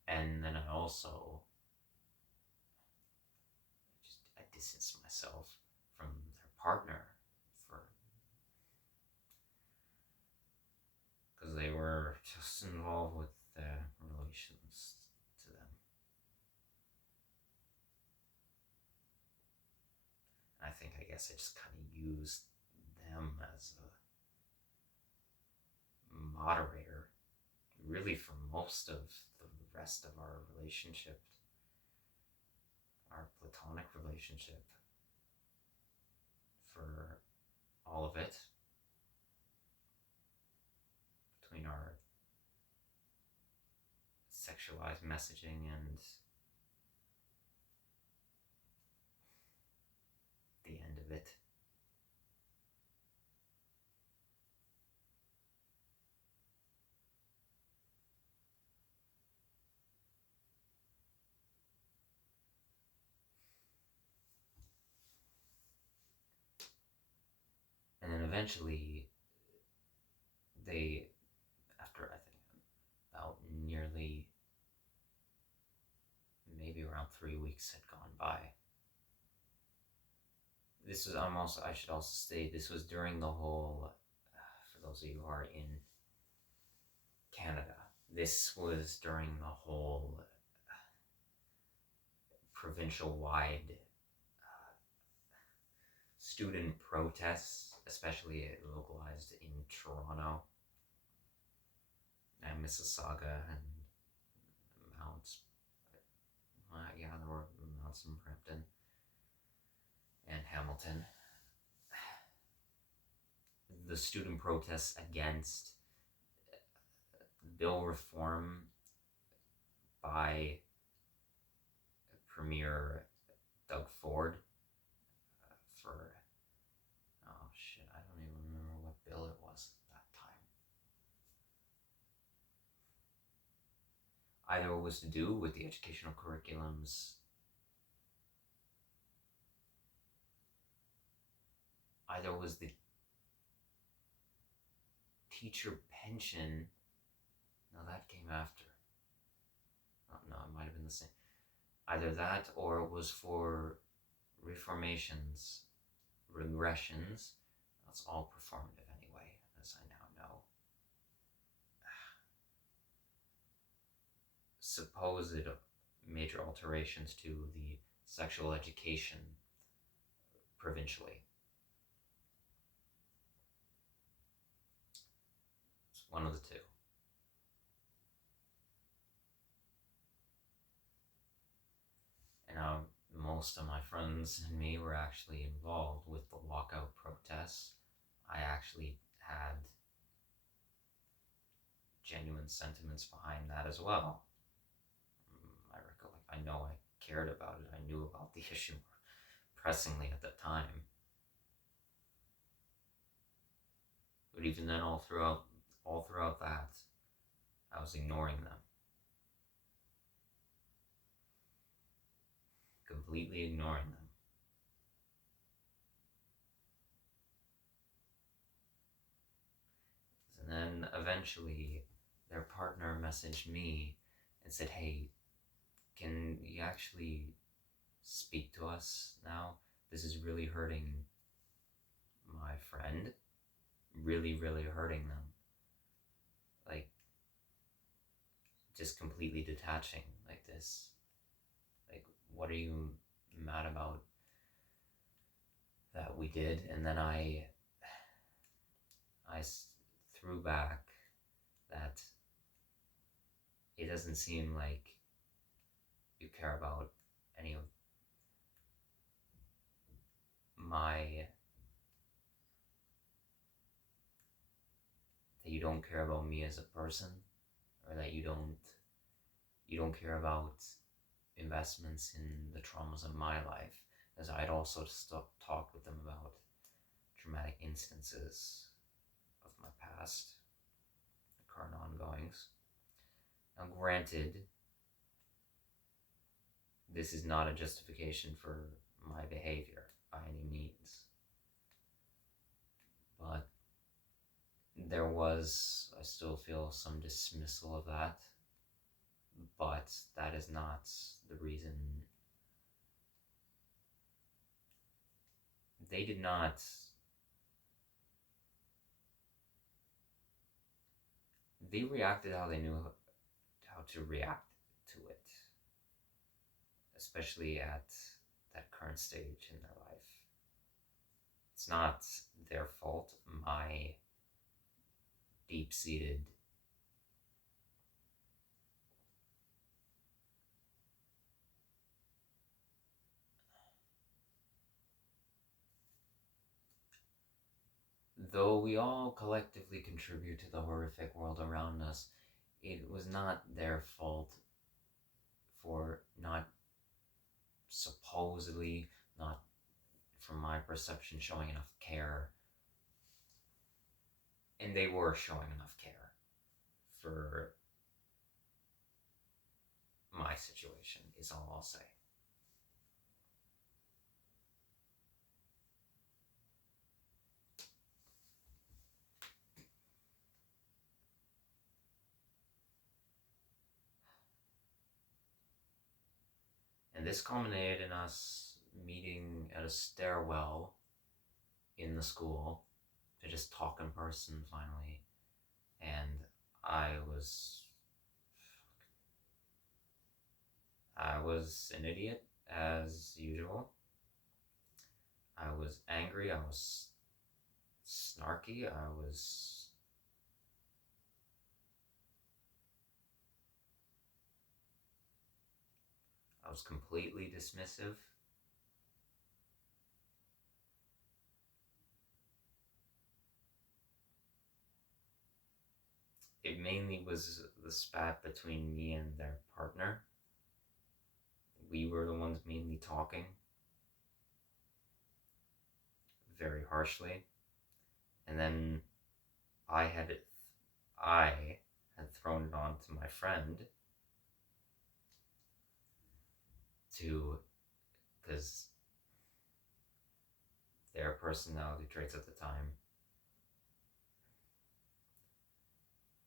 And then I distanced myself from their partner because they were just involved with the relations to them. And I guess I just kind of used them as a moderator, really, for most of the rest of our relationship, our platonic relationship, for all of it, between our sexualized messaging and the end of it. And then eventually, after I think about nearly, maybe around 3 weeks had gone by. I should also say, this was during the whole, for those of you who are in Canada, this was during the whole provincial-wide student protests, especially localized in Toronto and Mississauga and there were Mounts and Brampton and Hamilton. The student protests against bill reform by Premier Doug Ford for, oh shit, I don't even remember what bill it was at that time. Either it was to do with the educational curriculums, either it was the teacher pension. No, that came after. Oh, no, it might have been the same. Either that or it was for reformations, regressions. That's all performative anyway, as I now know. Supposed major alterations to the sexual education provincially. It's one of the two. And most of my friends and me were actually involved with the walkout protests. I actually had genuine sentiments behind that as well. I recollect, I know I cared about it. I knew about the issue pressingly at the time. But even then, all throughout that, I was ignoring them. Completely ignoring them. And then eventually, their partner messaged me and said, hey, can you actually speak to us now? This is really hurting my friend. Really, really hurting them. Like, just completely detaching like this. Like, what are you mad about that we did? And then I threw back that it doesn't seem like you care about any of that you don't care about me as a person, or that you don't care about investments in the traumas of my life, as I'd also talked with them about traumatic instances of my past, the current ongoings. Now, granted, this is not a justification for my behavior by any means, but I still feel some dismissal of that, but that is not the reason. They did not. They reacted how they knew how to react to it, especially at that current stage in their life. It's not their fault. My deep-seated though we all collectively contribute to the horrific world around us, it was not their fault for not supposedly, not from my perception, showing enough care. And they were showing enough care for my situation, is all I'll say. And this culminated in us meeting at a stairwell in the school to just talk in person finally. And I was an idiot, as usual. I was angry, I was snarky, I was completely dismissive. It mainly was the spat between me and their partner. we were the ones mainly talking very harshly. And then I had thrown it on to my friend because their personality traits at the time,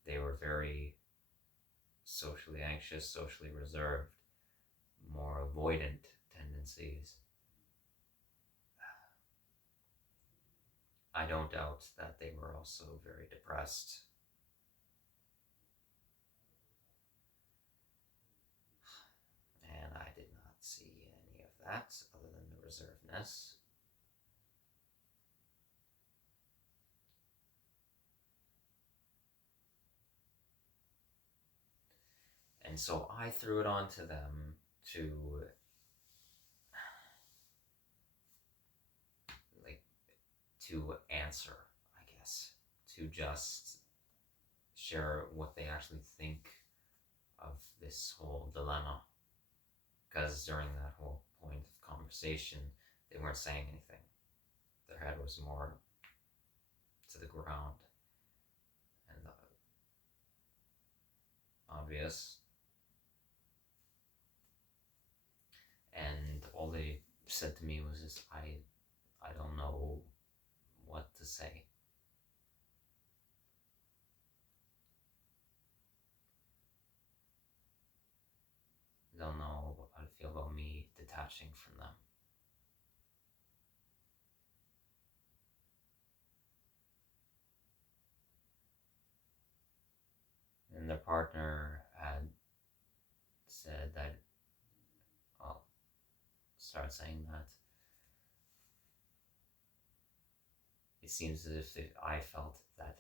they were very socially anxious, socially reserved, more avoidant tendencies. I don't doubt that they were also very depressed. And I did not see any of that other than the reservedness. And so I threw it on to them to answer, I guess, to just share what they actually think of this whole dilemma. Because during that whole point of conversation, they weren't saying anything. Their head was more to the ground and obvious. And all they said to me was just, I don't know what to say. I don't know how to feel about me detaching from them. And their partner had said that, well, started saying that it seems as if I felt that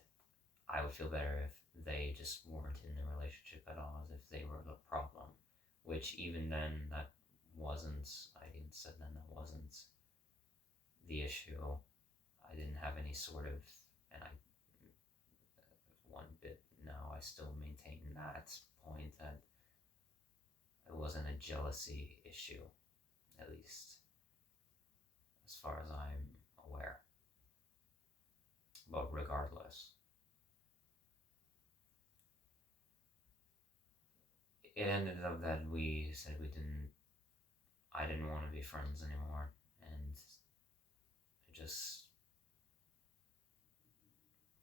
I would feel better if they just weren't in a relationship at all, as if they were the problem. Which even then, that wasn't, I didn't said then that wasn't the issue. I didn't have any sort of, and I, one bit now, I still maintain that point that it wasn't a jealousy issue, at least as far as I'm aware. But regardless, it ended up that we said I didn't want to be friends anymore, and it just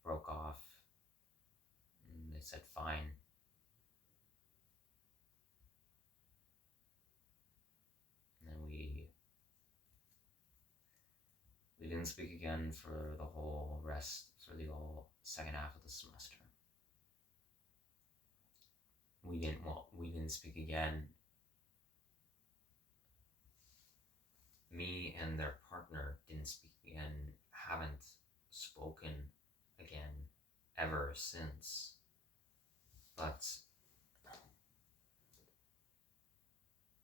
broke off. And they said fine. And then we didn't speak again for the whole second half of the semester. We didn't speak again. Me and their partner didn't speak again, haven't spoken again ever since. But,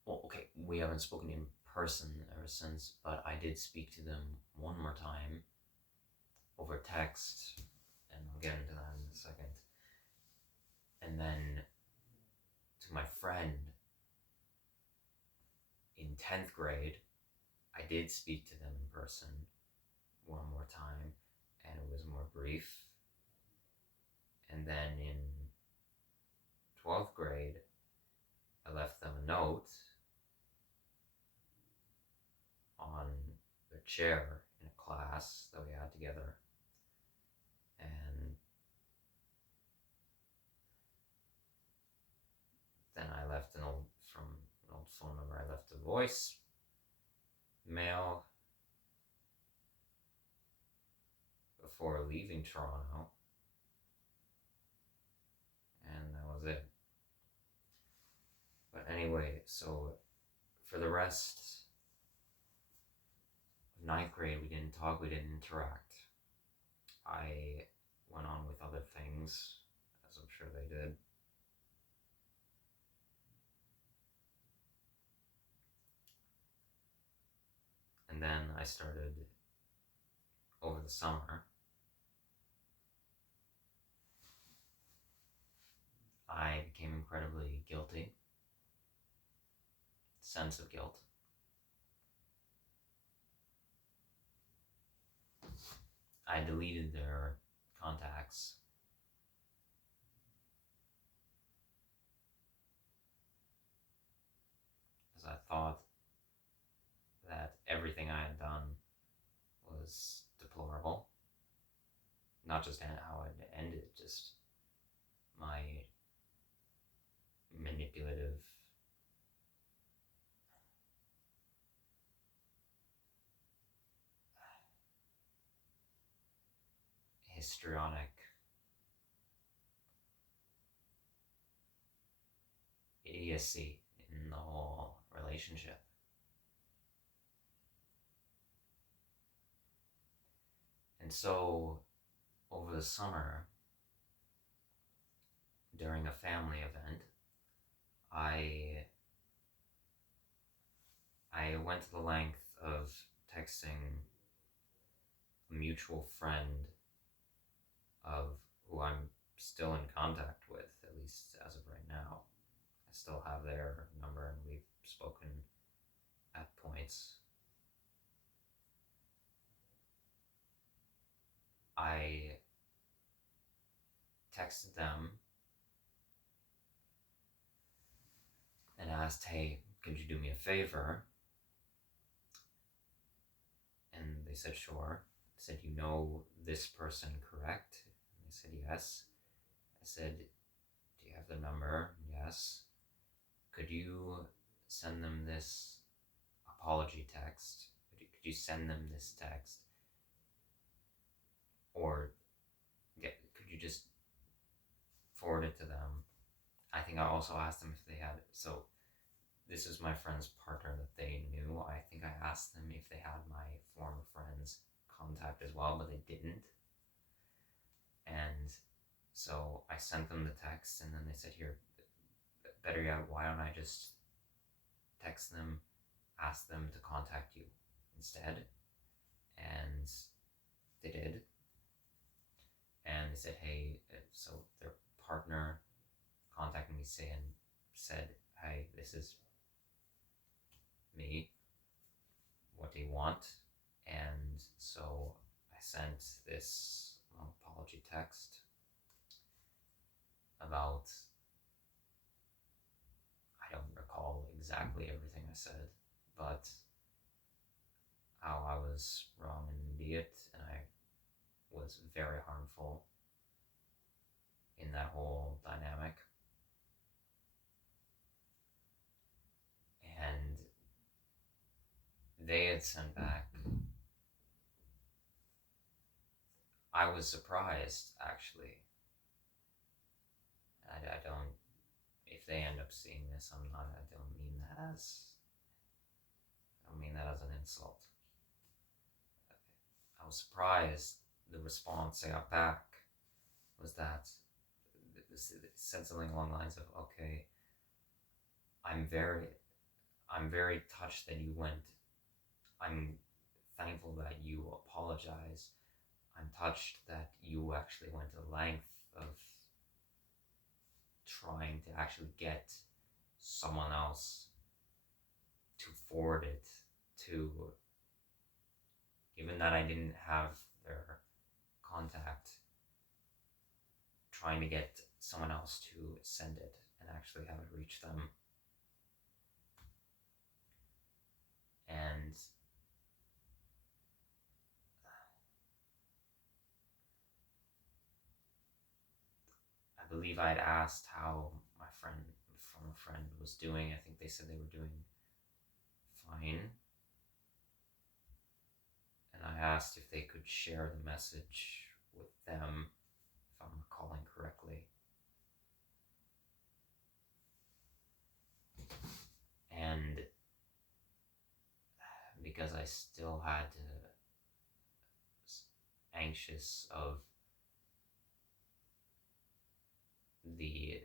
well, okay, we haven't spoken in person ever since, but I did speak to them one more time over text, and I'll get into that in a second. And then to my friend in 10th grade, I did speak to them in person one more time, and it was more brief. And then in 12th grade, I left them a note on their chair in a class that we had together. And then I left from an old phone number, I left a voice mail before leaving Toronto. And that was it. But anyway, so for the rest of 9th grade, we didn't talk, we didn't interact. I went on with other things, as I'm sure they did. And then I started, over the summer, I became incredibly guilty, sense of guilt. I deleted their contacts because I thought that everything I had done was deplorable. Not just how it ended, just my manipulative histrionic idiocy in the whole relationship. And so, over the summer, during a family event, I went to the length of texting a mutual friend of who I'm still in contact with, at least as of right now. I still have their number and we've spoken at points. I texted them and asked, hey, could you do me a favor? And they said, sure. I said, you know this person, correct? And they said, yes. I said, do you have their number? Yes. Could you send them this apology text? Could you send them this text? Or could you just forward it to them? I think I also asked them if they had, so this is my friend's partner that they knew. I think I asked them if they had my former friend's contact as well, but they didn't. And so I sent them the text, and then they said, here, better yet, why don't I just text them, ask them to contact you instead? And they did. And they said, hey, so their partner contacted me and said, hey, this is me, what do you want? And so I sent this apology text about, I don't recall exactly everything I said, but how I was wrong and an idiot, and I was very harmful in that whole dynamic. And they had sent back, I was surprised, actually. I don't, if they end up seeing this, I don't mean that as an insult. I was surprised the response I got back was that it said something along the lines of, okay, I'm very touched that you went, I'm thankful that you apologize. I'm touched that you actually went to length of trying to actually get someone else to forward it to, given that I didn't have their contact, trying to get someone else to send it and actually have it reach them. And I believe I had asked how my former friend was doing. I think they said they were doing fine. And I asked if they could share the message with them, if I'm recalling correctly. And because I still had anxious of the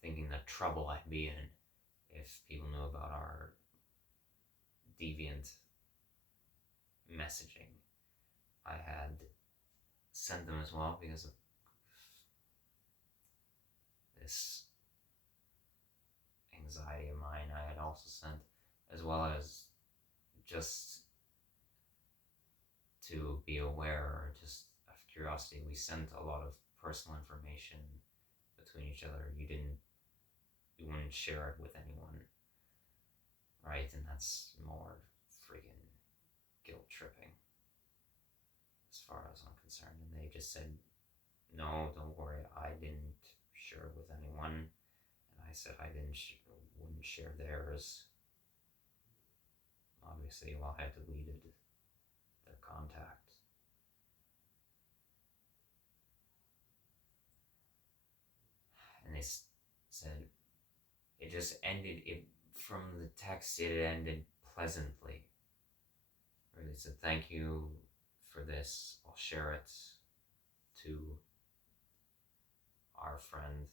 thinking the trouble I'd be in if people knew about our deviant messaging, I had sent them as well because of this anxiety of mine, I had also sent, as well as just to be aware, or just out of curiosity, we sent a lot of personal information between each other. You wouldn't share it with anyone, right? And that's more friggin' guilt tripping, as far as I'm concerned. And they just said, no, don't worry, I didn't share it with anyone. And I said I wouldn't share theirs. Obviously, well, I had deleted their contact. And they said it just ended. From the text, it ended pleasantly. Or they said, thank you for this. I'll share it to our friend.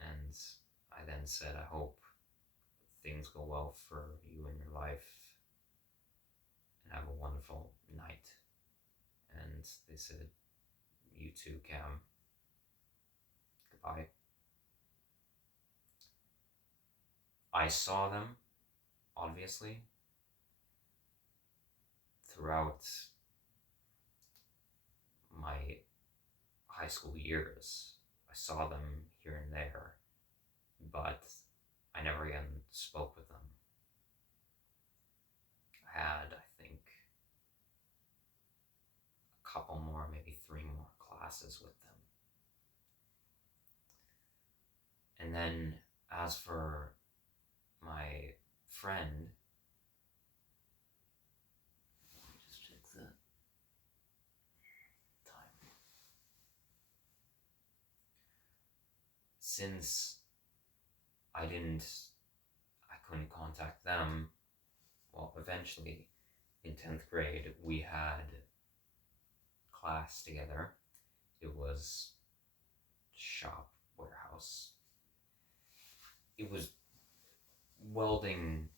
And I then said, I hope things go well for you in your life and have a wonderful night. And they said, you too, Cam. Goodbye. I saw them, obviously, throughout my high school years. I saw them here and there, but I never again spoke with them. I had, I think, a couple more, maybe 3 more classes with them. And then, as for my friend, let me just check the time. Since I couldn't contact them, well, eventually in 10th grade, we had class together. It was shop warehouse. It was welding.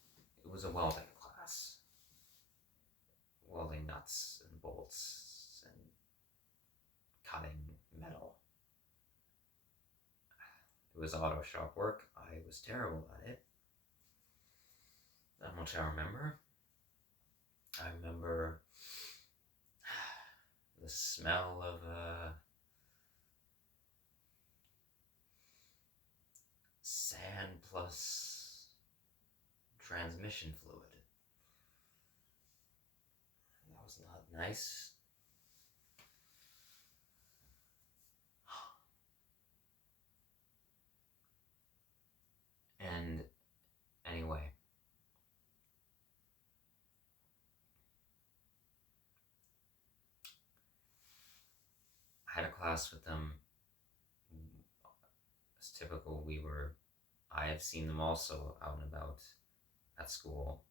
It was a welding class. Welding nuts and bolts and cutting metal. It was auto shop work. I was terrible at it. That much I remember. I remember the smell of sand plus transmission fluid. That was not nice. And anyway, I had a class with them. As typical, I had seen them also out and about at school.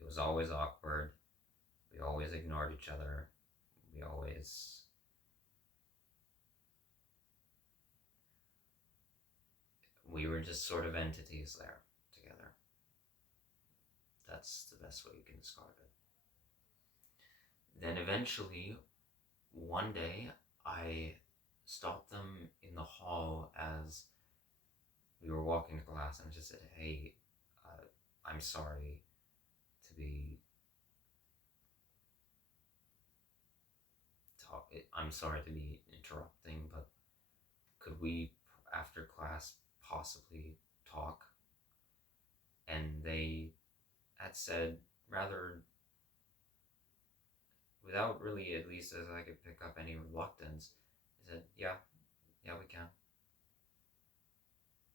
It was always awkward. We always ignored each other. We were just sort of entities there together. That's the best way you can describe it. Then eventually, one day, I stopped them in the hall as we were walking to class, and I just said, hey, I'm sorry to be interrupting, but could we, after class, possibly talk? And they had said, rather, without really, at least as I could pick up any reluctance, they said, yeah, we can.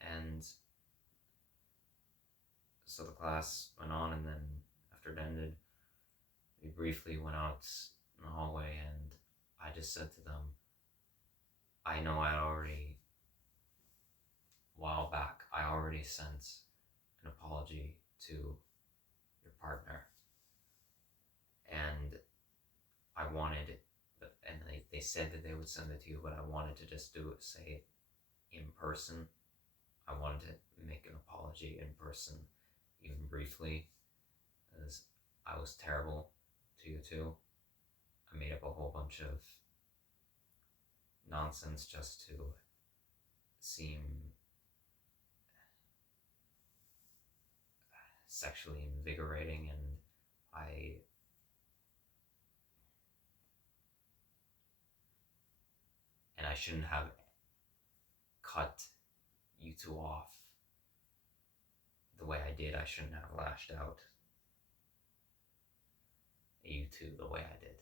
And so the class went on, and then after it ended, we briefly went out in the hallway, and I just said to them, I know a while back, I already sent an apology to your partner, and I wanted it, and they said that they would send it to you, but I wanted to just say it in person. I wanted to make an apology in person, even briefly, as I was terrible to you too. I made up a whole bunch of nonsense just to seem sexually invigorating, and I shouldn't have cut you two off the way I did. I shouldn't have lashed out at you two the way I did.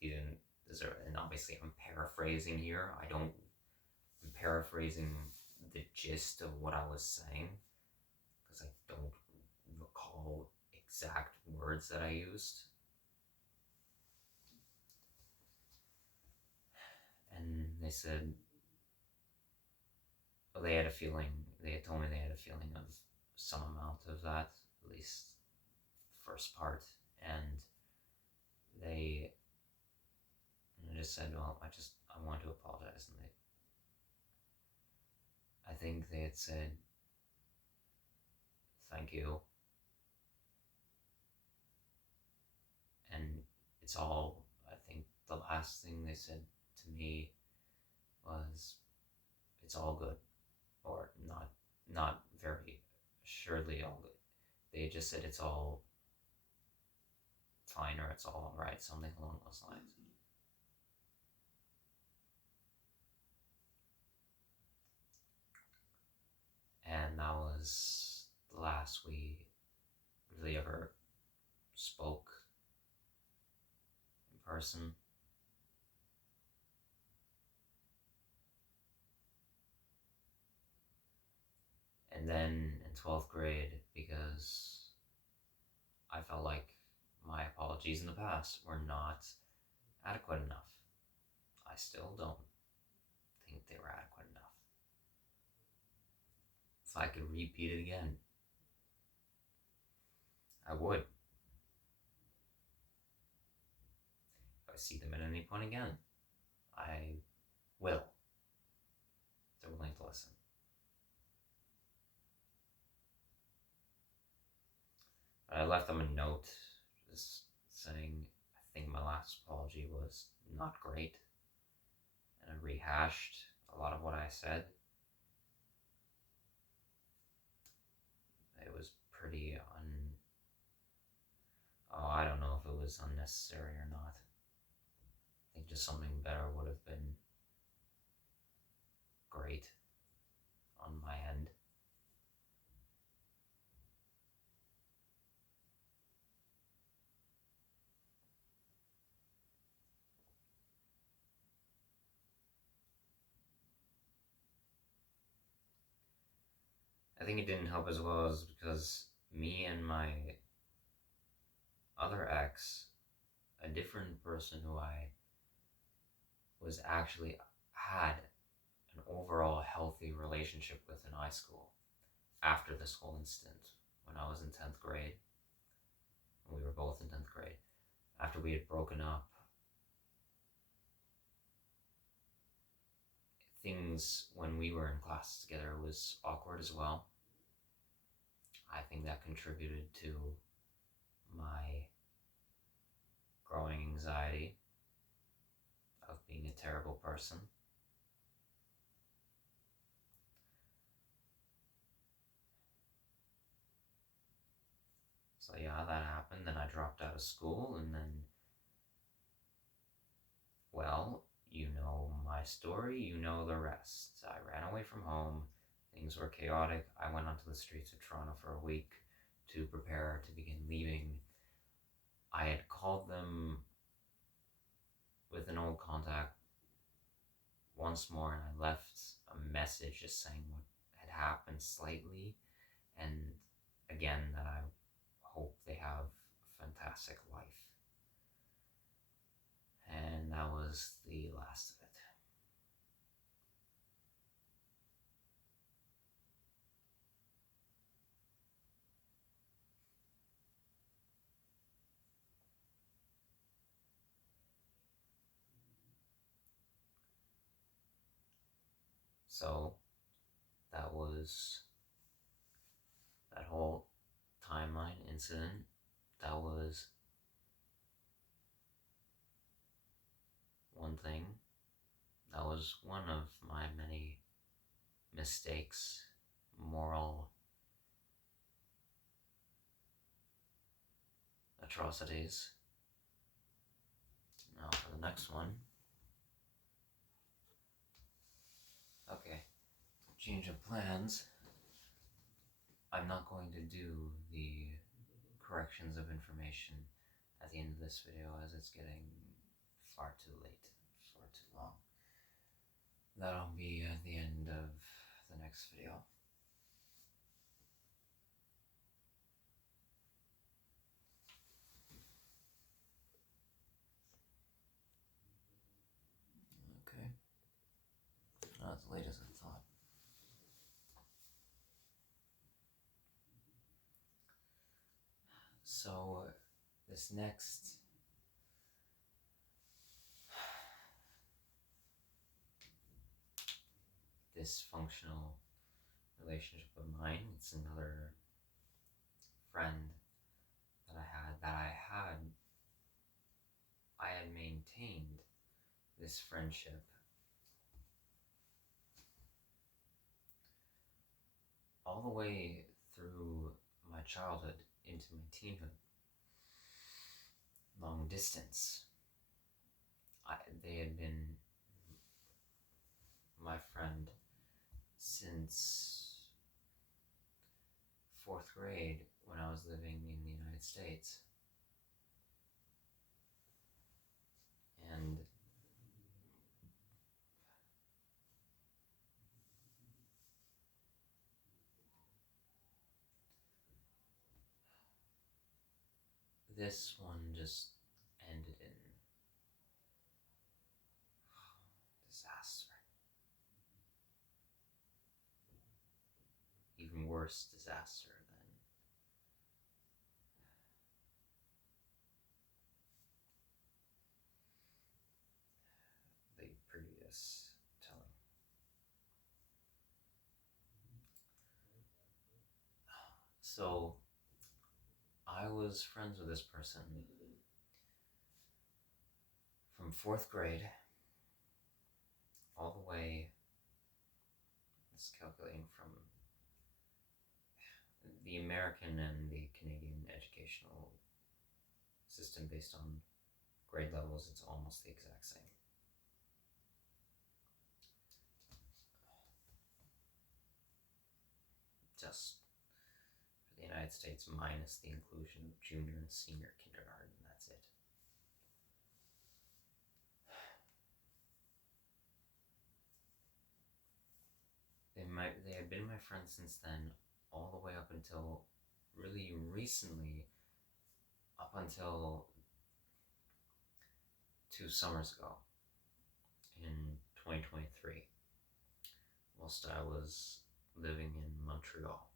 You didn't deserve it. And obviously I'm paraphrasing here. I'm paraphrasing the gist of what I was saying, because I don't recall exact words that I used. And they said, well, they had told me they had a feeling of some amount of that, at least the first part. And they just said, well, I want to apologize. And I think they had said, thank you. And it's all, I think the last thing they said to me was, it's all good. Or not very surely all good. They just said it's all fine, or it's all alright, something along those lines. And that was the last we really ever spoke in person. And then in 12th grade, because I felt like my apologies in the past were not adequate enough. I still don't think they were adequate enough. If I could repeat it again, I would. If I see them at any point again, I will. If they're willing to listen. I left them a note just saying, I think my last apology was not great. And I rehashed a lot of what I said. It was pretty I don't know if it was unnecessary or not. I think just something better would have been great on my end. I think it didn't help as well as because me and my other ex, a different person who I was actually had an overall healthy relationship with in high school after this whole incident, when I was in 10th grade. We were both in 10th grade. After we had broken up, things when we were in classes together was awkward as well. I think that contributed to my growing anxiety of being a terrible person. So yeah, that happened. Then I dropped out of school, and then, well, you know my story, you know the rest. I ran away from home. Things were chaotic. I went onto the streets of Toronto for a week to prepare to begin leaving. I had called them with an old contact once more, and I left a message just saying what had happened slightly, and again, that I hope they have a fantastic life. And that was the last of it. So that was that whole timeline incident. That was one thing. That was one of my many mistakes, moral atrocities. Now for the next one. Okay, change of plans. I'm not going to do the corrections of information at the end of this video, as it's getting far too late, far too long. That'll be at the end of the next video. Okay, not as late as I thought. So this next dysfunctional relationship of mine, it's another friend that I had maintained this friendship all the way through my childhood into my teenhood. Long distance. They had been my friend since 4th grade when I was living in the United States. And this one just ended in disaster. Even worse disaster than the previous telling. So I was friends with this person from 4th grade all the way, it's calculating from the American and the Canadian educational system based on grade levels, it's almost the exact same. Just for the United States, minus the inclusion of junior and senior kindergarten, that's it. They had been my friends since then, all the way up until really recently, up until 2 summers ago in 2023, whilst I was living in Montreal.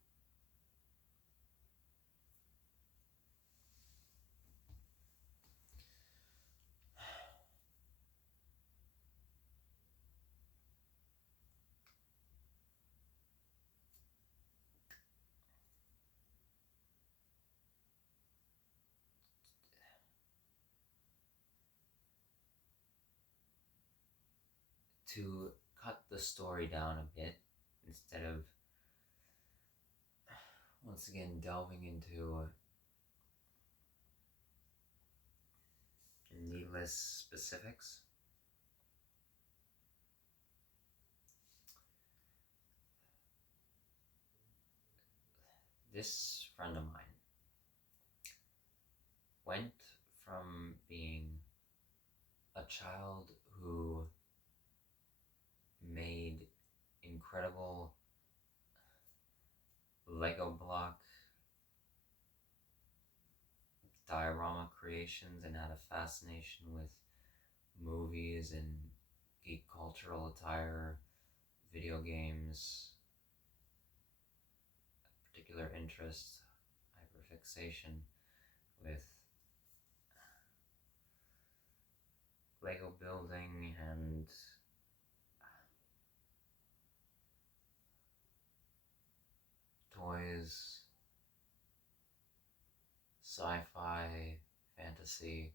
To cut the story down a bit, instead of once again delving into needless specifics, this friend of mine went from being a child who made incredible Lego block diorama creations and had a fascination with movies and geek cultural attire, video games, a particular interest, hyperfixation with Lego building and toys, sci-fi, fantasy,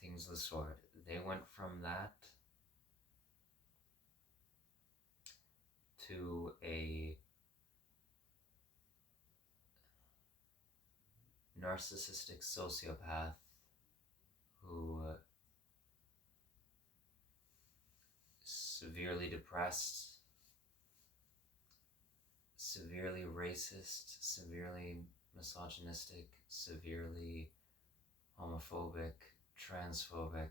things of the sort. They went from that to a narcissistic sociopath who is severely depressed, severely racist, severely misogynistic, severely homophobic, transphobic,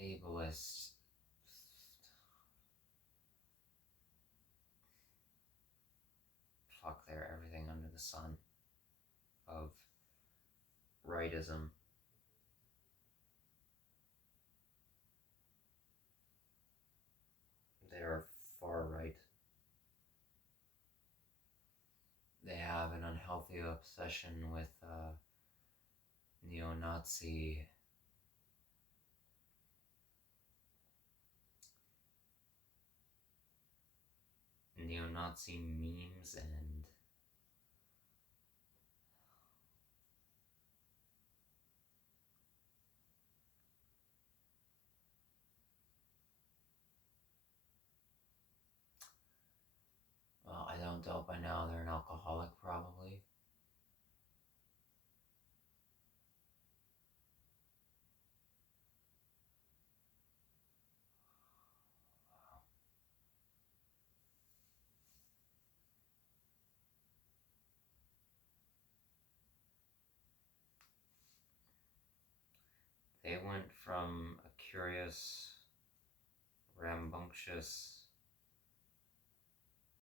ableist. Fuck there, everything under the sun of rightism. They are far right. They have an unhealthy obsession with neo-Nazi memes and well, I don't doubt by now they're an alcoholic probably. They went from a curious, rambunctious